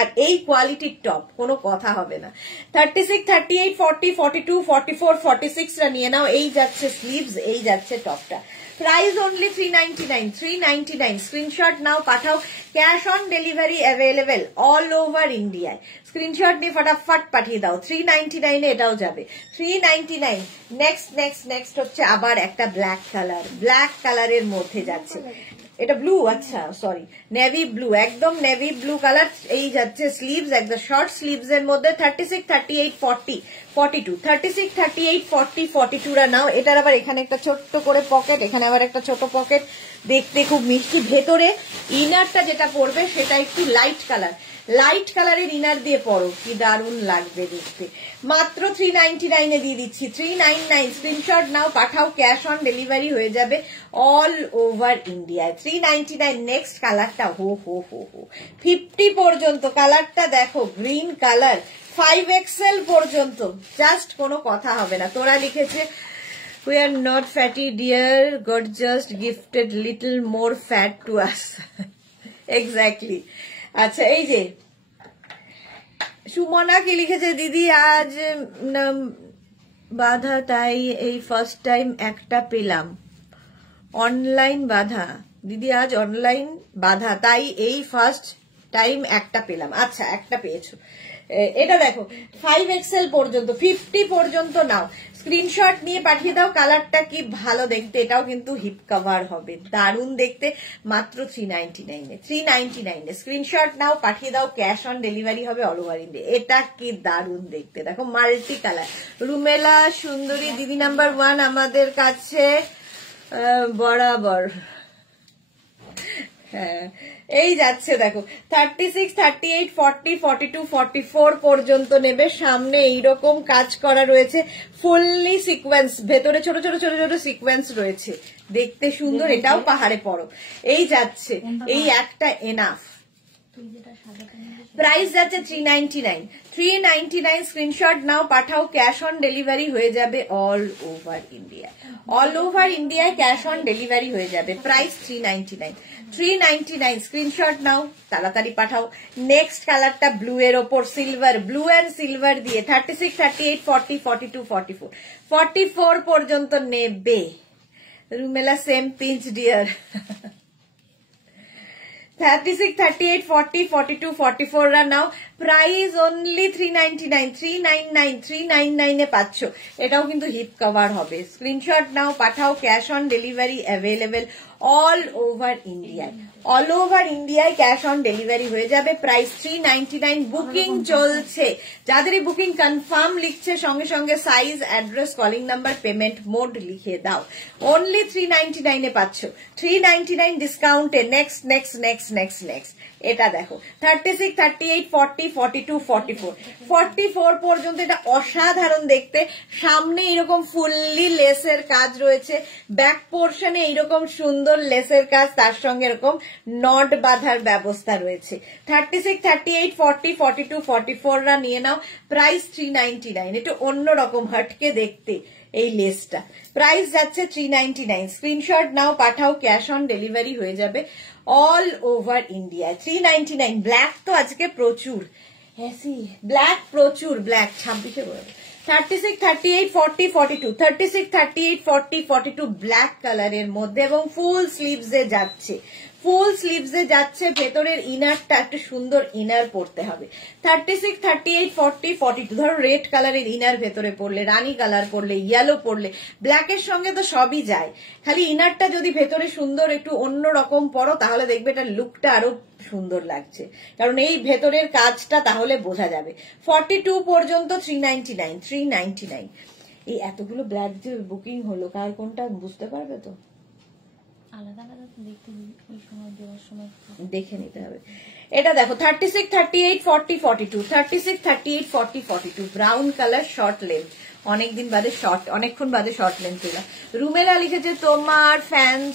আর এই কোয়ালিটির টপ, কোনো কথা হবে না। 36, 38, 40, 42, 44, 46 রা নিয়ে নাও। এই যাচ্ছে স্লিভস, এই যাচ্ছে টপটা। Price only 399। স্ক্রিনশট নাও, পাঠাও, cash on delivery available all over ইন্ডিয়ায়। স্ক্রিনশট নিয়ে ফটাফট পাঠিয়ে দাও। 399 এটাও যাবে। 399। নেক্সট হচ্ছে আবার একটা ব্ল্যাক কালারের মধ্যে যাচ্ছে। এটা ব্লু, আচ্ছা সরি, নেভি ব্লু, একদম নেভি ব্লু কালার। এই যাচ্ছে স্লিভস, একদম শর্ট স্লিভস এর মধ্যে। 36, 38, 40, 42, 36, 38, 40, 42 রা নাও। এটার আবার এখানে একটা ছোট্ট করে পকেট, এখানে আবার একটা ছোট পকেট, দেখতে খুব মিষ্টি। ভেতরে ইনারটা যেটা পড়বে সেটা একটু লাইট কালারের ইনার দিয়ে পরো, কি দারুণ লাগবে দেখতে। মাত্র 399 দিয়ে দিচ্ছি। 399। স্ক্রিনশট নাও, পাঠাও, ক্যাশ অন ডেলিভারি হয়ে যাবে অল ওভার ইন্ডিয়ায়। 399। নেক্সট কালারটা, হো 50 পর্যন্ত কালারটা দেখো, গ্রিন কালার, 5XL পর্যন্ত, জাস্ট কোনো কথা হবে না। তোরা লিখেছে, we are not fatty dear, God just gifted little more fat to us. Exactly. আচ্ছা, এই যে সুমনা কি লিখেছে, দিদি আজ বাধা, তাই এই ফার্স্ট টাইম একটা পেলাম, অনলাইন বাধা। দিদি আজ অনলাইন বাধা, তাই এই ফার্স্ট টাইম একটা পেলাম। আচ্ছা, একটা পেয়েছো। এটা দেখো 5XL পর্যন্ত, 50 পর্যন্ত নাও। স্ক্রিনশট নিয়ে পাঠিয়ে দাও। কালারটা কি ভালো দেখতে, এটাও কিন্তু হিপ কভার হবে, দারুণ দেখতে। মাত্র 399 স্ক্রিনশট নাও, পাঠিয়ে দাও, ক্যাশ অন ডেলিভারি হবে অল ওভার ইন্ডিয়া। এটা কি দারুণ দেখতে, দেখো মাল্টি কালার। রুমেলা সুন্দরী দিদি নাম্বার 1 আমাদের কাছে বরাবর। হ্যাঁ, এই যাচ্ছে দেখো 36, 38, 40, 42, 44 পর্যন্ত নেবে। সামনে এইরকম কাজ করা রয়েছে, ফুললি সিকোয়েন্স, ভেতরে ছোট ছোট সিকোয়েন্স রয়েছে, দেখতে সুন্দর। এটাও পাহাড়ে পরো। এই যাচ্ছে, এই একটা এনাফ। প্রাইস যাচ্ছে 399। স্ক্রিনশট নাও, পাঠাও, ক্যাশ অন ডেলিভারি হয়ে যাবে all over India. Cash on delivery হয়ে যাবে। প্রাইস 399। 399 স্ক্রিনশট নাও, তাড়াতাড়ি পাঠাও। নেক্সট কালারটা ব্লু এর ওপর সিলভার, ব্লু এন্ড সিলভার দিয়ে 36, 38, 40, 42, 44, 44 পর্যন্ত নেবে। Rumela same pinch deer. 36, 38, 40, 42, 44 রা নাও। প্রাইস অনলি 399, 399, 399 এ পাচ্ছ। এটাও কিন্তু হিপ কভার হবে। স্ক্রিনশট নাও, পাঠাও। Cash on delivery available all over ইন্ডিয়ায়। অল ওভার ইন্ডিয়ায় ক্যাশ অন ডেলিভারি হয়ে যাবে। প্রাইস 399। বুকিং চলছে। যাদেরই বুকিং কনফার্ম লিখছে সঙ্গে সঙ্গে size, address, calling number, payment mode লিখে দাও। অনলি 399 এ পাচ্ছ। 399 ডিসকাউন্টে। Next next next next next এটা দেখো 36, 38, 40, 42, 44, 44 পর্যন্ত। এটা অসাধারণ দেখতে। সামনে এরকম ফুললি লেসের কাজ রয়েছে, ব্যাক পোর্শনে এইরকম সুন্দর লেসের কাজ, তার সঙ্গে এরকম নট বাঁধার ব্যবস্থা রয়েছে। 36, 38, 40, 42, 44 রা নিয়ে নাও। প্রাইস 399। একটু অন্যরকম হটকে দেখতে এই লেসটা। প্রাইস যাচ্ছে 399। স্ক্রিনশট নাও, পাঠাও। ক্যাশ অন ডেলিভারি হয়ে যাবে অল ওভার ইন্ডিয়া। 399। ব্ল্যাক তো আজকে প্রচুর, ব্ল্যাক প্রচুর, ব্ল্যাক 26-এ বলে। 36, 38, 40, 42, 36, 38, 40, 42 ব্ল্যাক কালারের মধ্যে এবং ফুল স্লিভসে যাচ্ছে। ফুল স্লিভসে যাচ্ছে। ভেতরের ইনারটা একটা সুন্দর ইনার পরতে হবে। 36, 38, 40, 42 ধরো রেড কালারের ইনার ভেতরে পড়লে, রানী কালার পরলে, ইয়েলো পরলে, ব্ল্যাকের সঙ্গে তো সবই যায়। খালি ইনারটা যদি ভেতরে সুন্দর একটু অন্য রকম পরো তাহলে দেখবে এটা লুকটা আরো সুন্দর লাগছে, কারণ এই ভেতরের কাজটা তাহলে বোঝা যাবে। 42 পর্যন্ত 399, 399। এই এতগুলো ব্ল্যাক যে বুকিং হলো, কার কোনটা বুঝতে পারবে তো? আলাদা আলাদা দেখতে ওই সময় দেওয়ার সময় দেখে নিতে হবে। এটা দেখো 36, 38, 40, 42, 36, 38, 40, 42 ব্রাউন কালার, শর্ট লেন্থ। অনেকদিন বাদে শর্ট, অনেকক্ষণ বাদে শর্ট লেন্থ এলাম। রুমেলা লিখেছে তোমার ফ্যান্স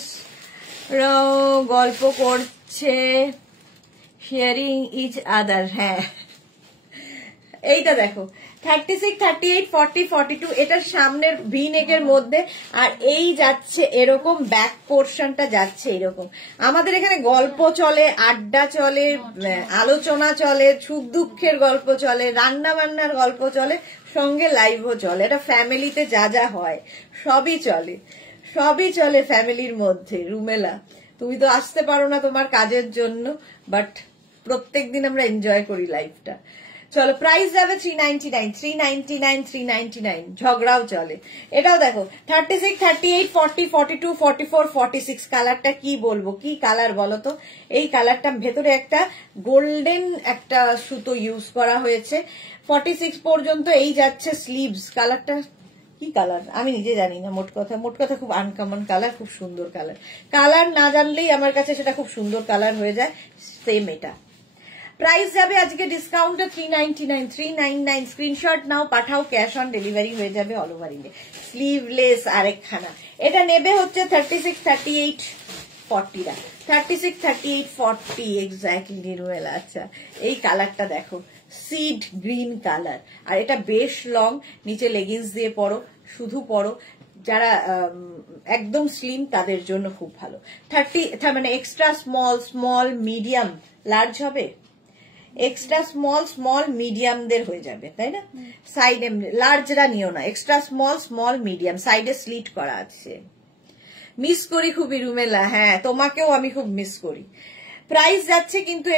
গল্প করছে, শেয়ারিং ইচ আদার। হ্যাঁ, এইটা দেখো 36, 38, 40, 42 এটার সামনের ভি নেকের মধ্যে, আর এই যাচ্ছে এরকম ব্যাক পোর্শনটা যাচ্ছে এরকম। আমাদের এখানে গল্প চলে, আড্ডা চলে, আলোচনা চলে, সুখ দুঃখের গল্প চলে, রান্না বান্নার গল্প চলে, সঙ্গে লাইভও চলে। এটা ফ্যামিলিতে যা যা হয় সবই চলে, সবই চলে ফ্যামিলির মধ্যে। রুমেলা তুমি তো আসতে পারো না তোমার কাজের জন্য, বাট প্রত্যেকদিন আমরা এনজয় করি লাইফটা। চলো প্রাইস যাবে 399, 399, 399। ঝগড়াও চলে। এটাও দেখো 36, 38, 40, 42, 44, 46 কালারটা কি বলবো, কি কালার বলো তো? এই কালারটা ভেতরে একটা গোল্ডেন একটা সুতো ইউজ করা হয়েছে। 46 পর্যন্ত এই যাচ্ছে স্লিভস। কালারটা কি কালার আমি নিজে জানি না। মোট কথা খুব আনকমন কালার, খুব সুন্দর কালার। কালার না জানলেই আমার কাছে সেটা খুব সুন্দর কালার হয়ে যায়। সেম এটা। প্রাইস যাবে আজকে ডিসকাউন্টে 399, 399। স্ক্রিনশট নাও, পাঠাও। ক্যাশ অন ডেলিভারি হয়ে যাবে অল ওভার ইন্ডিয়া। স্লিভলেস আরেকখানা। এটা নেবে হচ্ছে 36, 38, 40 রা। 36, 38, 40 এক্স্যাক্টলি নির্মলা। আচ্ছা, এই কালারটা দেখো, সিড গ্রিন কালার, আর এটা বেশ লং। নিচে লেগিংস দিয়ে পরো, শুধু পরো। যারা একদম স্লিম তাদের জন্য খুব ভালো। 30 মানে extra small, small, medium, large হবে। এক্সট্রা স্মল, স্মল, মিডিয়ামদের হয়ে যাবে, তাই না? সাইডে লার্জরা নিও না, এক্সট্রা স্মল, স্মল, মিডিয়াম, সাইডে স্লিট করা আছে। মিস করি খুবই রুমেলা। হ্যাঁ, তোমাকেও আমি খুব মিস করি। প্রাইস যাচ্ছে কিন্তু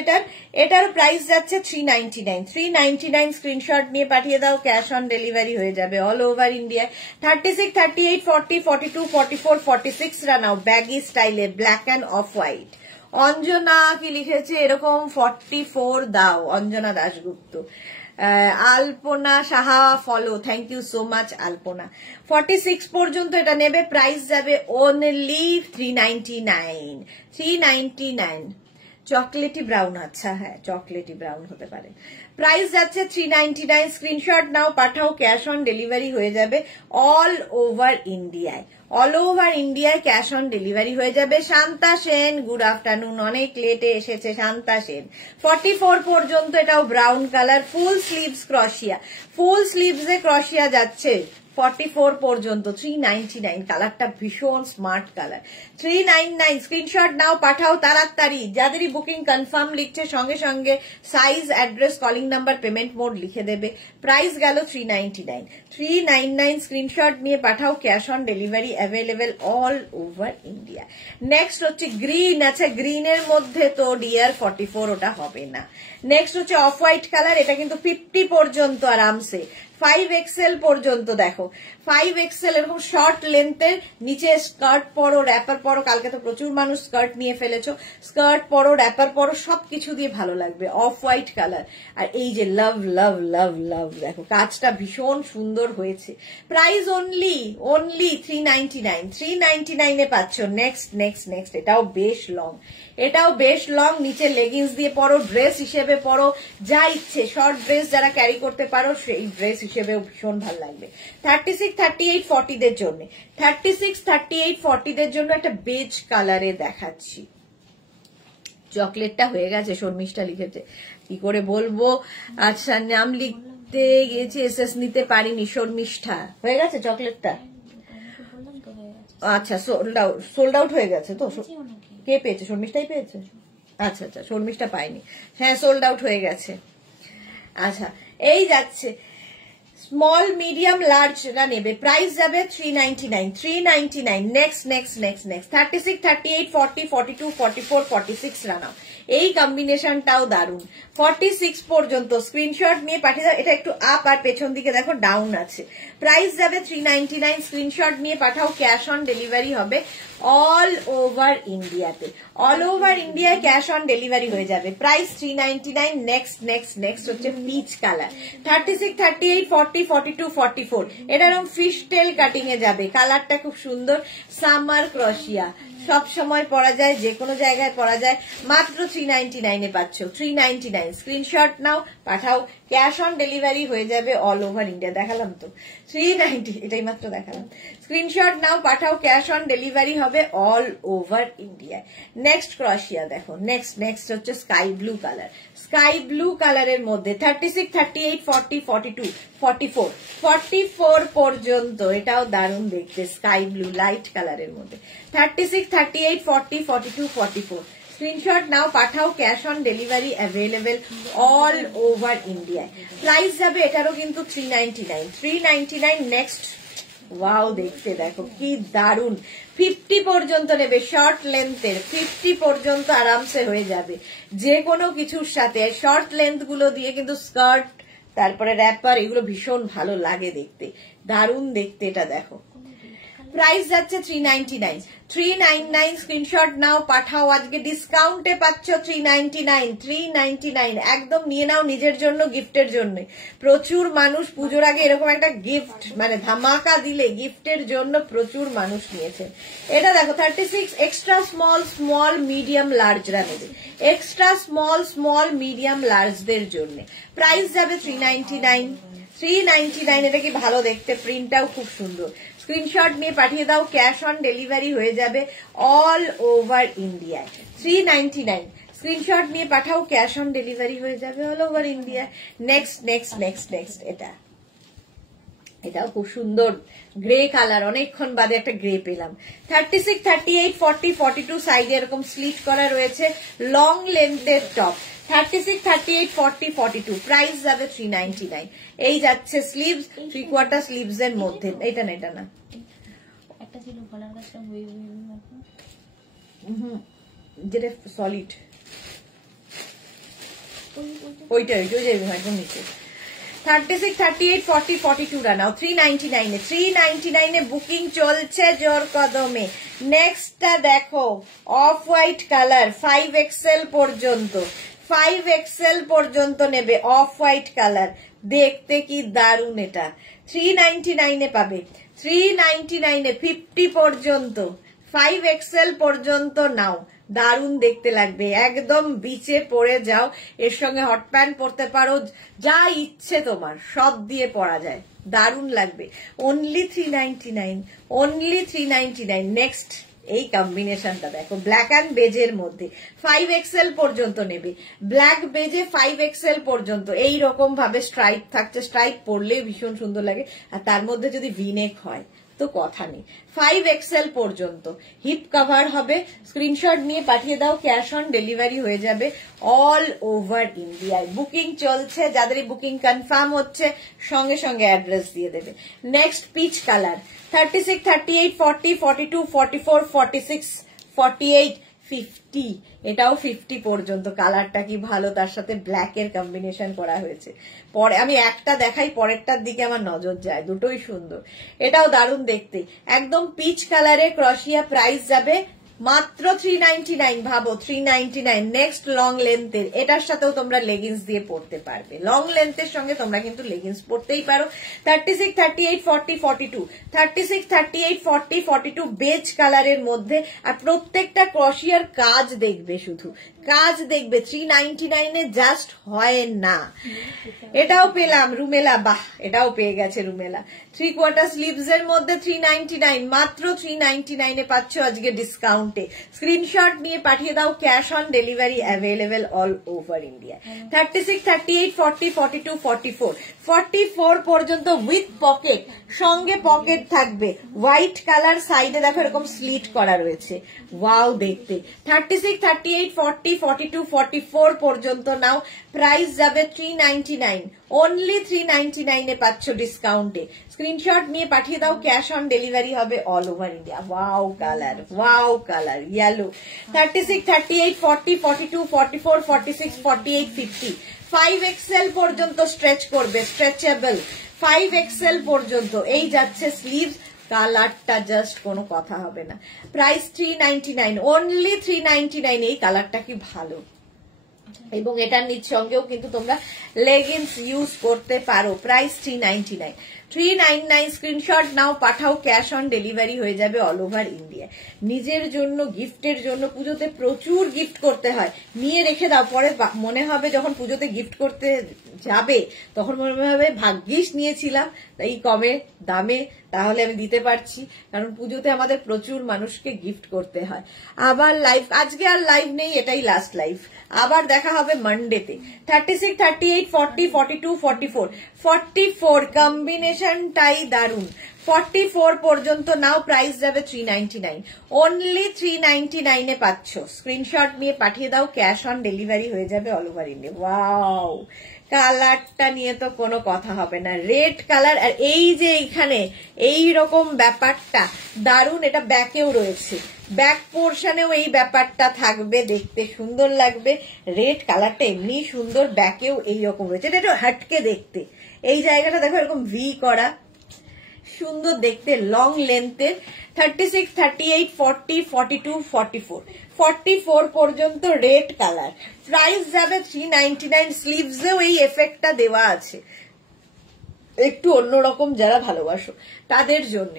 এটার প্রাইস যাচ্ছে 399, 399। স্ক্রিনশট নিয়ে পাঠিয়ে দাও, ক্যাশ অন ডেলিভারি হয়ে যাবে অল ওভার ইন্ডিয়া। 36, 38, 40, 42, 44, 46 রা নাও ব্যাগি স্টাইলে, black and off white. Anjana কি লিখেছে এরকম 44 দাও, Anjana Dasgupta. Alpana Saha follow, thank you so much Alpana. 46 পর্যন্ত এটা নেবে। প্রাইস যাবে অনলি 399, 399। চকলেটি ব্রাউন, আচ্ছা হ্যাঁ চকলেটি ব্রাউন হতে পারে। প্রাইস যাচ্ছে 399। স্ক্রিনশট নাও, পাঠাও। ক্যাশ অন ডেলিভারি হয়ে যাবে অল ওভার ইন্ডিয়ায়। অল ওভার ইন্ডিয়ায় ক্যাশ অন ডেলিভারি হয়ে যাবে। Shanta Sen, good afternoon. অনেক লেটে এসেছে শান্তা সেন। 44 পর্যন্ত এটাও ব্রাউন কালার, ফুল স্লিভস ক্রশিয়া, ফুল স্লিভসে ক্রশিয়া যাচ্ছে 44 পর্যন্ত 399 কালারটা ভীষণ স্মার্ট কালার 399 স্ক্রিনশট নাও পাঠাও তাড়াতাড়ি যাদেরই বুকিং কনফার্ম লিখছে সঙ্গে সঙ্গে size address calling number payment mode লিখে দেবে প্রাইস গেল 399 স্ক্রিনশট নিয়ে পাঠাও cash on delivery available all over India next হচ্ছে গ্রিন আচ্ছা গ্রিনের মধ্যে তো ডিয়ার 44 ওটা হবে না নেক্সট হচ্ছে অফ হোয়াইট কালার এটা কিন্তু 50 পর্যন্ত আরামসে 5XL পর্যন্ত দেখো 5XL এরকম শর্ট লেন্থের নিচে স্কার্ট পরো র্যাপার পরো কালকে তো প্রচুর মানুষ স্কার্ট নিয়ে ফেলেছো স্কার্ট পরো র্যাপার পরো সবকিছু দিয়ে ভালো লাগবে অফ হোয়াইট কালার আর এই যে লাভ লাভ লাভ লাভ দেখো কাজটা ভীষণ সুন্দর হয়েছে প্রাইস অনলি 399 এ পাচ্ছ নেক্সট এটাও বেশ লং নিচে লেগিংস দিয়ে পরো ড্রেস হিসেবে পরো যা ইচ্ছে শর্ট ড্রেস যারা ক্যারি করতে পারো সেই ড্রেস হিসেবেও ভীষণ ভালো লাগবে 36, 38, 40 দের জন্য 36, 38, 40 দের জন্য একটা বেজ কালারে দেখাচ্ছি চকলেটটা হয়ে গেছে শর্মিষ্ঠা লিখেছে কি করে বলবো আচ্ছা নাম লিখতে গেছি এসএস নিতে পারিনি শর্মিষ্ঠা হয়ে গেছে চকলেটটা আচ্ছা সোল্ড আউট হয়ে গেছে তো কে পেয়েছে শর্মিষ্ঠাই পেয়েছে আচ্ছা শর্মিষ্ঠা পাইনি হ্যাঁ সোল্ড আউট হয়ে গেছে আচ্ছা এই যাচ্ছে স্মল মিডিয়াম লার্জ নেবে প্রাইস যাবে 399 নেক্সট 36, 38, 40, 42, 44, 46 রানাও এই কম্বিনেশনটাও দারুন 46 পর্যন্ত স্ক্রিনশট নিয়ে পাঠিয়ে দাও এটা একটু আপ আর পেছন দিকে দেখো ডাউন আছে প্রাইস যাবে 399 স্ক্রিনশট নিয়ে পাঠাও ক্যাশ অন ডেলিভারি হবে অল ওভার ইন্ডিয়াতে অল ওভার ইন্ডিয়ায় ক্যাশ অন ডেলিভারি হয়ে যাবে প্রাইস 399 নেক্সট হচ্ছে পিচ কালার 36, 38, 40, 42, 44 এটা এরকম ফিশ টেল কাটিং এ যাবে কালারটা খুব সুন্দর সামার ক্রশিয়া সব সময় পরা যায় যে কোনো জায়গায় পরা যায় মাত্র 399 এ পাচ্ছ 399 স্ক্রিনশট নাও পাঠাও ক্যাশ অন ডেলিভারি হয়ে যাবে অল ওভার ইন্ডিয়া দেখালাম তো 390 এটাই মাত্র দেখালাম স্ক্রিনশট নাও পাঠাও ক্যাশ অন ডেলিভারি হবে অল ওভার ইন্ডিয়া নেক্সট ক্রশিয়া দেখো নেক্সট হচ্ছে স্কাই ব্লু কালারের মধ্যে 36, 38, 40, 42, 44 পর্যন্ত এটাও দারুণ দেখতে স্কাই ব্লু লাইট কালারের মধ্যে 36, 38, 40, 42, 44 স্ক্রিনশট নাও পাঠাও cash on delivery available all over India price যাবে এটারও কিন্তু 399 নেক্সট ওয়াও দেখতে দেখো কি দারুন 50 পর্যন্ত নেবে শর্ট লেন্থের 50 পর্যন্ত আরামসে হয়ে যাবে যে কোনো কিছুর সাথে শর্ট লেন্থ গুলো দিয়ে কিন্তু স্কার্ট তারপরে র্যাপার এগুলো ভীষণ ভালো লাগে দেখতে দারুন দেখতে এটা দেখো প্রাইস যাচ্ছে 399 স্ক্রিনশট নাও পাঠাও আজকে ডিসকাউন্টে পাচ্ছ 399 একদম নিয়ে নাও নিজের জন্য গিফটের জন্য প্রচুর মানুষ পুজোর আগে এরকম একটা গিফট মানে ধামাকা দিলে গিফটের জন্য প্রচুর মানুষ নিয়েছে এটা দেখো 36 এক্সট্রা স্মল মিডিয়াম লার্জরা নেবে এক্সট্রা স্মল মিডিয়াম লার্জদের জন্য প্রাইস যাবে 399 এটা কি ভালো দেখতে প্রিন্টটাও খুব সুন্দর স্ক্রিনশট নিয়ে পাঠিয়ে দাও ক্যাশ অন ডেলিভারি হয়ে যাবে অল ওভার ইন্ডিয়ায় 399 স্ক্রিনশট নিয়ে পাঠাও ক্যাশ অন ডেলিভারি হয়ে যাবে অল ওভার ইন্ডিয়া নেক্সট এটাও খুব সুন্দর গ্রে কালার অনেকক্ষণ বাদে একটা গ্রে পেলাম 36, 38, 40, 42 সাইডে এরকম স্লিট করা রয়েছে লং লেন্থের টপ 36, 38, 40, 42 প্রাইস যাবে 399 এই যাচ্ছে স্লিভস 3/4 স্লিভস এর মধ্যে এটা না একটা ছিল গলার কাছটা যেটা সলিড ওইটা একদম নিচে 36, 38, 40, 42 রানাও 399 এ বুকিং চলছে জোর কদমে নেক্সটটা দেখো অফ হোয়াইট কালার 5XL পর্যন্ত নেবে অফ হোয়াইট কালার দেখতে কি দারুন এটা 399 এ পাবে 399 এ 50 পর্যন্ত 5XL পর্যন্ত নাও দারুন দেখতে লাগবে একদম বিচে পরে যাও এর সঙ্গে হট প্যান্ট পরতে পারো যা ইচ্ছে তোমার সব দিয়ে পরা যায় দারুন লাগবে অনলি 399 নেক্সট এই কম্বিনেশনটা দেখো, ব্ল্যাক অ্যান্ড বেজের মধ্যে 5XL পর্যন্ত নেবে, ব্ল্যাক বেজে 5XL পর্যন্ত এই রকম ভাবে স্ট্রাইপ থাকছে, স্ট্রাইপ পরলেই ভীষণ সুন্দর লাগে, আর তার মধ্যে যদি ভিনেক হয় তো কথা নেই। 5XL পর্যন্ত হিপ কভার হবে, স্ক্রিনশট নিয়ে পাঠিয়ে দাও, ক্যাশ অন ডেলিভারি হয়ে যাবে অল ওভার ইন্ডিয়ায়। বুকিং চলছে, যাদের বুকিং কনফার্ম হচ্ছে সঙ্গে সঙ্গে অ্যাড্রেস দিয়ে দেবে। নেক্সট পিচ কালার 36, 38, 40, 42, 44, 46, 48, 50, এটাও 50 পর্যন্ত। কালারটা কি ভালো, তার সাথে ব্ল্যাক এর কম্বিনেশন করা হয়েছে। পরে আমি একটা দেখাই, পরেরটার দিকে আমার নজর যায়, দুটোই সুন্দর। এটাও দারুণ দেখতে, একদম পিচ কালারে ক্রশিয়া। প্রাইস যাবে মাত্র 399, ভাবো 399। নেক্সট লং লেন্থের, এটার সাথেও তোমরা লেগিংস দিয়ে পরতে পারবে। লং লেন্থের সঙ্গে তোমরা কিন্তু লেগিংস পরতেই পারো। 36, 38, 40, 42, 36, 38, 40, 42 বেজ কালারের মধ্যে, আর প্রত্যেকটা ক্রশিয়ার কাজ দেখবে, শুধু কাজ দেখবে। 399 এ জাস্ট হয় না। এটাও পেলাম রুমেলা, বাহ, এটাও পেয়ে গেছে রুমেলা। 3/4 স্লিভস এর মধ্যে 399, মাত্র 399 এ পাচ্ছ আজকে ডিসকাউন্টে। স্ক্রিনশট নিয়ে পাঠিয়ে দাও, cash on delivery available all over India. 36, 38, 40, 42, 44, 44 পর্যন্ত উইথ পকেট, সঙ্গে পকেট থাকবে। হোয়াইট কালার, সাইডে দেখো এরকম স্লিট করা রয়েছে, ওয়াও দেখতে। 36, 38, 40, 42, 44 পর্যন্ত নাও। প্রাইস যাবে 399, অনলি 399 এ পাচ্ছ ডিসকাউন্টে। স্ক্রিনশট নিয়ে পাঠিয়ে দাও, ক্যাশ অন ডেলিভারি হবে all over India. Wow colour, wow colour, yellow. 36, 38, 40, 42, 44, 46, 48, 50, 5XL পর্যন্ত স্ট্রেচ করবে, স্ট্রেচেবল। 5XL পর্যন্ত এই যাচ্ছে স্লিভস। কালারটা জাস্ট কোনো কথা হবে না। Price 399, only 399। এই কালারটা কি ভালো, এবং এটার সঙ্গেও কিন্তু তোমরা লেগিংস ইউজ করতে পারো। প্রাইস 399, 399। স্ক্রিনশট নাও, পাঠাও, ক্যাশ অন ডেলিভারি হয়ে যাবে অল ওভার ইন্ডিয়া। নিজের জন্য, গিফটের জন্য, পুজোতে প্রচুর গিফট করতে হয়, নিয়ে রেখে দাও। পরে মনে হবে যখন পুজোতে গিফট করতে যাবে, তখন মনে হবে ভাগ্যিস নিয়েছিলাম এই কমে দামে, তাহলে আমি দিতে পারছি। কারণ পুজোতে আমাদের প্রচুর মানুষকে গিফট করতে হয়। আবার লাইভ, আজকে আর লাইভ নেই, এটাই লাস্ট লাইভ। আবার দেখা হবে মানডেতে। 36, 38, 40, 42, 44, 44 কম্বিনেশনটাই দারুণ। 44 পর্যন্ত নাও। প্রাইস যাবে 399, অনলি 399 এ পাচ্ছ। স্ক্রিনশট নিয়ে পাঠিয়ে দাও, ক্যাশ অন ডেলিভারি হয়ে যাবে অল ওভার ইন্ডিয়া। ওয়াও, কালারটা নিয়ে তো কোনো কথা হবে না, রেড কালার। আর এই যে এইখানে এই রকম ব্যাপারটা দারুণ, এটা ব্যাকেও রয়েছে, ব্যাক পোর্শনেও এই ব্যাপারটা থাকবে, দেখতে সুন্দর লাগবে। রেড কালারটা এমনি সুন্দর, ব্যাকেও এইরকম রয়েছে, এটা একটু হাটকে দেখতে। এই জায়গাটা দেখো এরকম ভি করা, সুন্দর দেখতে, লং লেন্থের। 36, 38, 40, 42, 44, 44 পর্যন্ত রেড কালার। প্রাইস যাবে 399। স্লিভসেও এই এফেক্টটা দেওয়া আছে, একটু অন্যরকম, যারা ভালোবাসো তাদের জন্য।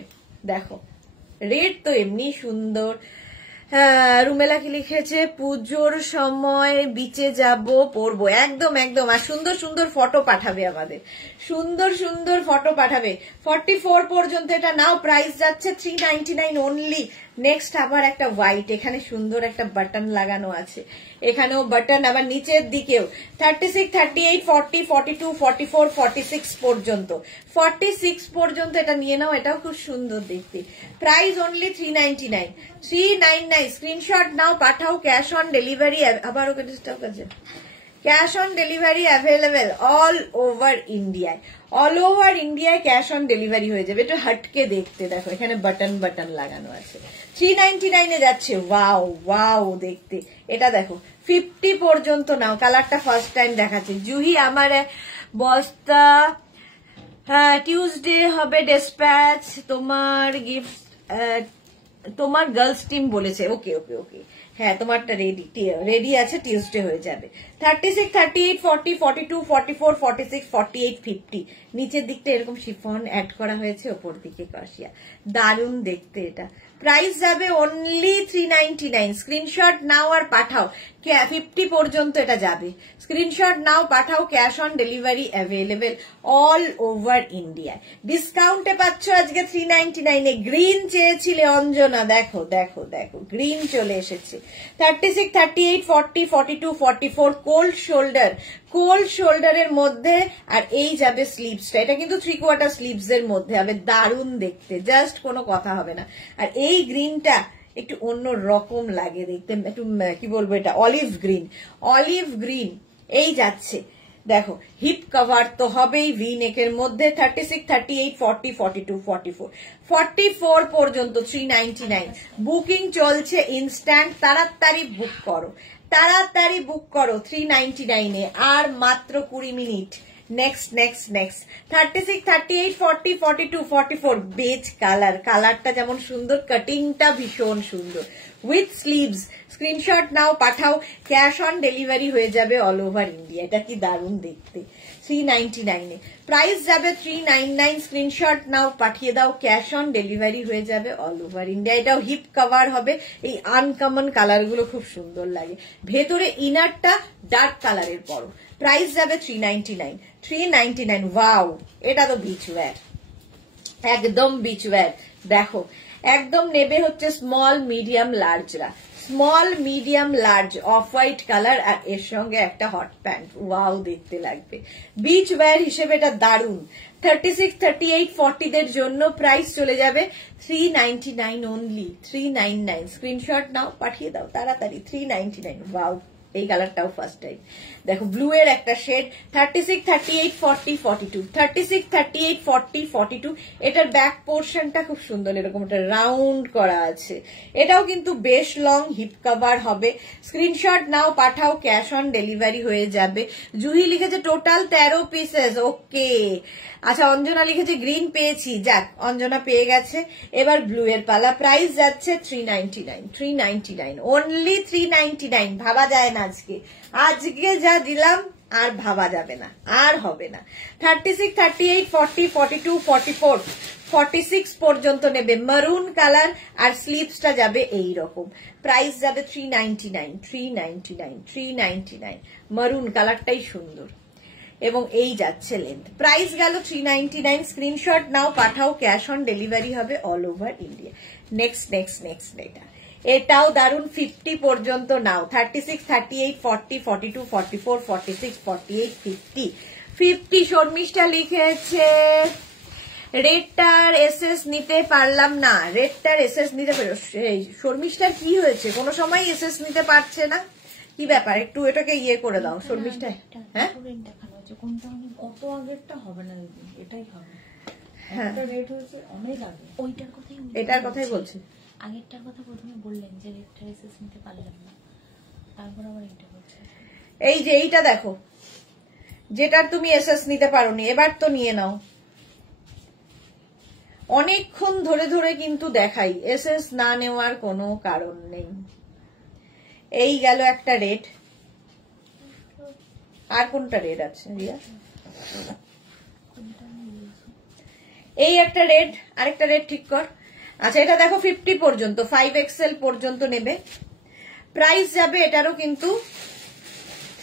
দেখো রেড তো এমনি সুন্দর। রুমেলা কি লিখেছে, পুজোর সময় বিচে যাব, পরবো। একদম একদম। আর সুন্দর সুন্দর ফটো পাঠাবে আমাদের, সুন্দর সুন্দর ফটো পাঠাবে। 44 পর্যন্ত এটা নাও। প্রাইস যাচ্ছে 399 অনলি। নেক্সট আবার একটা হোয়াইট, এখানে সুন্দর একটা বাটন লাগানো আছে, এখানেও বাটন, আবার নিচের দিকেও। 36, 38, 40, 42, 44, 46 পর্যন্ত, 46 পর্যন্ত এটা নিয়ে নাও। এটাও খুব সুন্দর দেখতে। Price only 399, 399। স্ক্রিনশট নাও, পাঠাও, ক্যাশ অন ডেলিভারি। আবারও cash on delivery available all over ইন্ডিয়ায়। অল ওভার ইন্ডিয়ায় ক্যাশ অন ডেলিভারি হয়ে যাবে। একটু হাটকে দেখতে, দেখো এখানে বাটন বাটন লাগানো আছে। 399 এ যাচ্ছে। ওয়াও ওয়াও দেখতে। এটা দেখো 50 পর্যন্ত নাও। কালারটা ফার্স্ট টাইম দেখাচ্ছে। জুহি আমার বস্তা, টিউসডে হবে ডেসপ্যাচ, তোমার গিফট, তোমার গার্লস টিম বলেছে। ওকে ওকে ওকে, হ্যাঁ তোমারটা রেডি আছে, টিউসডে হয়ে যাবে। 36, 38, 40, 42, 44, 46, 48, 50 নিচের দিকটা এরকম শিফন অ্যাড করা হয়েছে, ওপর দিকে কাশিয়া। দারুণ দেখতে এটা। প্রাইস যাবে অনলি 399। স্ক্রিনশট নাও আর পাঠাও, 50 পর্যন্ত এটা যাবে। স্ক্রিনশট নাও পাঠাও, cash on delivery available all over India. ডিসকাউন্টে পাচ্ছ আজকে 399 এ। গ্রিন চেয়েছিলে অঞ্জনা, দেখো দেখো দেখো গ্রিন চলে এসেছে। 36, 38, 40, 42, 44 কোল্ড শোল্ডারের মধ্যে। আর এই যাবে স্লিভসটা, এটা কিন্তু 3/4 স্লিভস এর মধ্যে হবে, দারুণ দেখতে, জাস্ট কোনো কথা হবে না। আর এই গ্রিনটা একটু অন্য রকম লাগে দেখতে, একটু কি বলবো, এটা অলিভ গ্রিন এই যাচ্ছে। দেখো হিপ কভার তো হবেই ভি নেকের মধ্যে। 36, 38, 40, 42, 44 পর্যন্ত 399। বুকিং চলছে ইনস্ট্যান্ট, তাড়াতাড়ি বুক করো 399 এ, আর মাত্র 20 মিনিট। নেক্সট 36, 38, 40, 42, 44 বেজ কালারটা যেমন সুন্দর, কাটিংটা ভীষণ সুন্দর, উইথ স্লিভস। স্ক্রিনশট নাও পাঠাও, ক্যাশ অন ডেলিভারি হয়ে যাবে অল ওভার ইন্ডিয়া। এটা কি দারুণ দেখতে। 399 এ প্রাইস যাবে 399। স্ক্রিনশট নাও পাঠিয়ে দাও, ক্যাশ অন ডেলিভারি হয়ে যাবে অল ওভার ইন্ডিয়া। এটাও হিপ কভার হবে। এই আনকমন কালার গুলো খুব সুন্দর লাগে। ভেতরে ইনারটা ডার্ক কালারের পরো। প্রাইস যাবে 399। ওয়াও, এটা তো বিচ ওয়্যার, একদম বিচ ওয়্যার। দেখো একদম নেবে হচ্ছে স্মল মিডিয়াম লার্জরা, small medium large off white colour, আর এর সঙ্গে একটা হট প্যান্ট। ওয়াও, দেখতে লাগবে। বিচ ওয়্যার হিসেবে এটা দারুন। 36, 38, 40 দের জন্য প্রাইস চলে যাবে 399 অনলি। 399 স্ক্রিনশট নাও পাঠিয়ে দাও তাড়াতাড়ি। 399। ওয়াও, এই কালারটাও ফার্স্ট টাইম। দেখো ব্লু এর একটা শেড। 36, 38, 40, 42, 36, 38, 40, 42। এটার ব্যাক পোর্শনটা খুব সুন্দর, এরকম একটা রাউন্ড করা আছে। এটাও কিন্তু বেশ লং, হিপ কভার হবে। স্ক্রিনশট নাও পাঠাও, ক্যাশ অন ডেলিভারি হয়ে যাবে। জুহি লিখেছে টোটাল 13 পিসেস। ওকে, আচ্ছা অঞ্জনা লিখেছে গ্রিন পেয়েছি, যাক অঞ্জনা পেয়ে গেছে। এবার ব্লু এর পালা। প্রাইস যাচ্ছে 399 অনলি 399। ভাবা যায় না আজকে যা দিলাম আর ভাবা যাবে না, আর হবে না। 36, 38, 40, 42, 44, 46 পর্যন্ত নেবে। মারুন কালার, আর স্লিভসটা যাবে এই রকম। প্রাইস যাবে 399। মারুন কালারটাই সুন্দর, এবং এই যাচ্ছে লেন্থ। প্রাইস গেল 399। স্ক্রিনশট নাও পাঠাও, ক্যাশ অন ডেলিভারি হবে অল ওভার ইন্ডিয়া। নেক্সট এটাও দারুন। 50 পর্যন্ত নাও। 36, 38, 40, 42, 44, 46, 48, 50। শর্মিষ্ঠা লিখেছে রেডটার এসএস নিতে পারলাম না। রেডটার এসএস নিতে পারো। শর্মিষ্ঠার কি হয়েছে? কোনো সময় এসএস নিতে পারছে না, কি ব্যাপার? একটু এটাকে ইয়ে করে দাও শর্মিষ্ঠা। হ্যাঁ, কোনটা অত আগেরটা হবে না দিদি, এটাই হবে। হ্যাঁ, রেড হয়েছে অনেক আগে। এটার কথাই বলছি। আগেরটার কথা প্রথমে বললেন যে রেডটা এসএস নিতে পারলাম না, তারপর আবার এটা বলছে। এই যে এইটা দেখো, যেটার তুমি এসএস নিতে পারোনি, এবার তো নিয়ে নাও। অনেকক্ষণ ধরে কিন্তু দেখাই, এসএস না নেওয়ার কোনো কারণ নেই। এই গেল একটা রেড। আর কোনটা রেড আছে রিয়া? এই একটা রেড, আরেকটা রেড ঠিক কর। আচ্ছা, এটা দেখো 50 পর্যন্ত, 5XL পর্যন্ত নেবে। প্রাইস যাবে এটারও কিন্তু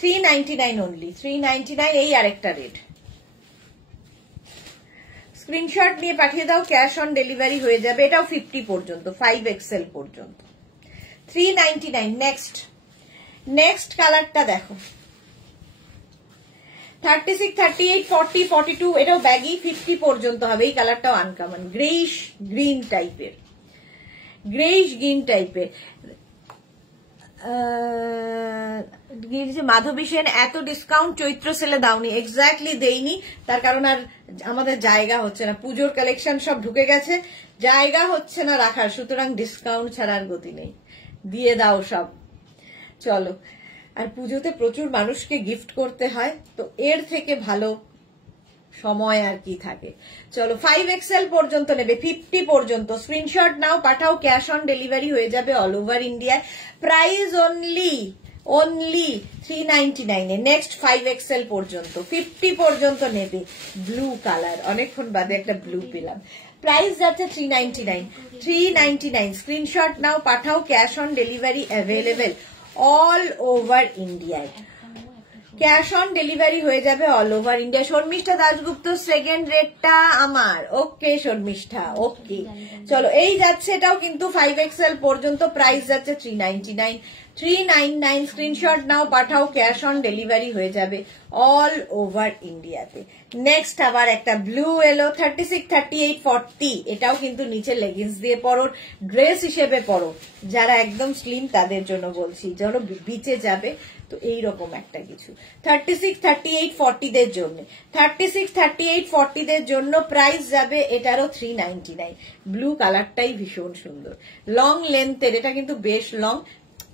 399 অনলি। 399। এই আরেকটা রেড। স্ক্রিনশট নিয়ে পাঠিয়ে দাও, ক্যাশ অন ডেলিভারি হয়ে যাবে। এটাও 50 পর্যন্ত, 5XL পর্যন্ত। 399। নেক্সট কালারটা দেখো। 36, 38, 40, 42। এটাও ব্যাগি, 50 পর্যন্ত হবে। এই কালারটাও আনকমন, গ্রেইশ গ্রিন টাইপের। মাধবী সেন, এত ডিসকাউন্ট চৈত্র সেলে দাওনি। এক্স্যাক্টলি দেইনি, তার কারণ আর আমাদের জায়গা হচ্ছে না। পুজোর কালেকশন সব ঢুকে গেছে, জায়গা হচ্ছে না রাখার, সুতরাং ডিসকাউন্ট ছাড়ার গতি নেই। দিয়ে দাও সব, চলো। আর পুজোতে প্রচুর মানুষকে গিফট করতে হয়, তো এর থেকে ভালো সময় আর কি থাকে। চলো, 5XL পর্যন্ত নেবে, 50 পর্যন্ত। স্ক্রিনশট নাও পাঠাও, ক্যাশ অন ডেলিভারি হয়ে যাবে all over India. Price only 399 এ। নেক্সট 5XL পর্যন্ত, 50 পর্যন্ত নেবে। ব্লু কালার, অনেকক্ষণ বাদে একটা ব্লু পেলাম। প্রাইস যাচ্ছে 399, 399। স্ক্রিনশট নাও, পাঠাও, cash on delivery available all over ইন্ডিয়ায়। ক্যাশ অন ডেলিভারি হয়ে যাবে all over India. Sharmistha Dasgupta second রেটটা আমার। ওকে শর্মিষ্ঠা, ওকে চলো। এই যাচ্ছে, এটাও কিন্তু 5XL পর্যন্ত, প্রাইস যাচ্ছে 399, 399। স্ক্রিনশট নাও, পাঠাও, ক্যাশ অন ডেলিভারি হয়ে যাবে অল ওভার ইন্ডিয়াতে। নেক্সট আবার একটা ব্লু এলো, 36, 38, 40। এটাও কিন্তু নিচে লেগিংস দিয়ে পরো, ড্রেস হিসেবে পরো, যারা একদম স্লিম তাদের জন্য বলছি, যারা বিচে যাবে তো এইরকম একটা কিছু। 36, 38, 40 দের জন্য, 36, 38, 40 দের জন্য প্রাইস যাবে এটারও 399। ব্লু কালারটাই ভীষণ সুন্দর, লং লেন্থের, এটা কিন্তু বেশ লং,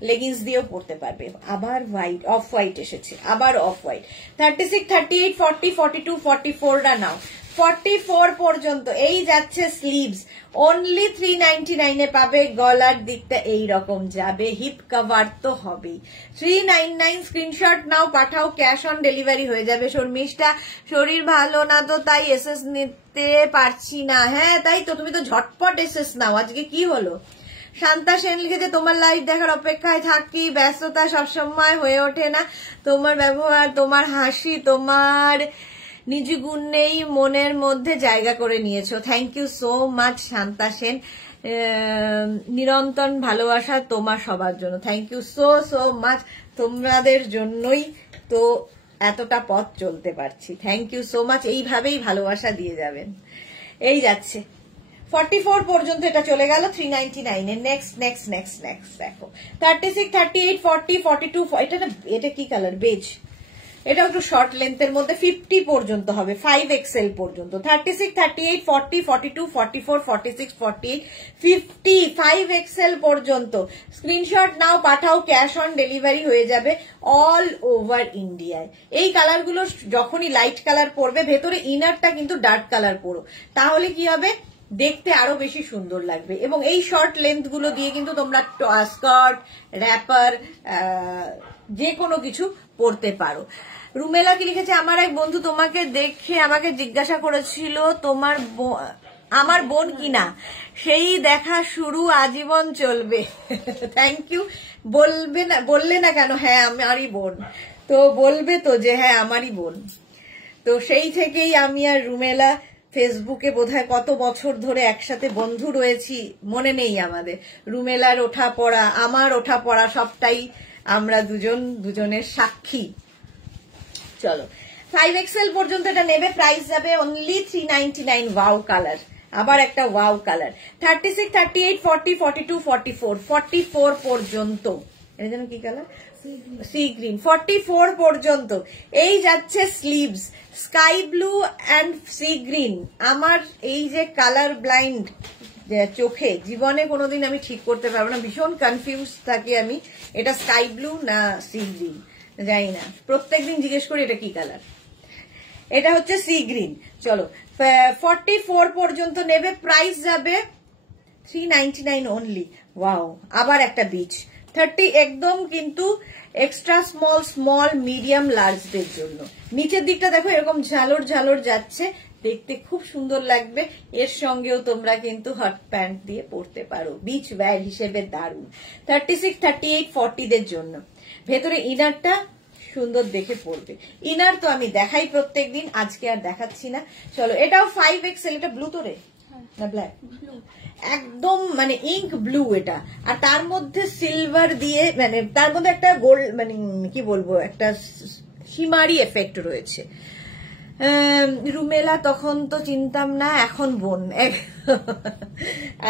লেগিংস দিয়েও পরতে পারবে। আবার হোয়াইট, অফ হোয়াইট এসেছে, আবার অফ হোয়াইট। 36, 38, 40, 42, 44টা নাও, 44 পর্যন্ত। এই যাচ্ছে স্লিভস, অনলি 399 এ পাবে। গলার দিকটা এই রকম যাবে, হিপ কভার তো হবেই। 399 স্ক্রিনশট নাও, পাঠাও, ক্যাশ অন ডেলিভারি হয়ে যাবে। শর্মিষ্ঠা শরীর ভালো না তো তাই এসএস নিতে পারছি না। হ্যাঁ তাই তো, তুমি তো ঝটপট এসএস নাও, আজকে কি হলো? শান্তা সেন লিখেছে তোমার লাইভ দেখার অপেক্ষায় থাকি, ব্যস্ততা সবসময় হয়ে ওঠে না, তোমার ব্যবহার, তোমার হাসি, তোমার নিজ গুণ নেই মনের মধ্যে জায়গা করে নিয়েছো। Thank you so much Shanta Sen. নিরন্তর ভালোবাসা তোমার সবার জন্য। Thank you so so much, তোমাদের জন্যই তো এতটা পথ চলতে পারছি। থ্যাংক ইউ সো মাচ, এইভাবেই ভালোবাসা দিয়ে যাবেন। এই যাচ্ছে 44 পর্যন্ত, এটা চলে গেল 399 এ। নেক্সট নেক্সট নেক্সট নেক্সট দেখো 36, 38, 40, 42। এটা কি কালার? বেজ। এটা একটু শর্ট লেন্থের মধ্যে, 50 পর্যন্ত হবে, 5XL পর্যন্ত। 36, 38, 40, 42, 44, 46, 48, 50, 5XL পর্যন্ত। স্ক্রিনশট নাও, পাঠাও, ক্যাশ অন ডেলিভারি হয়ে যাবে অল ওভার ইন্ডিয়ায়। এই কালারগুলো যখনই লাইট কালার পরবে, ভেতরে ইনারটা কিন্তু ডার্ক কালার পরো, তাহলে কি হবে, দেখতে আরো বেশি সুন্দর লাগবে। এবং এই শর্ট লেন্থ গুলো দিয়ে কিন্তু তোমরা স্কার্ট, র্যাপার, যে কোনো কিছু পরতে পারো। রুমেলা কি লিখেছে, আমার এক বন্ধু তোমাকে দেখে আমাকে জিজ্ঞাসা করেছিল আমার বোন কিনা, সেই দেখা শুরু আজীবন চলবে। Thank you. বললে না কেন? হ্যাঁ আমারই বোন, তো বলবে তো যে হ্যাঁ আমারই বোন। তো সেই থেকেই আমি আর রুমেলা ফেসবুকে বোধহয় কত বছর ধরে একসাথে বন্ধু রয়েছি, মনে নেই আমাদের। রুমেলার ওঠা পড়া, আমার ওঠা পড়া, সবটাই আমরা দুজনের সাক্ষী। চলো 5XL পর্যন্ত এটা নেবে, প্রাইস যাবে অনলি 399। ওয়াও কালার, আবার একটা ওয়াও কালার। 36, 38, 40, 42, 44, 44 পর্যন্ত। এটা যেন কি কালার? Sea green. 44 পর্যন্ত। এই যাচ্ছে sleeves, sky blue and sea green. আমার এই যে কালার ব্লাইন্ড চোখে জীবনে কোনোদিন আমি ঠিক করতে পারবো না, ভীষণ কনফিউজ থাকি আমি, এটা স্কাই ব্লু না সি গ্রিন, জানি না, প্রত্যেকদিন জিজ্ঞেস করি এটা কি কালার। এটা হচ্ছে সি গ্রিন। চলো 44 পর্যন্ত নেবে, প্রাইস যাবে 399 অনলি। ওয়াও, আবার একটা বিচ। 30 একদম কিন্তু এক্সট্রা স্মল মিডিয়াম লার্জদের জন্য। নিচের দিকটা দেখো এরকম ঝালর ঝালর যাচ্ছে, দেখতে খুব সুন্দর লাগবে। এর সঙ্গেও তোমরা কিন্তু হট প্যান্ট দিয়ে পরতে পারো, বিচ ওয়্যার হিসেবে দারুণ। 36, 38, 40 দের জন্য। ভেতরে ইনারটা সুন্দর দেখে পরবে। ইনার তো আমি দেখাই প্রত্যেকদিন, আজকে আর দেখাচ্ছি না। চলো এটাও 5XL। এটা ব্লু তো রে না ব্ল্যাক? একদম মানে ইঙ্ক ব্লু এটা, আর তার মধ্যে সিলভার দিয়ে, মানে তার মধ্যে একটা গোল্ড, মানে কি বলবো, একটা শিমারি এফেক্ট রয়েছে। রুমেলা তখন তো চিনতাম না, এখন বোন।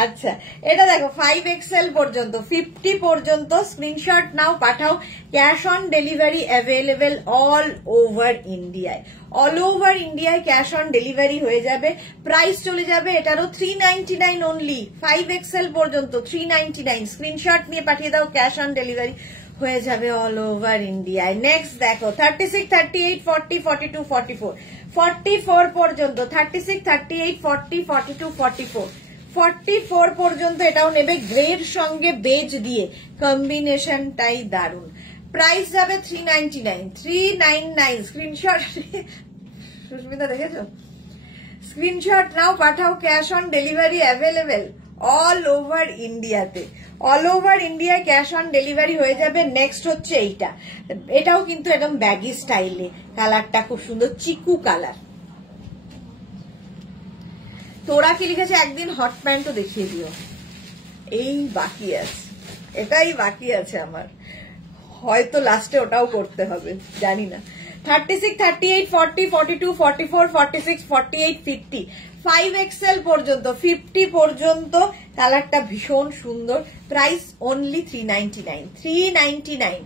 আচ্ছা এটা দেখো 5XL পর্যন্ত, 50 পর্যন্ত। স্ক্রিনশট নাও, পাঠাও, cash on delivery available all over ইন্ডিয়ায়। অল ওভার ইন্ডিয়ায় ক্যাশ অন ডেলিভারি হয়ে যাবে, প্রাইস চলে যাবে এটারও 399 অনলি। 5XL পর্যন্ত 399। স্ক্রিনশট নিয়ে পাঠিয়ে দাও, ক্যাশ অন ডেলিভারি হয়ে যাবে অল ওভার ইন্ডিয়ায়। নেক্সট দেখো 36, 38, 40, 42, 44, 44 পর্যন্ত। 36, 38, 40, 42, 44, 44 পর্যন্ত এটাও নেবে, গ্রের সঙ্গে বেজ দিয়ে কম্বিনেশনটাই দারুণ। প্রাইস যাবে 399, 399। স্ক্রিনশট সুস্মিতা দেখেছো? স্ক্রিনশট নাও, পাঠাও, cash on delivery available all over ইন্ডিয়াতে। All over India cash on delivery হয়ে যাবে। নেক্সট হচ্ছে এইটা, এটাও কিন্তু একদম ব্যাগি স্টাইলে, কালারটা খুব সুন্দর, চিকু কালার। তোরা কি লিখেছে, একদিন হট প্যান্টও দেখিয়ে দিও। এই বাকি আছে, এটাই বাকি আছে আমার, হয়তো লাস্টে ওটাও করতে হবে, জানি না। 36, 38, 40, 42, 44, 46, 48, 50, 5XL পর্যন্ত, 50 পর্যন্ত কালারটা ভীষণ সুন্দর। Price only 399, 399।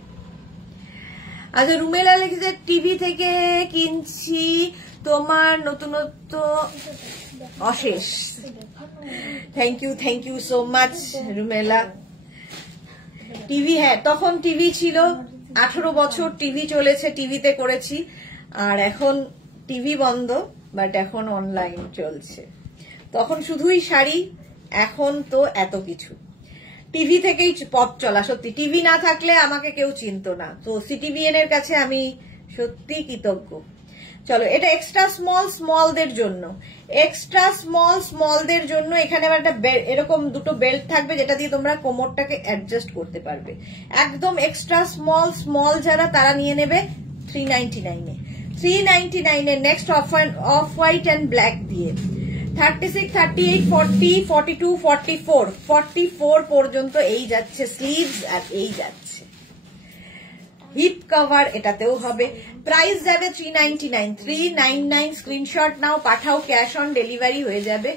আচ্ছা, রুমেলা লিখেছে টিভি থেকে কিনছি, তোমার নতুনত্ব অশেষ। Thank you so much Rumela. TV, হ্যাঁ তখন টিভি ছিল, 18 বছর টিভি চলেছে, টিভিতে করেছি। আর এখন টিভি বন্ধ, বাট এখন অনলাইন চলছে। তখন শুধুই শাড়ি, এখন তো এত কিছু। টিভি থেকেই পথ চলা, সত্যি টিভি না থাকলে আমাকে কেউ চিনতো না। তো সিটিভিএন এর কাছে আমি সত্যি কৃতজ্ঞ। চলো, এটা এক্সট্রা স্মলদের জন্য, এক্সট্রা স্মলদের জন্য এখানে একটা এরকম দুটো বেল্ট থাকবে, যেটা দিয়ে তোমরা কোমরটাকে অ্যাডজাস্ট করতে পারবে। একদম এক্সট্রা স্মল যারা, তারা নিয়ে নেবে 399 এ। 399 এ next off white and black দিয়ে 36, 38, 40, 42, 44, 44 পর্যন্ত এই যাচ্ছে স্লিভস, আর এই যাচ্ছে হিপ কভার, এটাতেও হবে। প্রাইস যাবে 399, 399। স্ক্রিনশট নাও, পাঠাও, ক্যাশ অন ডেলিভারি হয়ে যাবে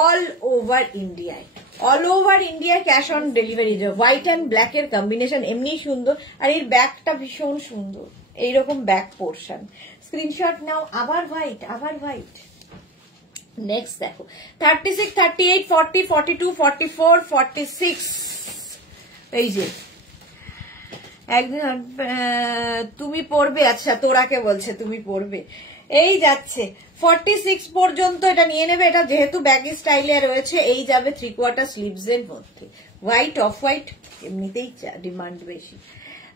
অল ওভার ইন্ডিয়ায়। All over India cash on delivery. White and black এর কম্বিনেশন এমনি সুন্দর, আর এর ব্যাকটা ভীষণ সুন্দর, এইরকম ব্যাক পোর্শন। স্ক্রিনশট নাও, আবার হোয়াইট, আবার হোয়াইট। নেক্সট দেখো 36, 38, 40, 42, 44, 46, এই যে একদিন তুমি পড়বে। আচ্ছা, তোরাকে বলছে তুমি পড়বে, এই যাচ্ছে 46 পর্যন্ত এটা নিয়ে নেবে। এটা যেহেতু ব্যাগি স্টাইলে রয়েছে, এই যাবে 3/4 স্লিভস এর মধ্যে। হোয়াইট, অফ হোয়াইট এমনিতেই ডিমান্ড বেশি।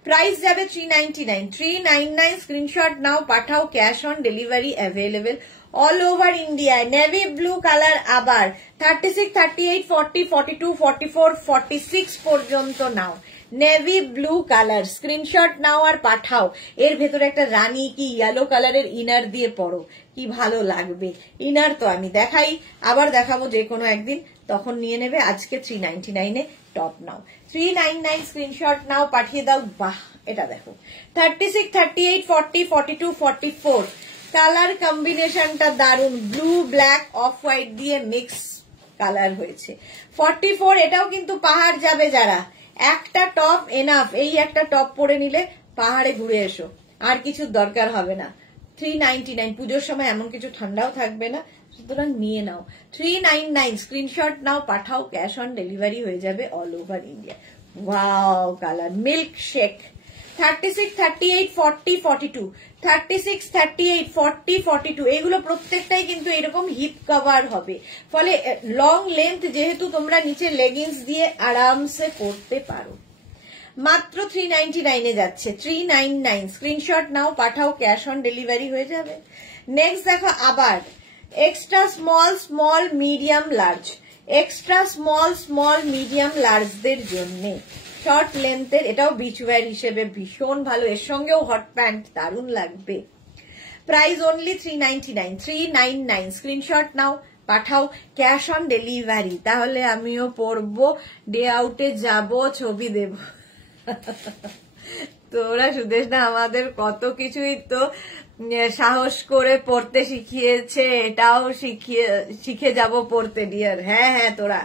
প্রাইস যাবে 399, 399। স্ক্রিনশট নাও, পাঠাও, cash on delivery available all over ইন্ডিয়ায়। নেভি ব্লু কালার আবার 36, 38, 40, 42, 44, 46 পর্যন্ত নাও। নেভি ব্লু কালার, স্ক্রিনশট নাও আর পাঠাও। এর ভেতরে একটা রানী কি ইয়েলো কালারের ইনার দিয়ে পরো, কি ভালো লাগবে। ইনার তো আমি দেখাই, আবার দেখাবো যে কোনো একদিন, তখন নিয়ে নেবে। আজকে 399 এ টপ নাও, 399। স্ক্রিনশট নাও, পাঠিয়ে দাও। বাহ, এটা দেখো 36, 38, 40, 42, 44 কালার কম্বিনেশনটা দারুন, ব্লু ব্ল্যাক অফ হোয়াইট দিয়ে মিক্স কালার হয়েছে। 44 এটাও কিন্তু পাহাড় যাবে যারা, একটা টপ এনাফ। এই একটা টপ পরে নিলে পাহাড়ে ঘুরে এসো, আর কিছু দরকার হবে না। 399, পুজোর সময় এমন কিছু ঠান্ডাও থাকবে না, সুতরাং নিয়ে নাও। 399। স্ক্রিনশট নাও, পাঠাও, ক্যাশ অন ডেলিভারি হয়ে যাবে all over India. Wow colour, milk shake. 36, 38, 40, 42, 36, 38, 40, 42 এগুলো প্রত্যেকটাই কিন্তু এরকম হিপ কভার হবে, ফলে লং লেন্থ যেহেতু তোমরা নিচে লেগিংস দিয়ে আরামসে পরতে পারো। মাত্র 399 এ যাচ্ছে, 399। স্ক্রিনশট নাও, পাঠাও, ক্যাশ অন ডেলিভারি হয়ে যাবে। নেক্সট দেখো আবার extra small medium large, extra small medium লার্জদের জন্য শর্ট লেন্থের, এটাও বিচ ওয়্যার হিসেবে ভীষণ ভালো। এর সঙ্গেও হট প্যান্ট দারুণ লাগবে। Price only 399, 399। স্ক্রিনশট নাও, পাঠাও, ক্যাশ অন ডেলিভারি। তাহলে আমিও পরবো, ডে আউটে যাব, ছবি দেব। তোরা সুদেশ না আমাদের কত কিছুই তো সাহস করে পড়তে শিখিয়েছে, এটাও শিখে যাব পড়তে ডিয়ার। হ্যাঁ হ্যাঁ, তোরা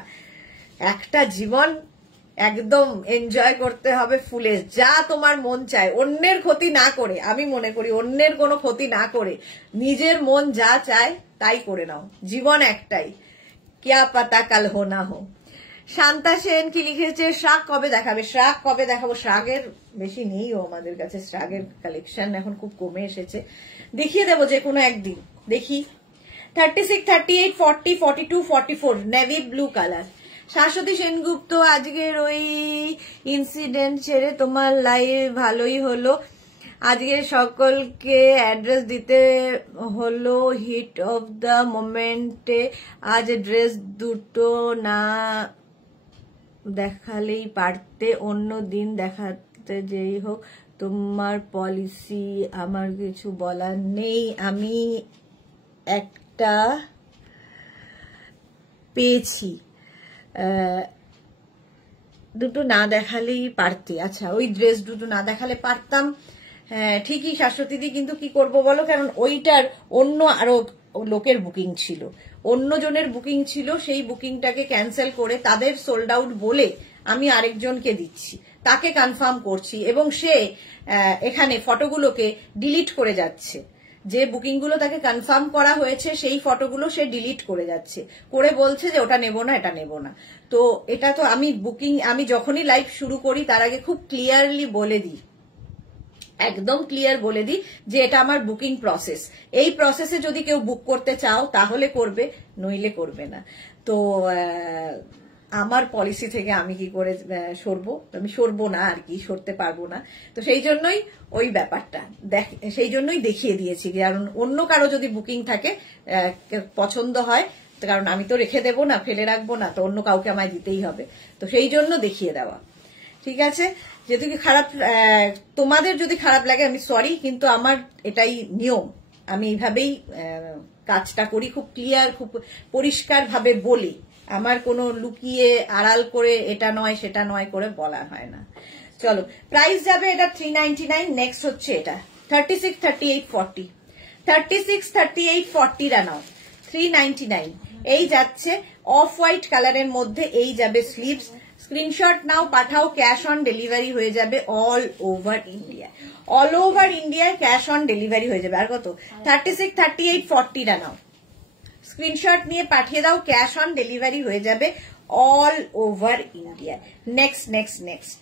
একটা জীবন একদম এনজয় করতে হবে ফুলে, যা তোমার মন চায়, অন্যের ক্ষতি না করে। আমি মনে করি অন্যের কোনো ক্ষতি না করে নিজের মন যা চায় তাই করে নাও, জীবন একটাই, কিয়া পাতা কাল হো না হো। শান্তা সেন কি লিখেছে, শ্রাগ কবে দেখাবে? শ্রাগ কবে দেখাবো? শ্রাগের বেশি নেই ও আমাদের কাছে, শ্রাগের কালেকশন এখন খুব কমে এসেছে, দেখিয়ে দেবো যে কোনো একদিন। দেখি 36, 38, 40, 42, 44 navy blue colour. Shashwati Sengupta, আজকের ওই ইনসিডেন্ট ছেড়ে তোমার লাইভ ভালোই হলো, আজকে সকলকে অ্যাড্রেস দিতে হলো হিট অফ দ্য মোমেন্টে। আজ ড্রেস দুটো না দেখালেই পারতে, অন্য দিন দেখাতে। যেই হোক তোমার পলিসি, আমার কিছু বলার নেই। আমি একটা পেয়েছি, দুটো না দেখালেই পারতে। আচ্ছা, ওই ড্রেস দুটো না দেখালে পারতাম, হ্যাঁ ঠিকই শাশ্বতীদি, কিন্তু কি করব বলো, কারণ ওইটার অন্য আরো লোকের বুকিং ছিল, অন্য জনের বুকিং ছিল, সেই বুকিংটাকে ক্যান্সেল করে তাদের সোল্ড আউট বলে আমি আরেকজনকে দিচ্ছি, তাকে কনফার্ম করছি, এবং সে এখানে ফটোগুলোকে ডিলিট করে যাচ্ছে। যে বুকিংগুলো তাকে কনফার্ম করা হয়েছে সেই ফটোগুলো সে ডিলিট করে যাচ্ছে, করে বলছে যে ওটা নেব না, এটা নেব না। তো এটা তো আমি যখনই লাইভ শুরু করি তার আগে খুব ক্লিয়ারলি বলে দিই, একদম ক্লিয়ার বলে দিই যে এটা আমার বুকিং প্রসেস। এই প্রসেসে যদি কেউ বুক করতে চাও তাহলে করবে, নইলে করবে না। তো আমার পলিসি থেকে আমি কি করে সরবো, আমি সরবো না আর কি, সরতে পারবো না। তো সেই জন্যই ওই ব্যাপারটা সেই জন্যই দেখিয়ে দিয়েছি, কারণ অন্য কারো যদি বুকিং থাকে পছন্দ হয়, কারণ আমি তো রেখে দেবো না, ফেলে রাখবো না, তো অন্য কাউকে আমায় দিতেই হবে, তো সেই জন্য দেখিয়ে দেওয়া। ঠিক আছে, যেহেতু কি খারাপ, তোমাদের যদি খারাপ লাগে আমি সরি, কিন্তু আমার এটাই নিয়ম, আমি এইভাবেই কাজটা করি, খুব ক্লিয়ার, খুব পরিষ্কার ভাবে বলি, আমার কোনো লুকিয়ে আড়াল করে এটা নয় সেটা নয় করে বলা হয় না। চলো, প্রাইস যাবে এটা 399, নেক্সট হচ্ছে এটা 36, 38, 40, 36, 38, 40 নাও 399। এই যাচ্ছে অফ হোয়াইট কালারের মধ্যে, এই যাবে স্লিভস। স্ক্রিনশট নাও, পাঠাও, ক্যাশ অন ডেলিভারি হয়ে যাবে all over India, all over ইন্ডিয়ায় ক্যাশ অন ডেলিভারি হয়ে যাবে। আর কত, 36, 38, 40 নাও, স্ক্রিনশট নিয়ে পাঠিয়ে দাও, ক্যাশ অন ডেলিভারি হয়ে যাবে all over India. Next next next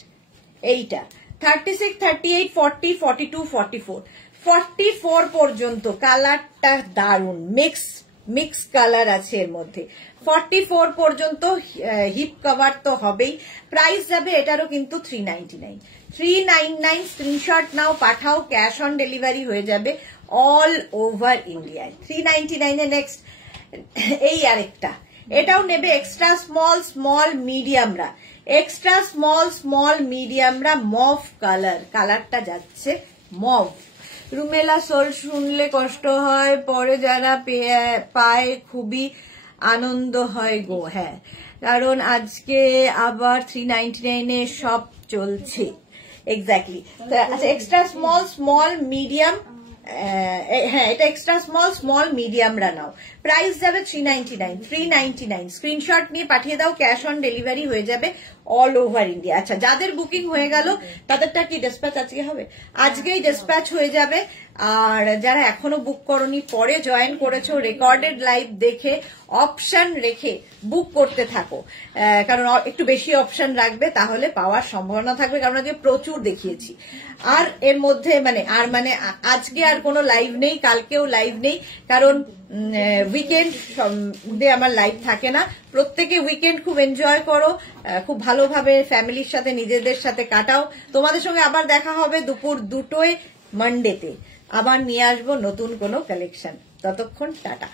এইটা 36, 38, 40, 42, 44, 44 পর্যন্ত কালারটা দারুন, মিক্স কালার আছে এর মধ্যে। 44 পর্যন্ত হিপ কভার তো হবেই। প্রাইস যাবে এটারও কিন্তু 399, 399। স্ক্রিনশট নাও, পাঠাও, ক্যাশ অন ডেলিভারি হয়ে যাবে অল ওভার ইন্ডিয়ায় 399 এ। নেক্সট এই আরেকটা, এটাও নেবে এক্সট্রা স্মল মিডিয়ামরা, এক্সট্রা স্মল মিডিয়ামরা, মভ কালারটা যাচ্ছে মভ। রুমেলা সোল শুনলে কষ্ট হয়, পরে যারা পায় খুবই আনন্দ হয় গো। হ্যাঁ, কারণ আজকে আবার 399 এ সব চলছে। এক্স্যাক্টলি। আচ্ছা, এক্সট্রা স্মল মিডিয়াম, হ্যাঁ এটা এক্সট্রা স্মল মিডিয়ামরা নাও। প্রাইস যাবে 399, 399। স্ক্রিনশট নিয়ে পাঠিয়ে দাও, ক্যাশ অন ডেলিভারি হয়ে যাবে অল ওভার ইন্ডিয়া। আচ্ছা, যাদের বুকিং হয়ে গেল তাদেরটা কি ডিসপ্যাচ আজকে হবে? আজকেই ডিসপ্যাচ হয়ে যাবে। আর যারা এখনো বুক করনি, পরে জয়েন করেছো, রেকর্ডেড লাইভ দেখে অপশন রেখে বুক করতে থাকো, কারণ একটু বেশি অপশন রাখবে, তাহলে পাওয়ার সম্ভাবনা থাকবে, কারণ আজকে প্রচুর দেখিয়েছি। আর এর মধ্যে মানে আজকে আর কোনো লাইভ নেই, কালকেও লাইভ নেই, কারণ উইকেন্ড আমার লাইভ থাকে না। প্রত্যেকে উইকেন্ড খুব এনজয় করো, খুব ভালোভাবে ফ্যামিলির সাথে নিজেদের সাথে কাটাও। তোমাদের সঙ্গে আবার দেখা হবে দুপুর 2টোয় মানডেতে, আবার নিয়ে আসবো নতুন কোনো কালেকশন। ততক্ষণ টাটা।